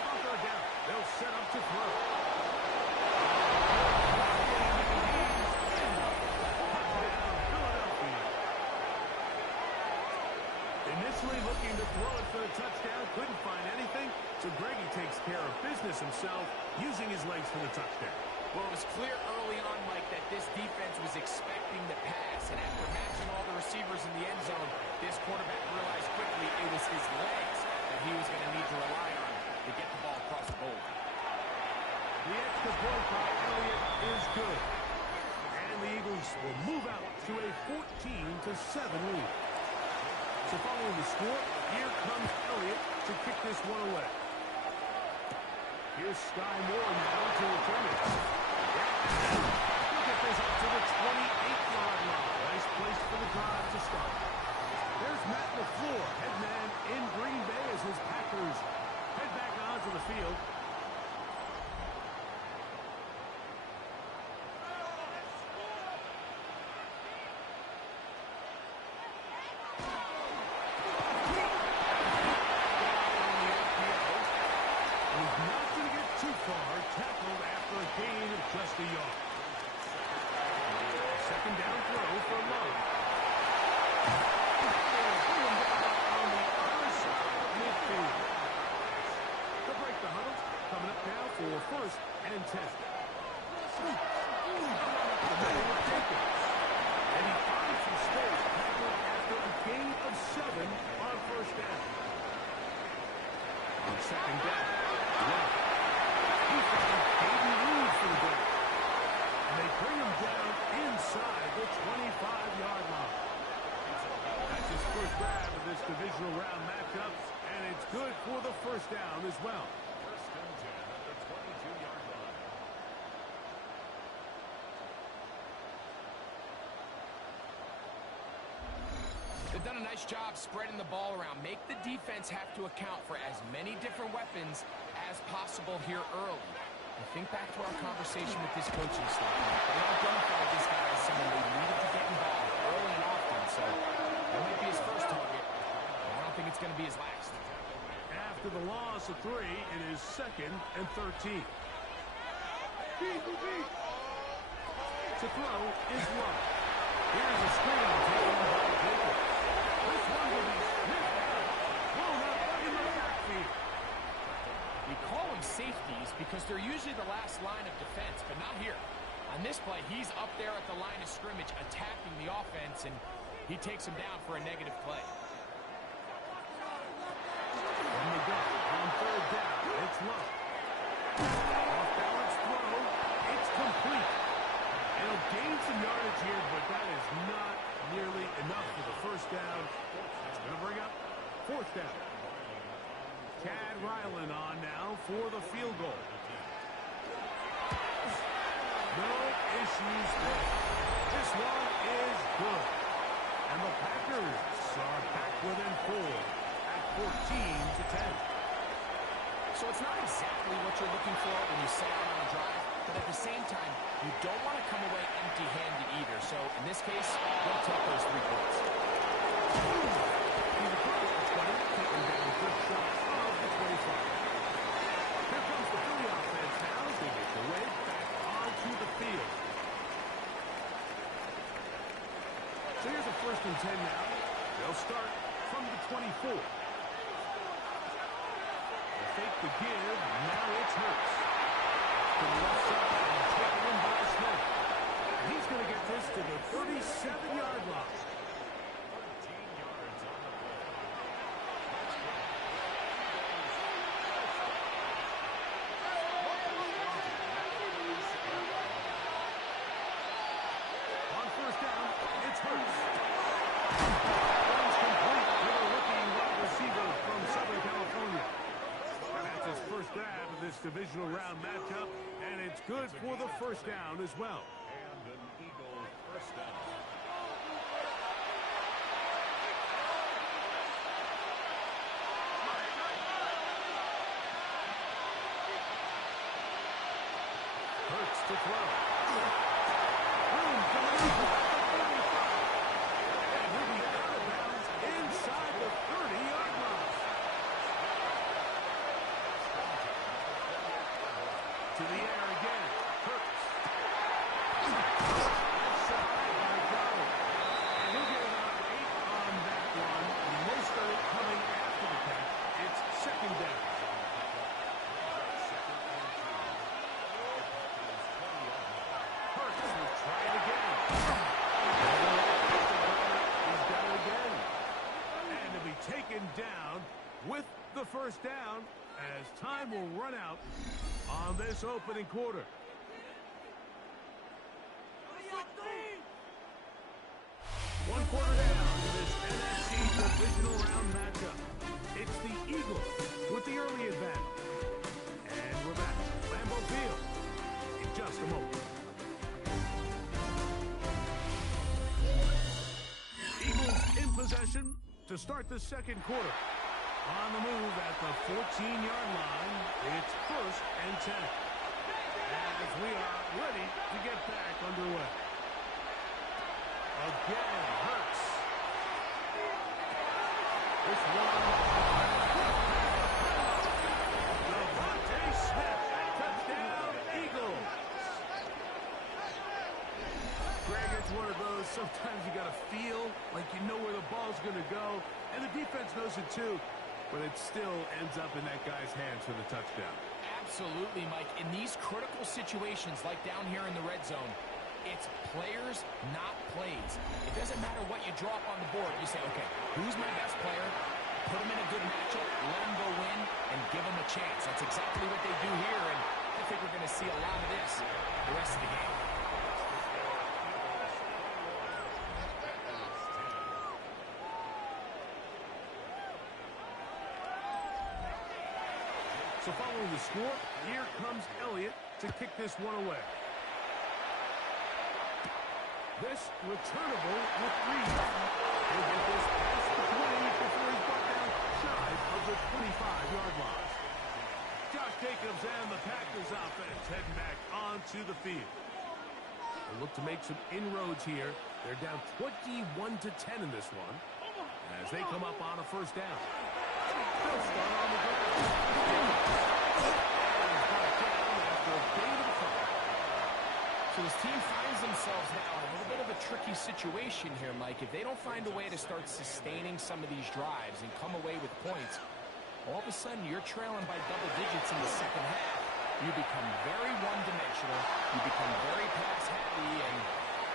On 3rd down, they'll set up to throw. Initially looking to throw it for the touchdown, couldn't find anything, so Grady takes care of business himself, using his legs for the touchdown. Well, it was clear early on, Mike, that this defense was expecting the pass, and after matching all the receivers in the end zone, this quarterback realized quickly it was his legs that he was going to need to rely on to get the ball across the goal. The extra point by Elliott is good, and the Eagles will move out to a 14-7 lead. So following the score, here comes Elliott to kick this one away. Here's Sky Moore now to return it. He'll get this up to the 28-yard line. Nice place for the drive to start. There's Matt LaFleur, head man in Green Bay as his Packers head back onto the field. Tackled after a gain of just a yard. 2nd down throw for Love. On the other side of midfield. To break the huddle, coming up now for 1st and 10. The middle with Jacobs. And he finds some space after a gain of 7 on first down. On second down, left. He found Hayden Reed for the break. And they bring him down inside the 25-yard line. That's his first grab of this divisional round matchup, and it's good for the first down as well. First and 10 at the 22-yard line. They've done a nice job spreading the ball around. Make the defense have to account for as many different weapons as possible here early. And think back to our conversation with this coaching staff. They identified this guy as someone they needed to get involved early and often, so that might be his first target. But I don't think it's going to be his last. After the loss of 3, it is 2nd and 13. To throw is low. Here's a screen taken by Jacobs. This one will be sniffed out. Thrown up in the backfield. We call them safeties because they're usually the last line of defense, but not here. On this play, he's up there at the line of scrimmage attacking the offense, and he takes him down for a negative play. From the gun, on third down, it's low. Off-balance throw, it's complete. He'll gain some yardage here, but that is not nearly enough for the first down. It's going to bring up fourth down. Chad Ryland on now for the field goal. No issues there. This one is good. And the Packers are back within 4 at 14-10. So it's not exactly what you're looking for when you set out on a drive, but at the same time, you don't want to come away empty-handed either. So in this case, they'll take those 3 points. He's across the 20, taking down just shy of the 25. Here comes the Philly offense now as they make their way back onto the field. So here's a 1st and 10 now. They'll start from the 24. They'll fake the give. Now it's Hurts. To the left side and taken in by Smith. And he's going to get this to the 37-yard line. 13 yards on the play. On first down, it's Hurts. Runs complete with a rookie wide receiver from Southern California. That's his first grab of this divisional round matchup, and it's good for the first down as well. And an Eagles first down. Hurts to throw. Room for the lead. And he'll be out of bounds inside the 30-yard line. To the air again. Hurts. Outside by Goddard. And he'll get about 8 on that one. Most of it coming after the catch. It's 2nd down. Hurts will try it again. He's got it again. And to be taken down with the first down as time will run out on this opening quarter. One quarter down in this NFC divisional round matchup. It's the Eagles with the early advantage. And we're back at Lambeau Field in just a moment. Eagles in possession to start the second quarter. On the move at the 14-yard line, it's 1st and 10. As we are ready to get back underway. Again, Hurts. This one. Devontae Smith. Touchdown, Eagles. Greg, it's one of those, sometimes you got to feel like you know where the ball's going to go, and the defense knows it too, but it still ends up in that guy's hands for the touchdown. Absolutely, Mike. In these critical situations, like down here in the red zone, It's players, not plays. It doesn't matter what you draw up on the board. You say, okay, who's my best player? Put him in a good matchup, let him go win, and give him a chance. That's exactly what they do here, and I think we're going to see a lot of this the rest of the game. So following the score, here comes Elliott to kick this one away. This returnable with Reed. He'll get this past the 20 before he's brought down shy of the 25-yard line. Josh Jacobs and the Packers offense heading back onto the field. They'll look to make some inroads here. They're down 21-10 in this one as they come up on a first down. They'll start on the ground. After a gain of a couple. So this team finds themselves now in a little bit of a tricky situation here, Mike. If they don't find a way to start sustaining some of these drives and come away with points, all of a sudden you're trailing by double digits in the second half. You become very one-dimensional. You become very pass-happy, and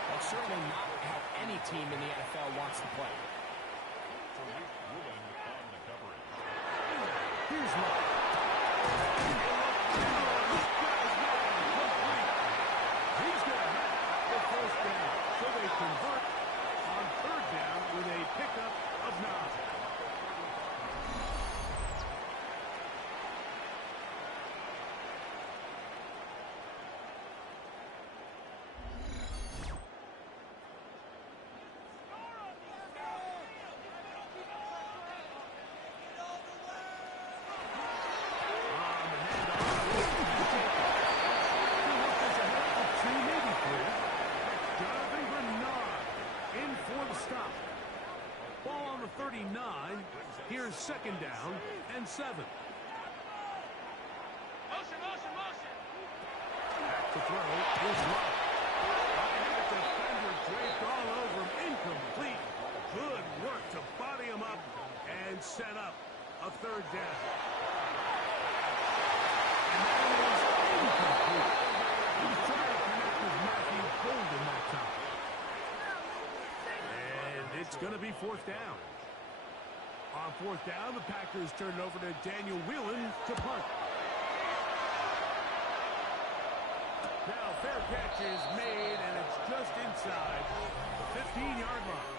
that's certainly not how any team in the NFL wants to play. Here's Love. He's going to have the first down. So they convert on third down with a pickup of 9. Here's second down and 7. Motion. Back to throw is Love. That defender draped all over him. Incomplete. Good work to body him up and set up a third down. And that is incomplete. He's trying to connect with Matthew Golden that time. And it's going to be fourth down. On fourth down, the Packers turn it over to Daniel Whelan to punt. Now, fair catch is made, and it's just inside the 15-yard line.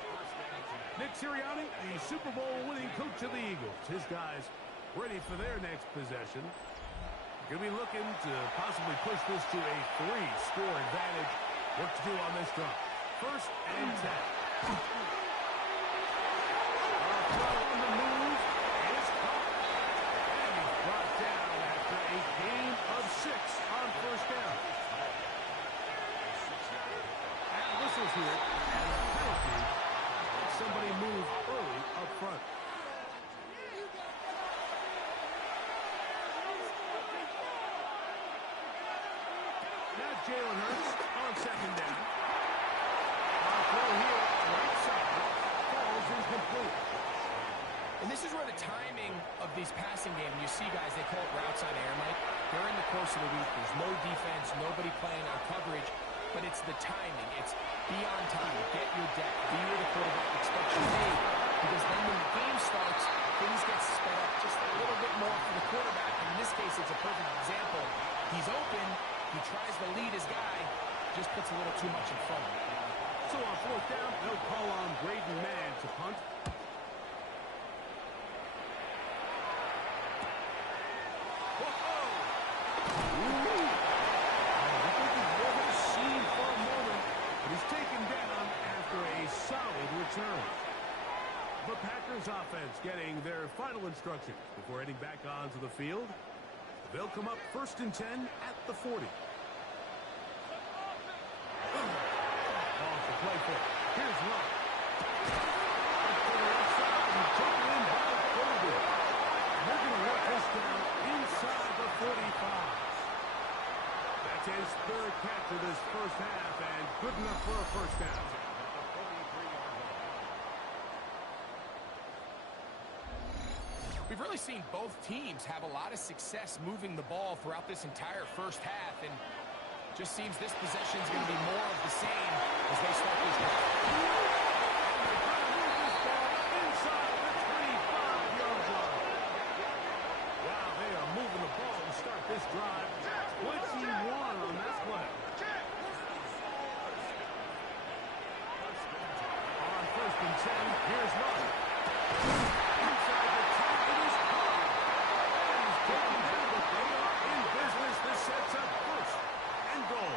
Nick Sirianni, the Super Bowl-winning coach of the Eagles. His guys ready for their next possession. Going to be looking to possibly push this to a 3-score advantage. Work to do on this drive. First and 10. On the move is caught. And he's brought down after a gain of 6 on first down. And whistles here. And a penalty. Somebody moved early up front. Now Jalen Hurts on second down. On throw here, right side. Falls incomplete. And this is where the timing of these passing games, you see guys, they call it routes on air, Mike. During the course of the week, there's no defense, nobody playing on coverage, but it's the timing. It's be on time, get your depth, be where the quarterback expects you to be. Because then when the game starts, things get sped up just a little bit more for the quarterback. In this case, it's a perfect example. He's open, he tries to lead his guy, just puts a little too much in front of him. So on fourth down, they'll call on Braden Mann to punt. The Packers offense getting their final instructions before heading back onto the field. They'll come up first and 10 at the 40. Off the play for. Here's Love. To the left side and taken in by Golden. They're going to work this down inside the 45. That's his third catch of this first half and good enough for a first down. We've really seen both teams have a lot of success moving the ball throughout this entire first half, and Just seems this possession is going to be more of the same as they start this drive. Inside the 25-yard line. Wow, they are moving the ball to start this drive. 21 on that play. On 1st and 10, here's Love. Inside the 10, it is Cobb. And he's taken down, but they are in business. This sets up 1st and goal.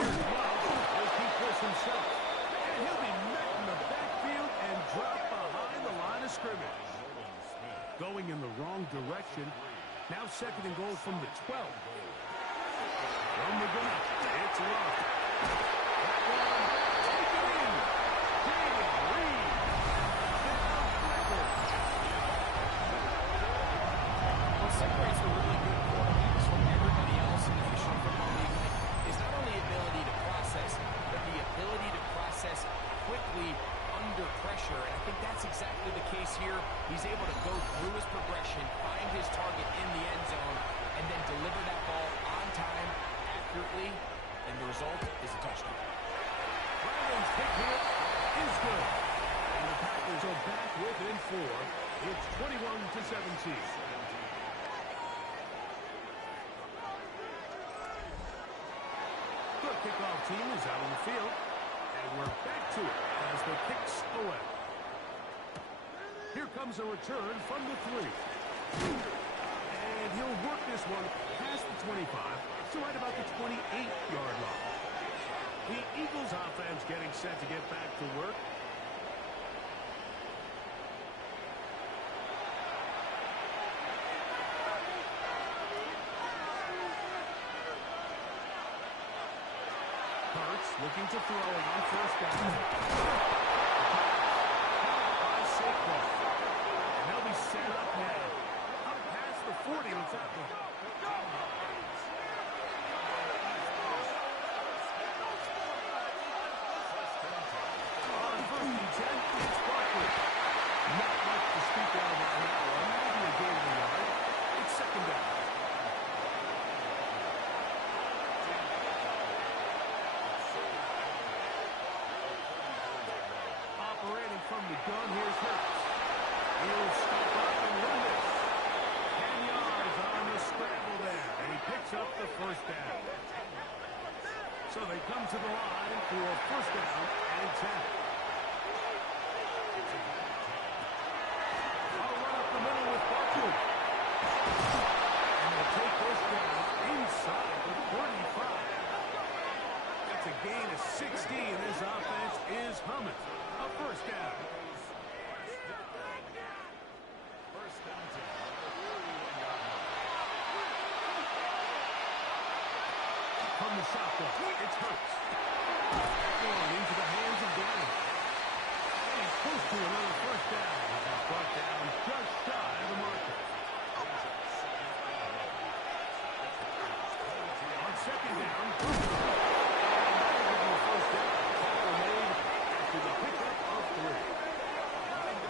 Here's Love. He'll keep this himself. And he'll be met in the backfield and dropped behind the line of scrimmage. Going in the wrong direction. Now 2nd and goal from the 12. From the gun, it's Love. That one, taken in. David Reed. What separates the really good quarterbacks from everybody else in the National Football League is not only ability to process, but the ability to process quickly under pressure. And I think that's exactly the case here. He's able to go through his progression, find his target in the end zone, and then deliver that ball on time, accurately, and the result is a touchdown. Brandon's kick here is good. And the Packers are back within 4. It's 21-17. The kickoff team is out on the field. And we're back to it as the kicks away. Here comes a return from the 3. And he'll work this one past the 25 to right about the 28-yard line. The Eagles offense getting set to get back to work. Hurts looking to throw on 1st down. By Saquon. And they'll be set up now. Up past the 40 with that one. On 1st and 10, it's Barkley. Not much to speak of on that one. Maybe a gain of a yard. It's 2nd down. Operating from the gun, here's Hurts. He'll step up and run this. 10 yards on the scramble there. And he picks up the 1st down. So they come to the line for 1st down and 10. I'll run up the middle with Barkley. And they'll take this down inside the 35. That's a gain of 16. This offense is humming. A 1st down. From the shotgun, it's Hurts. Going into the hands of Brown. And he's close to another 1st down. He's brought down just shy of the marker. On 2nd down,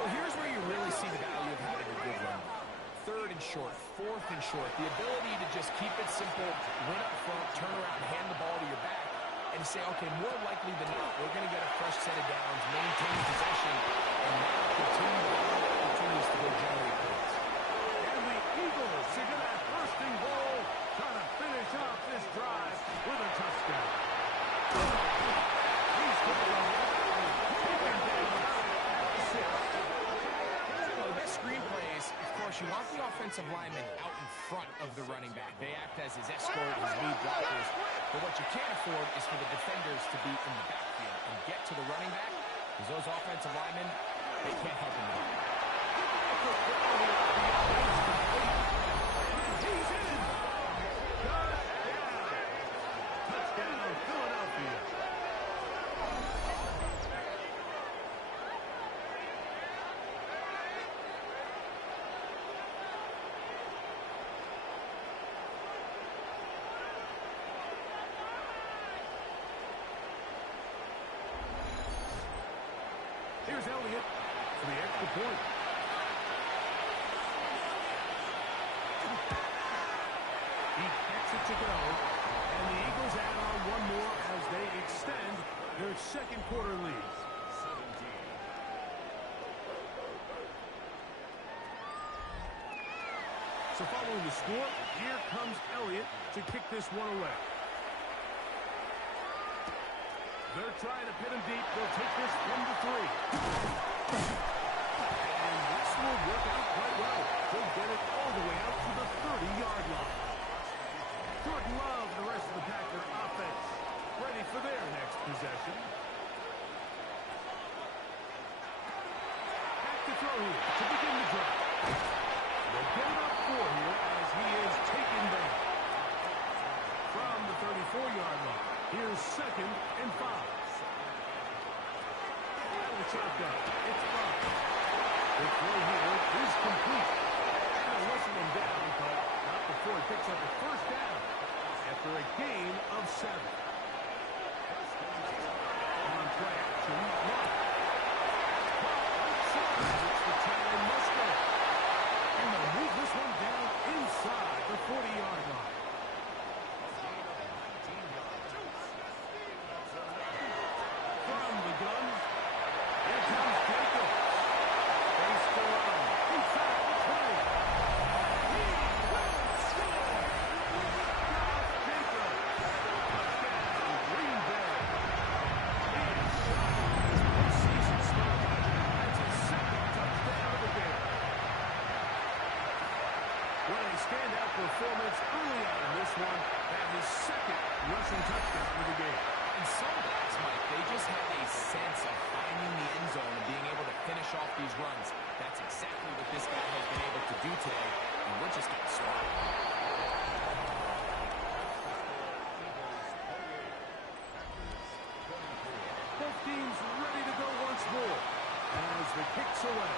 Well, here's where you really see the value of having a good run. 3rd and short, 4th and short. The ability to just keep it simple, win up front, turn around, and hand the ball to your back, and say, okay, more likely than not, we're going to get a fresh set of downs, maintain possession, and now continue to have opportunities to go generate points. And the Eagles to get that 1st and goal, trying to finish off this drive with a touchdown. He's going to taken down at the 6. Well, the best screenplays, of course, you want the offensive linemen out in front of the running back. They act as his escort, his lead blockers. But what you can't afford is for the defenders to be in the backfield and get to the running back, because those offensive linemen, they can't help him at all. He's in. Touchdown, Philadelphia. Here's Elliott for the extra point. to go. And the Eagles add on one more as they extend their second quarter lead. So following the score, here comes Elliott to kick this one away. They're trying to pin him deep. They'll take this from the 3. And this will work out quite well. He'll get it all the way out to the 30-yard line. Jordan Love, the rest of the Packer offense, ready for their next possession. Back to throw here to begin the drive. They'll get it up 4 here as he is taken down. From the 34-yard line, here's 2nd and 5. And the shotgun. It's blocked. The throw here is complete. And they'll whistle him down, but not before he picks up a first down after a gain of 7. On play action, Love. Outside, it's the tight end Musgrave. And they'll move this one down inside the 40-yard line. From the gun, here comes Jacobs. Face to run, inside the 20. He will score! Josh Jacobs. Touchdown, Green Bay. He is shocking his postseason start. That's his 2nd touchdown of the game. What a standout performance early on in this one. And his 2nd rushing touchdown of the game. And some guys, Mike, they just have a sense of finding the end zone and being able to finish off these runs. That's exactly what this guy has been able to do today, and we're just getting started. Both teams ready to go once more as the kick's away.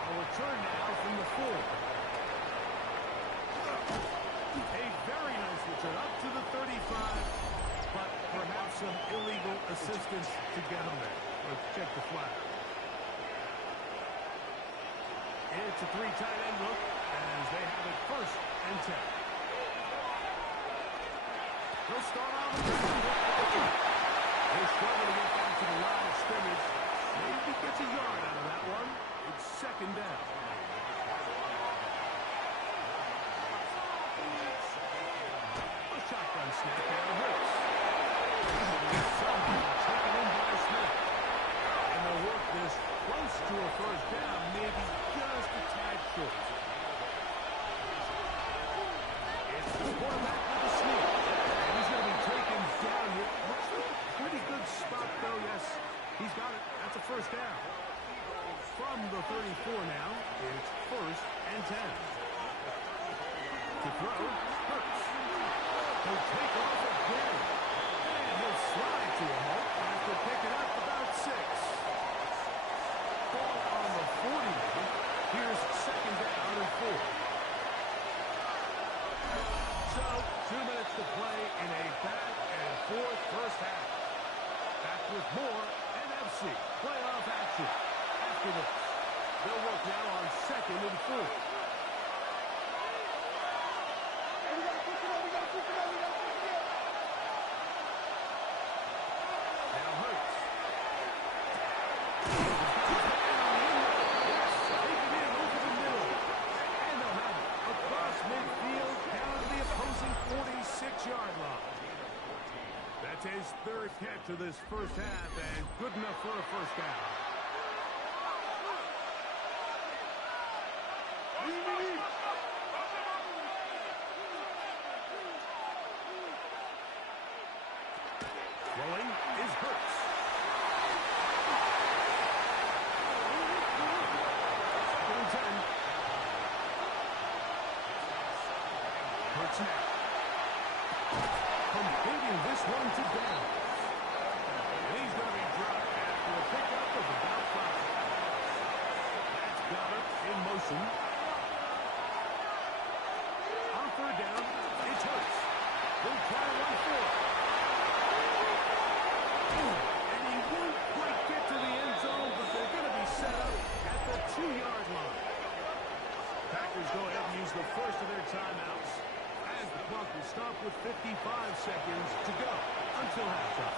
A return now from the 4. A very nice return up to the 35, but perhaps some illegal assistance to get him there. Let's check the flag. It's a 3 tight end look as they have it 1st and 10. They'll start on the ground. They struggle to get back to the line of scrimmage. Maybe gets a yard out of that one. It's 2nd down. A shotgun snap now hurts. Somehow taken in by Smith. And they'll work this close to a first down, maybe just a tad short. It's the quarterback with the sneak. And he's going to be taken down here. Looks like a pretty good spot, though. Yes, he's got it. That's a first down. From the 34 now, it's 1st and 10. To throw, Hurts. He'll take off again. And he'll slide to a halt after picking up about 6. Ball on the 40. Here's 2nd down and 4. So, 2 minutes to play in a back and forth first half. Back with more NFC playoff action. After this, they'll work now on 2nd and 4. Now Hurts. Take it in over the middle. And they'll have it across midfield down to the opposing 46-yard line. That's his 3rd catch of this first half and good enough for a first down. Throwing is Hurts. Second and 10. Hurts now. Completing this one to down. And he's going to be dropped after a pickup of seconds to go until halftime.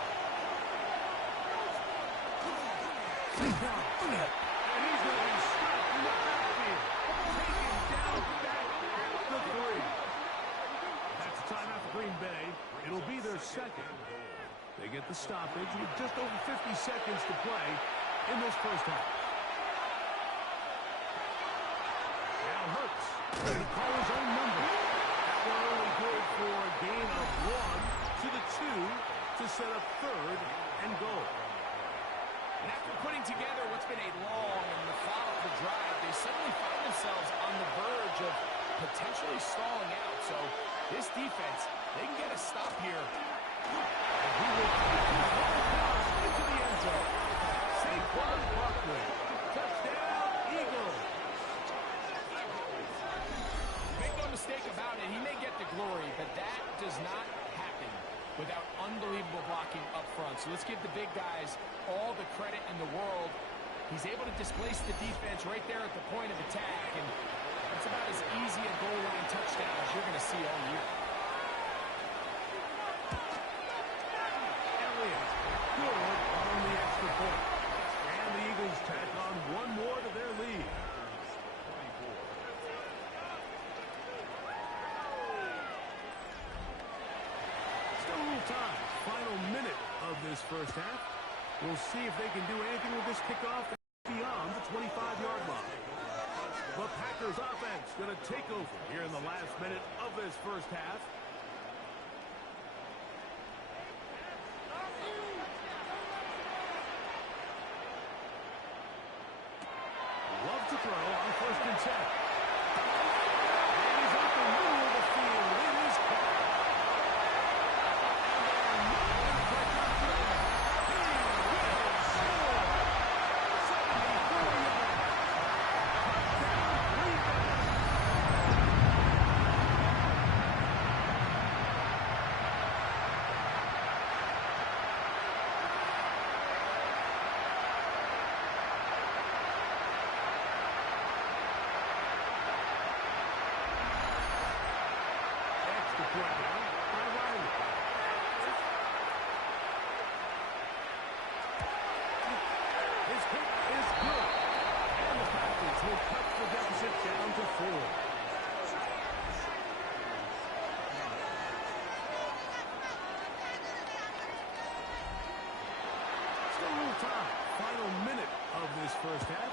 And he's going to be stopped in the backfield. Taken down back at the 3. That's a timeout for Green Bay. It'll be their second. They get the stoppage with just over 50 seconds to play in this first half. Now Hurts. He call his own number. That one only good for a gain of 1 to the 2 to set up 3rd and goal. And after putting together what's been a long and methodical drive, they suddenly find themselves on the verge of potentially stalling out. So this defense, they can get a stop here. And he will take his long pass into the end zone. Saquon Barkley. Touchdown, Eagles. Make no mistake about it, he may get the glory, but that does not happen without unbelievable blocking up front. So let's give the big guys all the credit in the world. He's able to displace the defense right there at the point of attack, and that's about as easy a goal line touchdown as you're going to see all year. Elliott, good on the extra point. And the Eagles tack on one more to their lead. Still a little time. Final minute of this first half. We'll see if they can do anything with this kickoff beyond the 25-yard line. The Packers offense going to take over here in the last minute of this first half. Love to throw on 1st and 10. And he's up the middle of the field. It is caught. And they are not going to break up there. He will score. 74 yards. Touchdown, Green Bay. Extra point now by Riley. His hit is good. And the Packers will cut the deficit down to 4. Still a little time. Final minute of this first half.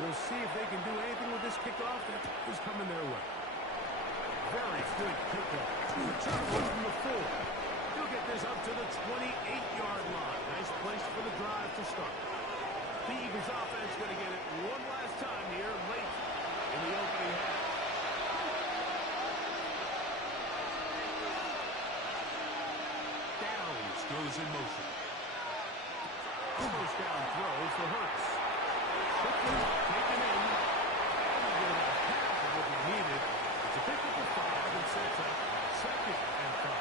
We'll see if they can do anything with this kickoff that is coming their way. Very good kickoff. Return one from the 4. He'll get this up to the 28-yard line. Nice place for the drive to start. The Eagles offense going to get it one last time here late in the opening half. Downs goes in motion. First down throw for Hurts. Quickly taken in. And he'll get about half of what he needed. It's a pickup of 5 and sets up 2nd and 5.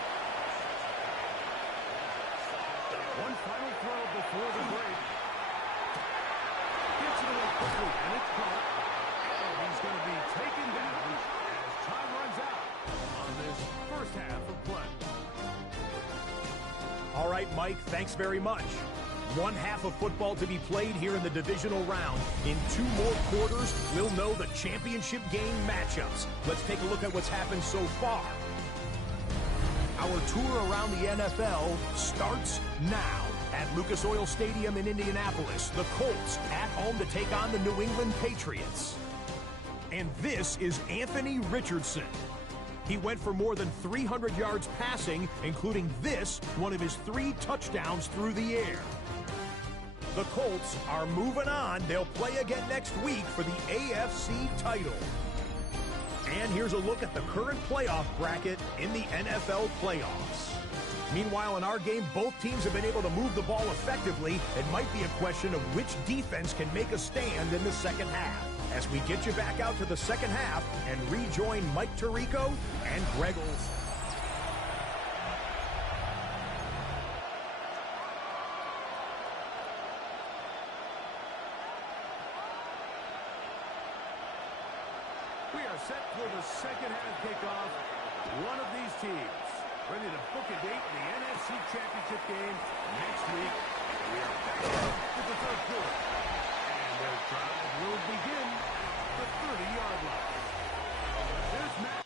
One final throw before the break. Gets it away quickly, and it's caught. And he's going to be taken down as time runs out on this first half of play. All right, Mike, thanks very much. One half of football to be played here in the divisional round. In 2 more quarters, we'll know the championship game matchups. Let's take a look at what's happened so far. Our tour around the NFL starts now. At Lucas Oil Stadium in Indianapolis, the Colts at home to take on the New England Patriots. And this is Anthony Richardson. He went for more than 300 yards passing, including this, one of his 3 touchdowns through the air. The Colts are moving on. They'll play again next week for the AFC title. And here's a look at the current playoff bracket in the NFL playoffs. Meanwhile, in our game, both teams have been able to move the ball effectively. It might be a question of which defense can make a stand in the second half. As we get you back out to the second half and rejoin Mike Tirico and Greg Olson. We are set for the second half kickoff. One of these teams ready to book a date in the NFC Championship game next week. We are back with the third quarter. And their drive will begin at the 30-yard line. Here's Matt.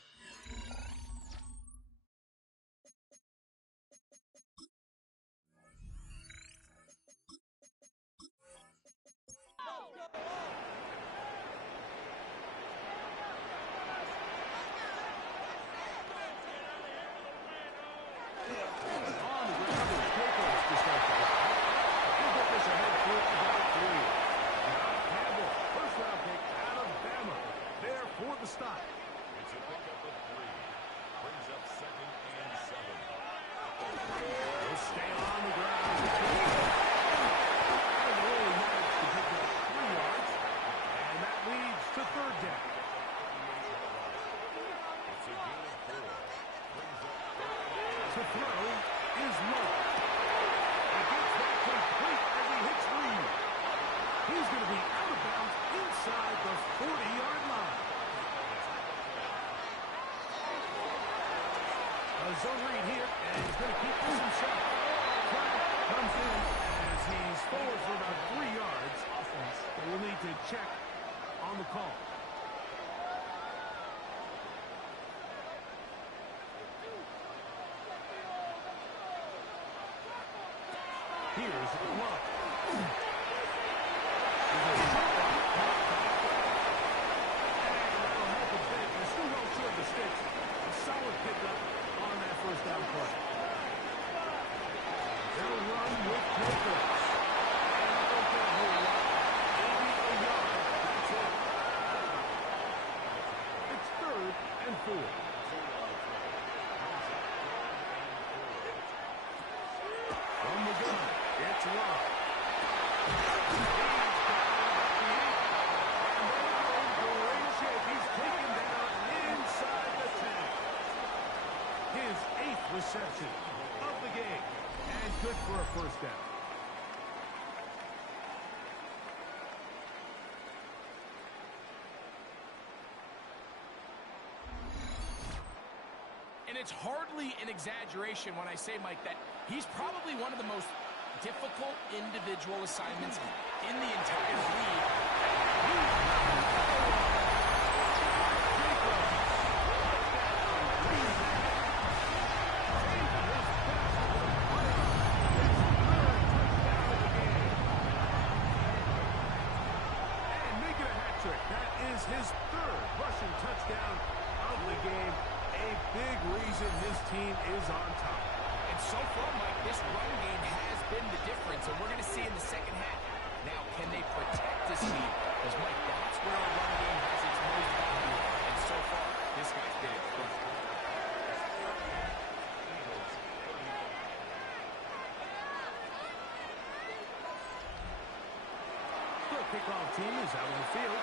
Stop. It's a pickup of 3. Brings up 2nd and 7. He'll stay on the ground. And really managed to pick up 3 yards. And that leads to third down. It's a gain of 4. Brings up 3rd. To throw is low. He gets that complete as he hits Reed. He's going to be out of bounds inside the 40-yard line. A zone read here, and he's going to keep this himself. Flag comes in as he's forward for about 3 yards. We'll need to check on the call. Here's Love. Solid pickup on that first down play. They'll run with purpose. And I don't get a whole lot. Maybe a yard. That's it. It's 3rd and 4. From the gun, it's Love. He's taken down inside the 10. His 8th reception of the game. And good for a first down. And it's hardly an exaggeration when I say, Mike, that he's probably one of the most difficult individual assignments in the entire league. That is his 3rd rushing touchdown of the game. A big reason his team is on top. And so far, Mike, this run game has been the difference, and we're going to see in the second half. Now, can they protect this lead? Because, Mike, that's where a run game has its most value. And so far, this guy's been in front. The kickoff team is out on the field.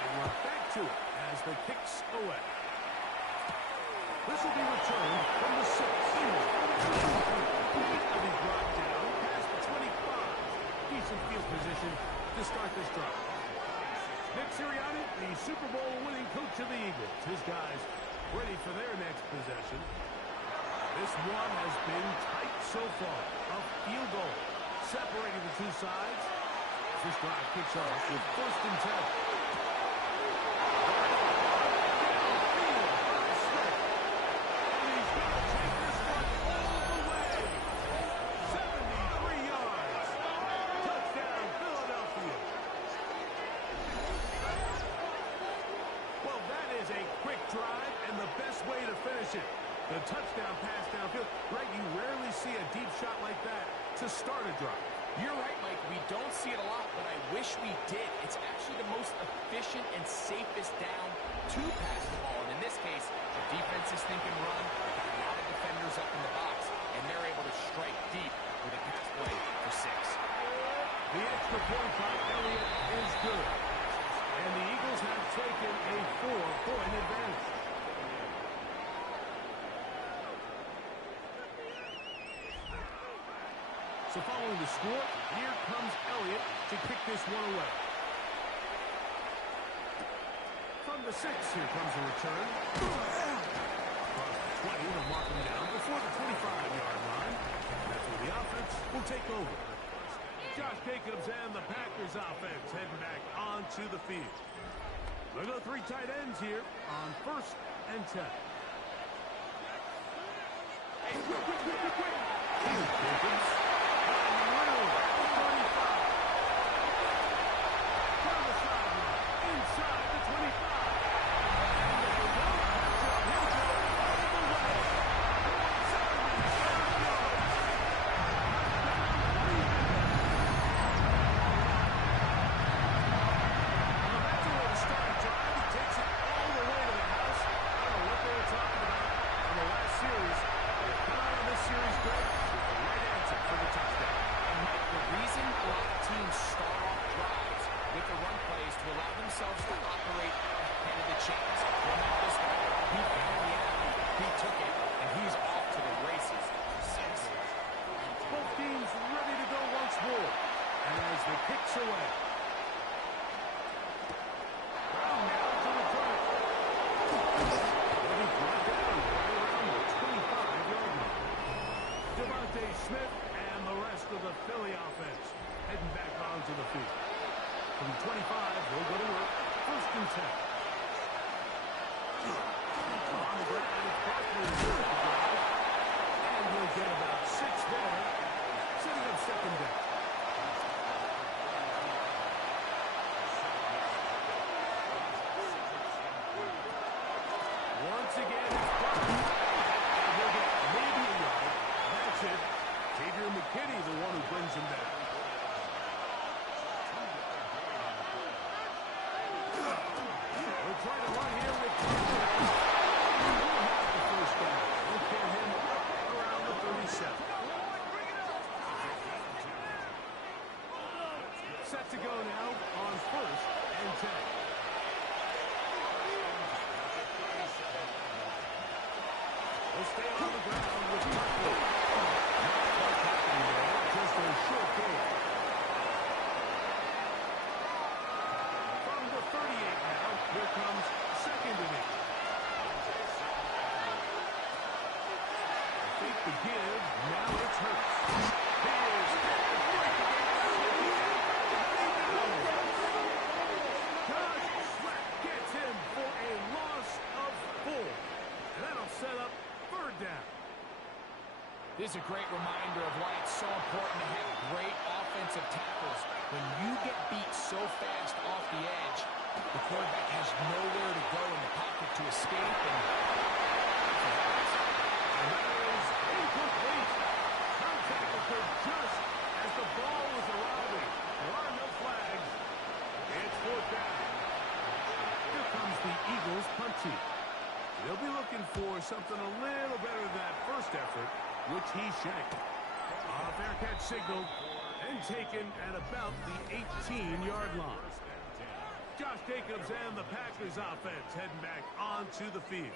And we're back to it as the kicks away. This will be returned from the 6. He'll be brought down past the 25. Decent field position to start this drive. Nick Sirianni, the Super Bowl winning coach of the Eagles. His guys ready for their next possession. This one has been tight so far. A field goal separating the two sides. This drive kicks off with 1st and 10. The touchdown pass downfield. Greg, you rarely see a deep shot like that to start a drive. You're right, Mike. We don't see it a lot, but I wish we did. It's actually the most efficient and safest down to pass the ball. And in this case, the defense is thinking run. They've got a lot of defenders up in the box, and they're able to strike deep with a pass play for 6. The extra point by Elliott is good. And the Eagles have taken a 4-point advantage. So following the score, here comes Elliott to kick this one away. From the 6, here comes the return. Across the 20. They'll mark him down before the 25-yard line. That's where the offense will take over. Josh Jacobs and the Packers offense heading back onto the field. They'll go 3 tight ends here on 1st and 10. Jacobs. Inside the 25. Set to go now on 1st and 10. They'll stay on the ground with Buckley. Just a short game. From the 38 now, here comes 2nd and 8. Fake the give, now it's Hurts. Set up 3rd down. This is a great reminder of why it's so important to have great offensive tackles. When you get beat so fast off the edge, the quarterback has nowhere to go in the pocket to escape. And that is incomplete. Contact occurred just as the ball was arriving. There are no flags. It's 4th down. Here comes the Eagles punt team. They'll be looking for something a little better than that first effort, which he shanked. Fair catch signaled and taken at about the 18-yard line. Josh Jacobs and the Packers offense heading back onto the field.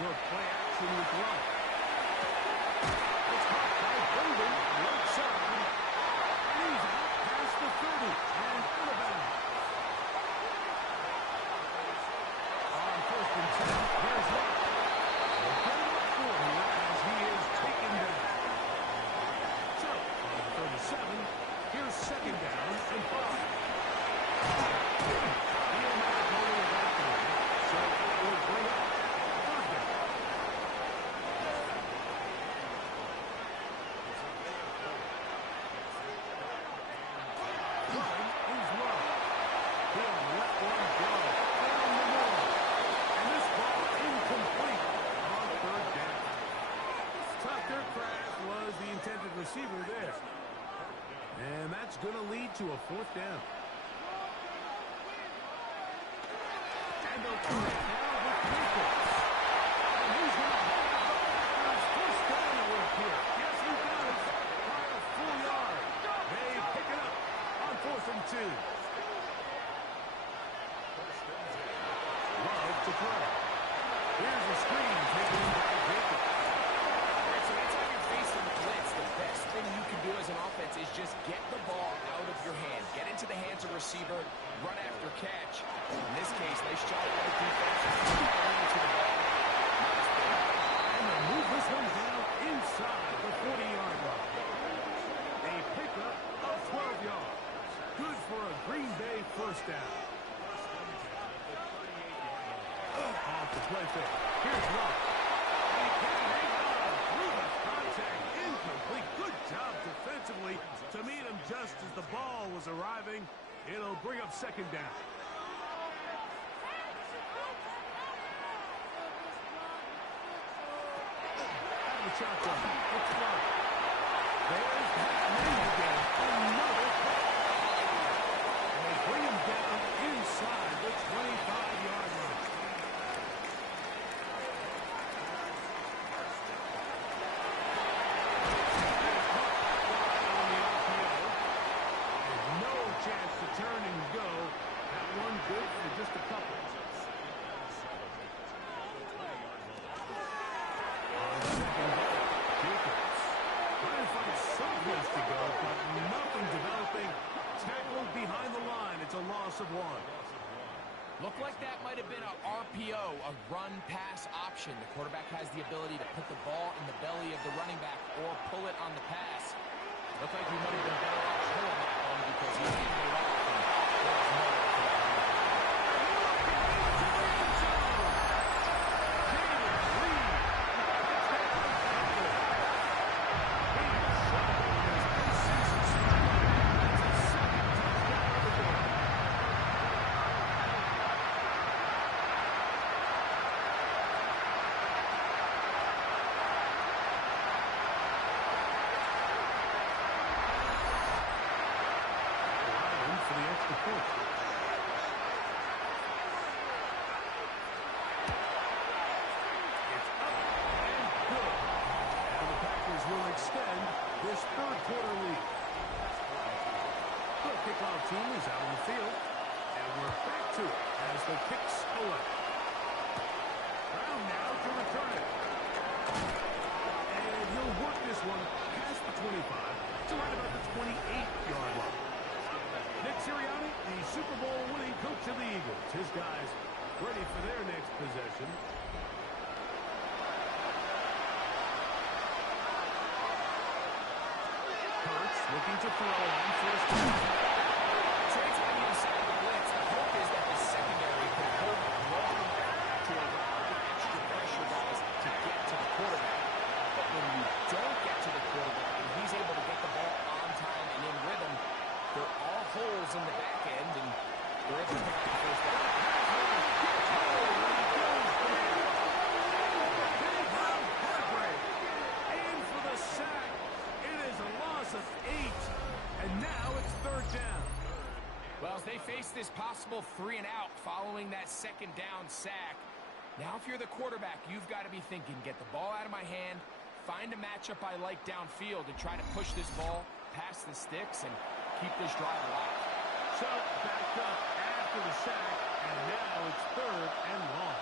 Good play action with Love. Right side, and he's out past the 30 and out of bounds. On 1st and 10, here's Love. They'll get him up for him as he is taken down. So, on the 37, here's 2nd down and 5. He'll not go to the back end, so it will bring up 3rd down. Receiver there. And that's going to lead to a 4th down. And they'll come in now with Jacobs. And he's going to have his 1st down to work here. Yes, he does. By a full yard. They pick it up on 4th and 2. Love to throw. Here's a screen taken by Jacobs. so anytime you're facing the blitz, the best thing you can do as an offense is just get the ball out of your hand. Get into the hands of receiver, run after catch. In this case, nice job by the defense. To the ball. And they move this one down inside the 40-yard line. A pickup of 12 yards. Good for a Green Bay first down. Off the play fake. Here's Love. He can't hang on through the contact. Incomplete. Good job defensively to meet him just as the ball was arriving. It'll bring up second down. Out of the shotgun. It's Love. There's that man again. Another play. And they bring him down inside the 25-yard line. No chance to turn and go. That one good for just a couple. On second down, Jacobs trying to find someplace to go, but nothing developing. Tackled behind the line. It's a loss of one. Looked like that might have been a RPO, a run-pass option. The quarterback has the ability to put the ball in the belly of the running back or pull it on the pass. Looked like he might have been better off pulling that one because he didn't get it off. And there was no way for that. For the extra point. It's up and good. And the Packers will extend this third quarter lead. The kickoff team is out on the field. And we're back to it as the kicks away. Brown now to return it. And he'll work this one past the 25 to right about the 28-yard line. Nick Sirianni, the Super Bowl winning coach of the Eagles. His guys ready for their next possession. Hurts looking to throw on first down. Trades on the inside of the blitz. The hope is that the secondary can hold it long enough to allow the extra pressure guys to get to the quarterback. But when you don't get to the quarterback and he's able to get the ball on time and in rhythm, there are holes in the back end, and they're able to pick up the first down. And for the sack, it is a loss of 8. And now it's third down. Well, as they face this possible 3 and out following that second down sack, now if you're the quarterback, you've got to be thinking, get the ball out of my hand, find a matchup I like downfield, and try to push this ball past the sticks and keep this drive alive. So, backed up after the sack, and now it's third and long.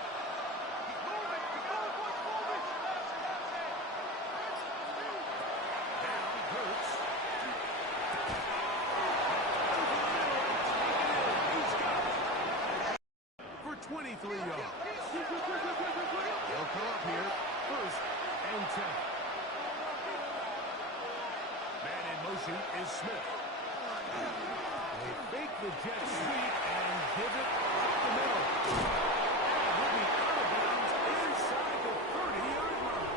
Now Hurts. He's got it. For 23 yards. He'll come up here, first and 10. Man in motion is Smith. They fake the jet sweep and give it up the middle. And will be out of bounds inside the 30-yard line.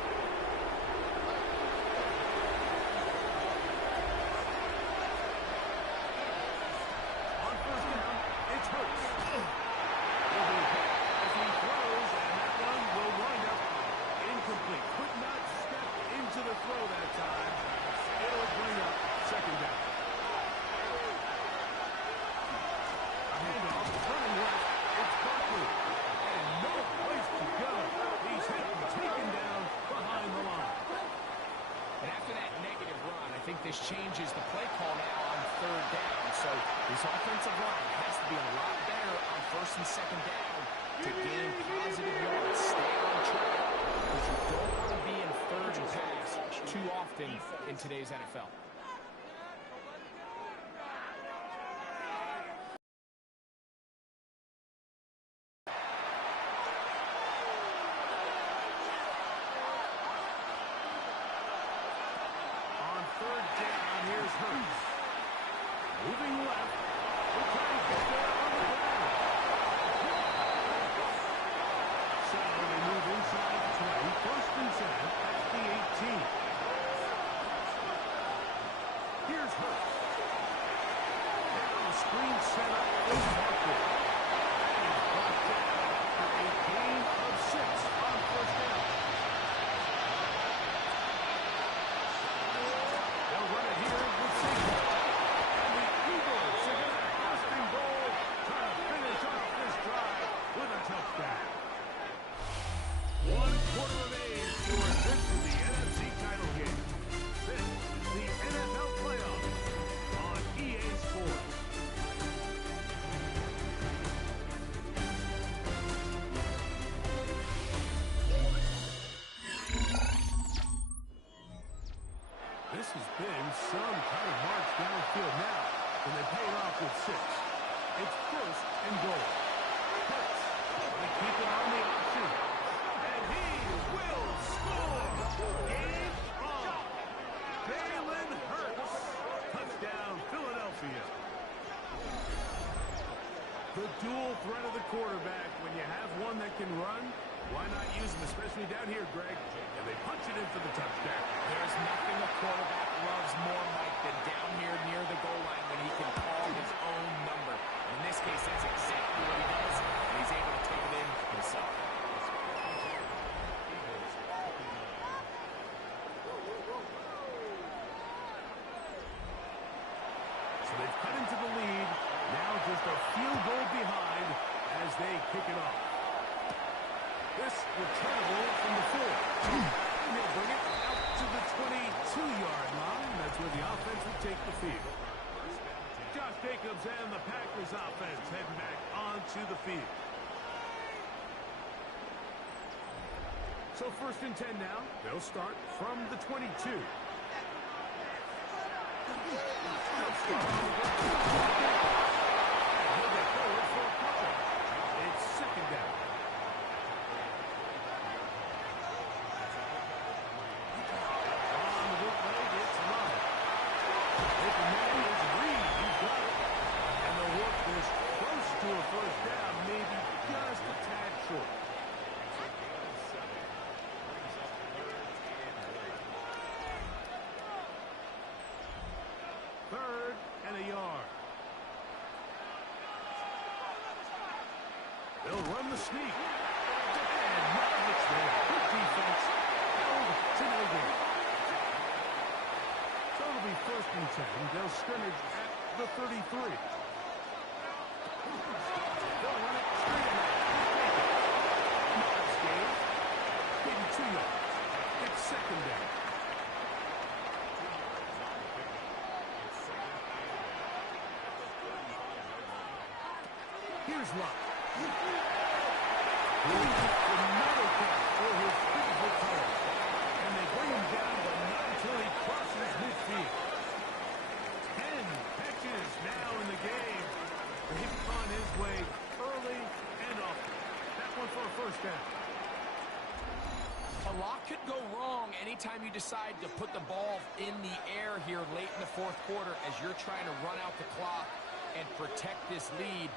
On first down, it's Hurts. Will be hit as he throws, and that one will wind up incomplete. Could not step into the throw that time. It'll bring up second down. Handoff, turning left, it's Barkley. And no place to go. He's hit and taken down behind the line. And after that negative run, I think this changes the play call now on third down. So this offensive line has to be a lot better on first and second down to gain positive yards. Stay on track because you don't want to be in third and pass too often in today's NFL. Hurts. Moving left. We're trying to get there on the ground. So they move inside the 20. First and 10 at the 18. Here's Hurts. Now the screen set up is Barkley. And he's brought down for a gain of 6 on first down. They'll run it here with Saquon. And the Eagles are going to have first and goal, trying to finish off this drive with a touchdown. 1/4 remains for a trip to the NFC title game. This is the NFL playoffs on EA Sports. This has been some kind of march downfield now, and they pay it off with 6. It's first and goal. Hurts. They keep it on the option. And he will score. Game on. Jalen Hurts. Touchdown, Philadelphia. The dual threat of the quarterback. When you have one that can run, why not use him, especially down here, Greg? And they punch it in for the touchdown. There's nothing a quarterback loves more, Mike, than down here near the goal line when he can call his own number. In this case, that's exactly what he does, and he's able to take it in himself. So they've cut into the lead. Now just a field goal behind as they kick it off. This returnable from the 4. And they'll bring it out to the 22-yard line. That's where the offense will take the field. Josh Jacobs and the Packers offense heading back onto the field. So first and 10 now. They'll start from the 22. They'll start on the ground. He'll get forward for a couple. It's second down. On the bootleg, it's Love. Open man is Reed. He's got it. And they'll work this close to a first down, maybe just a tad short. Third and a yard. They'll run the sneak. And not much there. Good defense. Held to no gain. So it'll be first and 10. They'll scrimmage at the 33. They'll run it straight ahead. Modest gain. Maybe 2 yards. It's second down. Here's Luck. Another catch for his physical power. And they bring him down, but not until he crosses midfield. 10 catches now in the game. He's on his way early and often. That one for a first down. A lot could go wrong anytime you decide to put the ball in the air here late in the fourth quarter as you're trying to run out the clock and protect this lead.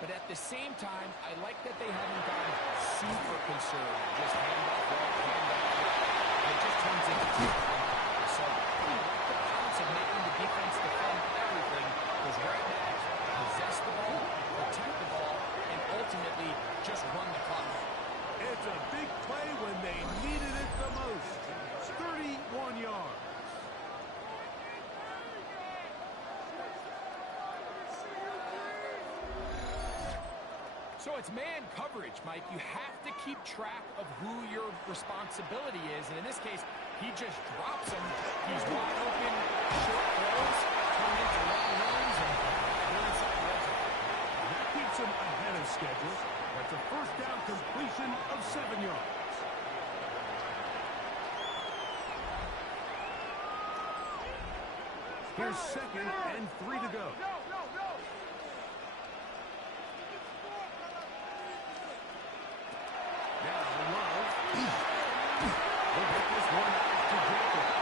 But at the same time, I like that they haven't gotten super conservative. Just hand off right, hand off left. And it just turns into so the balance of making the defense defend everything was right now. Possess the ball, protect the ball, and ultimately just run the clock. It's a big play when they needed it the most. 31 yards. So it's man coverage, Mike. You have to keep track of who your responsibility is. And in this case, he just drops him. He's wide open, short throws, turn into long runs, and they're inside the red zone. That keeps him ahead of schedule. That's a first down completion of 7 yards. Here's second and 3 to go. Now Love. They'll get this one out to Jacobs.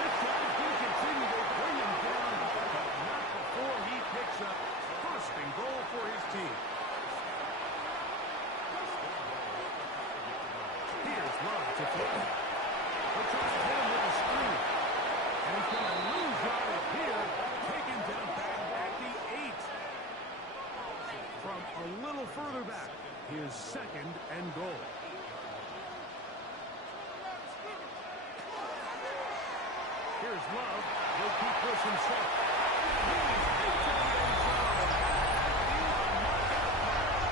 This drive's going to continue. They bring him down They'll try to hit him with a screen. And he's going to lose yardage here. Taken down back at the 8. From a little further back, here's 2nd and goal. Here's Love. He'll keep this himself. He's into the end zone. He's a knockout pass.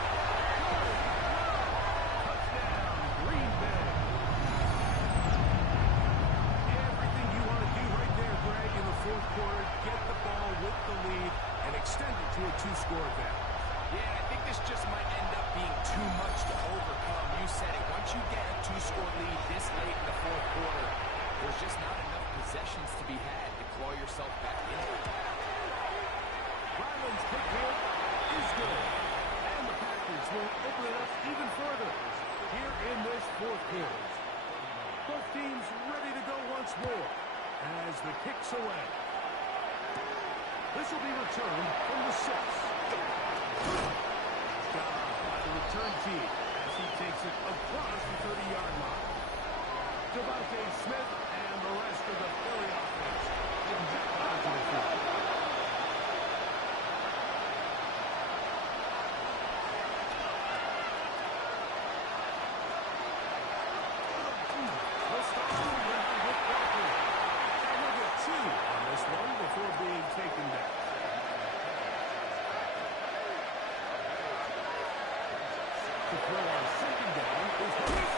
Touchdown, Green Bay. Everything you want to do right there, Greg, in the 4th quarter. Get the ball with the lead and extend it to a 2-score advantage. Yeah, I think this just might end up being too much to overcome. You said it. Once you get a 2-score lead this late in the 4th quarter, there's just not enough possessions to be had to claw yourself back into it. Ryland's kick here is good. And the Packers will open it up even further here in this 4th quarter. Both teams ready to go once more as the kick's away. This will be returned from the 6. Job by the return team as he takes it across the 30-yard line. Devontae Smith and the rest of the Philly offense getting back onto the field. They'll start around with Walker. And they'll get 2 on this one before being taken down. To throw on 2nd down is Hurts.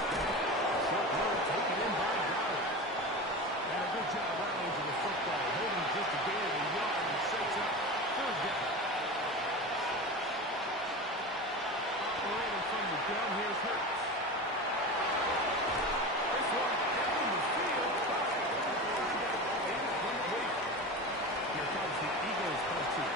Short road taken in by Goddard. And a good job rallying to the football. Holding just a gain of a yard and sets up 3rd down. Operating from the gun, here's Hurts. This one down the field. Incomplete. Here comes the Eagles punt team.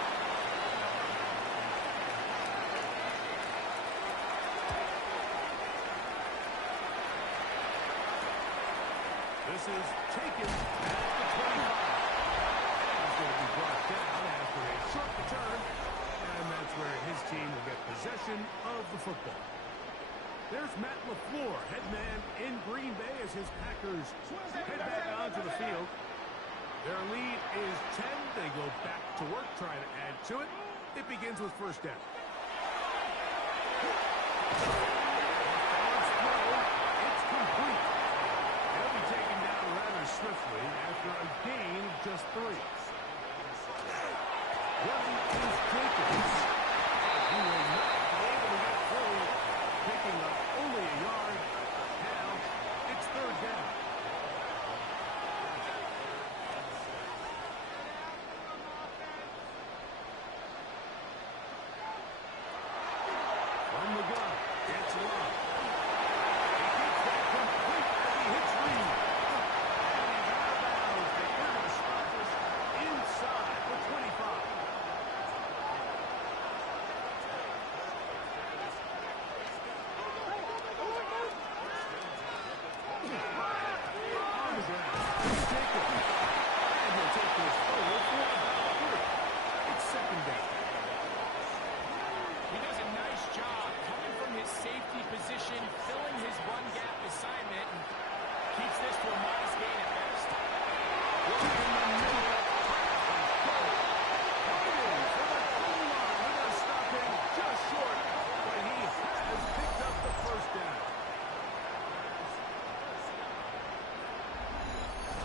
This is taken at the 25. He's going to be brought down after a short return, and that's where his team will get possession of the football. There's Matt LaFleur, head man in Green Bay as his Packers head back onto the field. Their lead is 10. They go back to work, trying to add to it. It begins with 1st down. It's complete. They'll be taken down rather swiftly after a gain of just 3. Running is Jacobs. He will not be able to get through, picking up only a yard. Now it's 3rd down. From the gun, it's Love. He gets that complete as he hits Reed. And he's out of bounds. They're going to stop us inside the 25. On the ground, it's Jacobs. And he'll take this forward for about 3. It's 2nd down. He does a nice job coming from his safety position, filling his run gap assignment, and keeps this to a modest gain at best. In the middle, fighting for the goal line. They're going to stop him just short, but he has picked up the 1st down.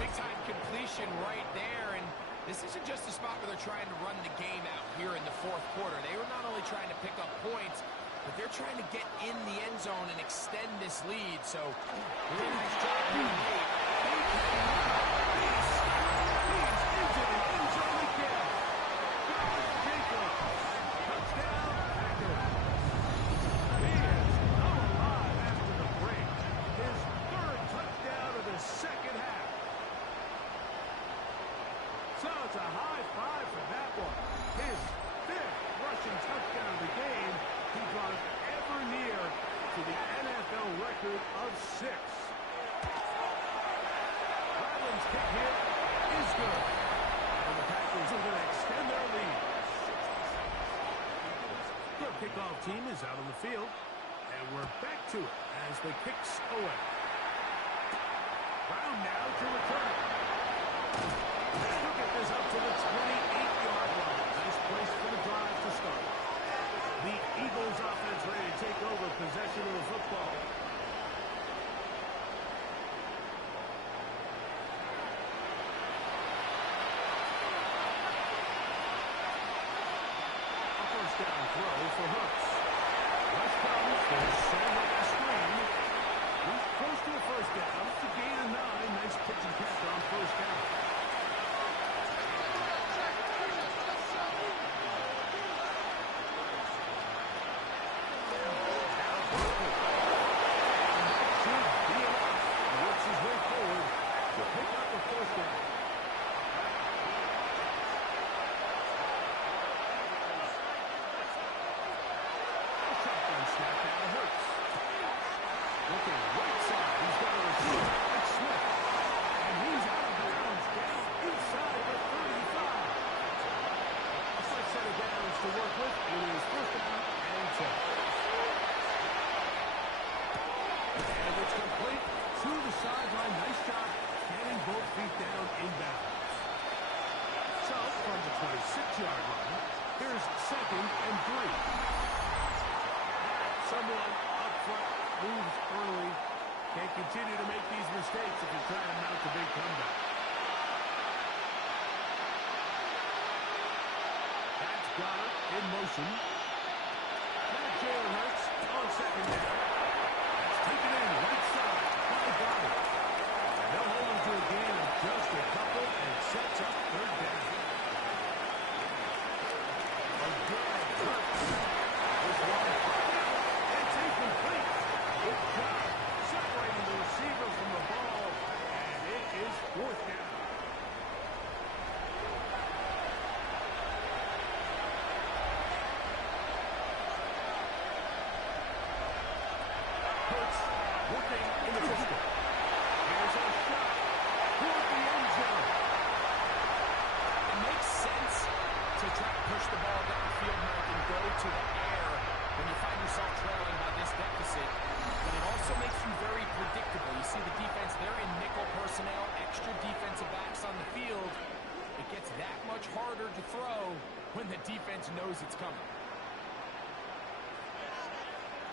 Big-time completion right there, and this isn't just a spot where they're trying to run the game out here in the 4th quarter. They were not only trying to pick up points, but they're trying to get in the end zone and extend this lead. So, really nice job being made. He's into the end zone again. Josh Jacobs. Touchdown, Packers. He has come alive after the break. His 3rd touchdown of the 2nd half. So it's a high 5 for that one. His 5th rushing touchdown of the game. He draws ever near to the NFL record of 6. Ryland's kick here is good. And the Packers are going to extend their lead. Their kickoff team is out on the field. And we're back to it as the kick's away. down now to return. He'll get this up to the 28-yard line. Nice place for the drive to start. The Eagles offense ready to take over possession of the football. A first down throw for Hurts. Rush comes. There's Sam on the screen. He's close to a first down. It's a gain of 9. Nice pitch and catch on first down. Continue to make these mistakes if you're trying to mount a big comeback. That's Goddard in motion. Now Jalen Hurts on second down. That's taken in right side by Goddard. They'll hold him to a gain of just a couple and sets up third down. Again, Hurts. This one. It's incomplete. Good job. Separating the receiver from the ball, and it is fourth down. Hurts working in the pistol. Here's a shot toward the end zone. It makes sense to try to push the ball downfield, Mike, and go to the air when you find yourself trailing by this deficit. But it also makes you very predictable. You see the defense, they're in nickel personnel, extra defensive backs on the field. It gets that much harder to throw when the defense knows it's coming.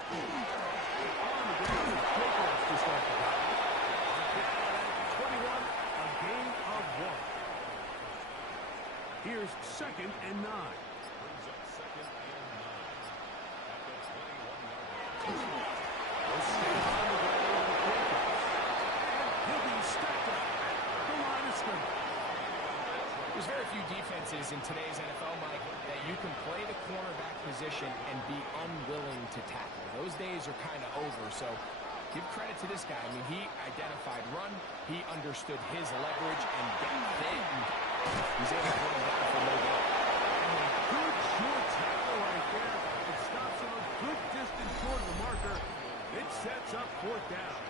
On the ground, takeoffs to start the drive. Down at 21, a gain of 1. Here's second and 9. Brings up second and 9 at the 21-yard line. There's very few defenses in today's NFL, Mike, that you can play the cornerback position and be unwilling to tackle. Those days are kind of over, so give credit to this guy. I mean, he identified run, he understood his leverage and depth in. He's able to put him down for no gain. Good short tackle right there. It stops him a good distance short of the marker. It sets up fourth down.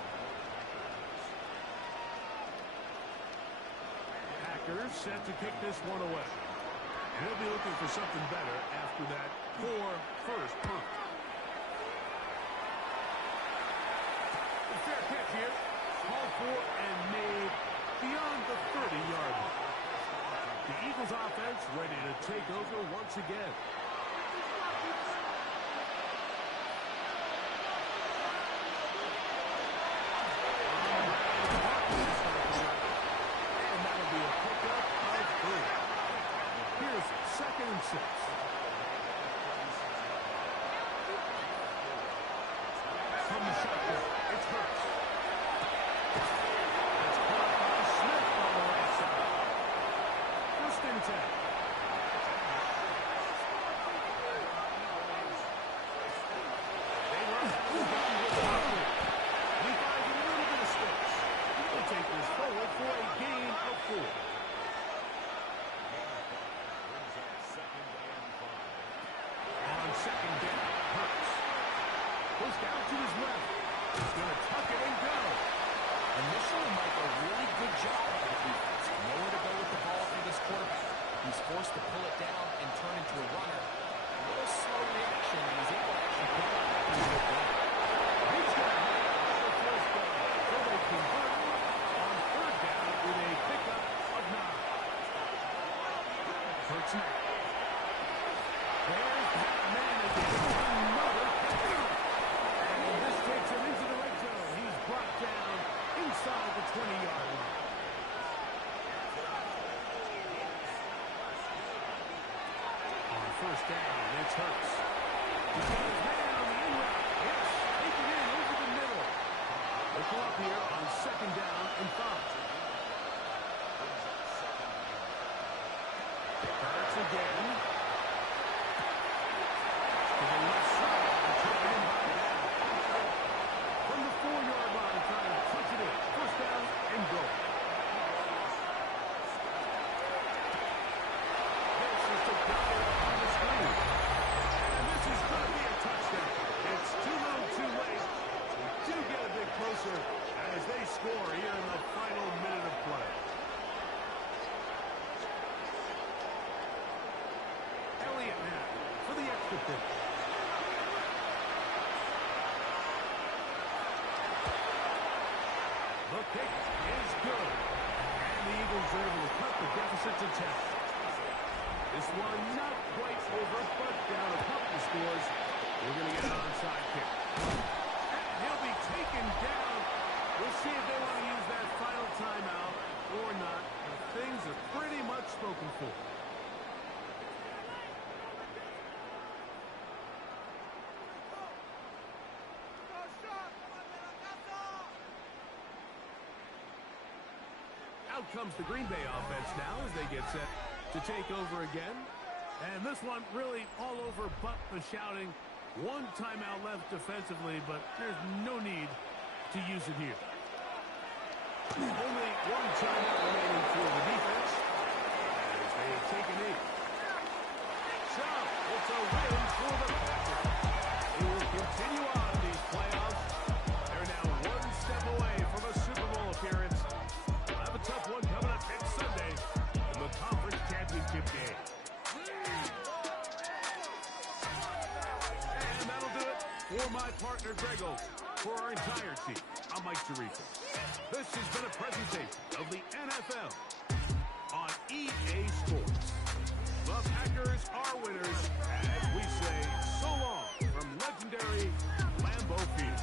Packers set to kick this one away. And he'll be looking for something better after that poor first punt. A fair catch here. Called for and made beyond the 30-yard line. The Eagles offense ready to take over once again. Second and 6. From the shotgun, it's Hurts. It's caught by Smith on the right side. First and 10. They run out of the gun with Hurts. He finds a little bit of space. He'll take this forward for a gain of 4. Second down, Hurts. Goes down to his left. He's going to tuck it and go. Initially, Mike, a really good job by the defense. Nowhere to go with the ball for this quarterback. He's forced to pull it down and turn into a runner. A little slow reaction, and he's able to actually pick up a pretty good play. He's got a first down. So they convert on 3rd 20-yard line. On first down, it's Hurts. He's got his man on the in route. Yes, take it in over the middle. They'll come up here on second down and 5. Hurts again. To the left side, taking him by down. From the 4-yard line, trying to touch it in. First down and goal. This is the player on the screen. And this is going to be a touchdown. It's too little, too late. We do get a bit closer as they score here in the final minute of play. Elliott now for the extra point. The kick is good. And the Eagles are able to cut the deficit to 10. This one not quite over, but down a couple of scores. We're going to get an onside kick. And he'll be taken down. We'll see if they want to use that final timeout or not. But things are pretty much spoken for. Out comes the Green Bay offense now as they get set to take over again. And this one really all over but the shouting. One timeout left defensively, but there's no need to use it here. Only one timeout remaining for the defense as they take a knee. So, it's a win for the Packers. They will continue on in these playoffs. They're now one step away from a Super Bowl appearance. We'll have a tough one coming up next Sunday in the conference championship game. And that'll do it for my partner, Greg Olson. For our entire team, I'm Mike Tirico. This has been a presentation of the NFL on EA Sports. The Packers are winners as we say so long from legendary Lambeau Field.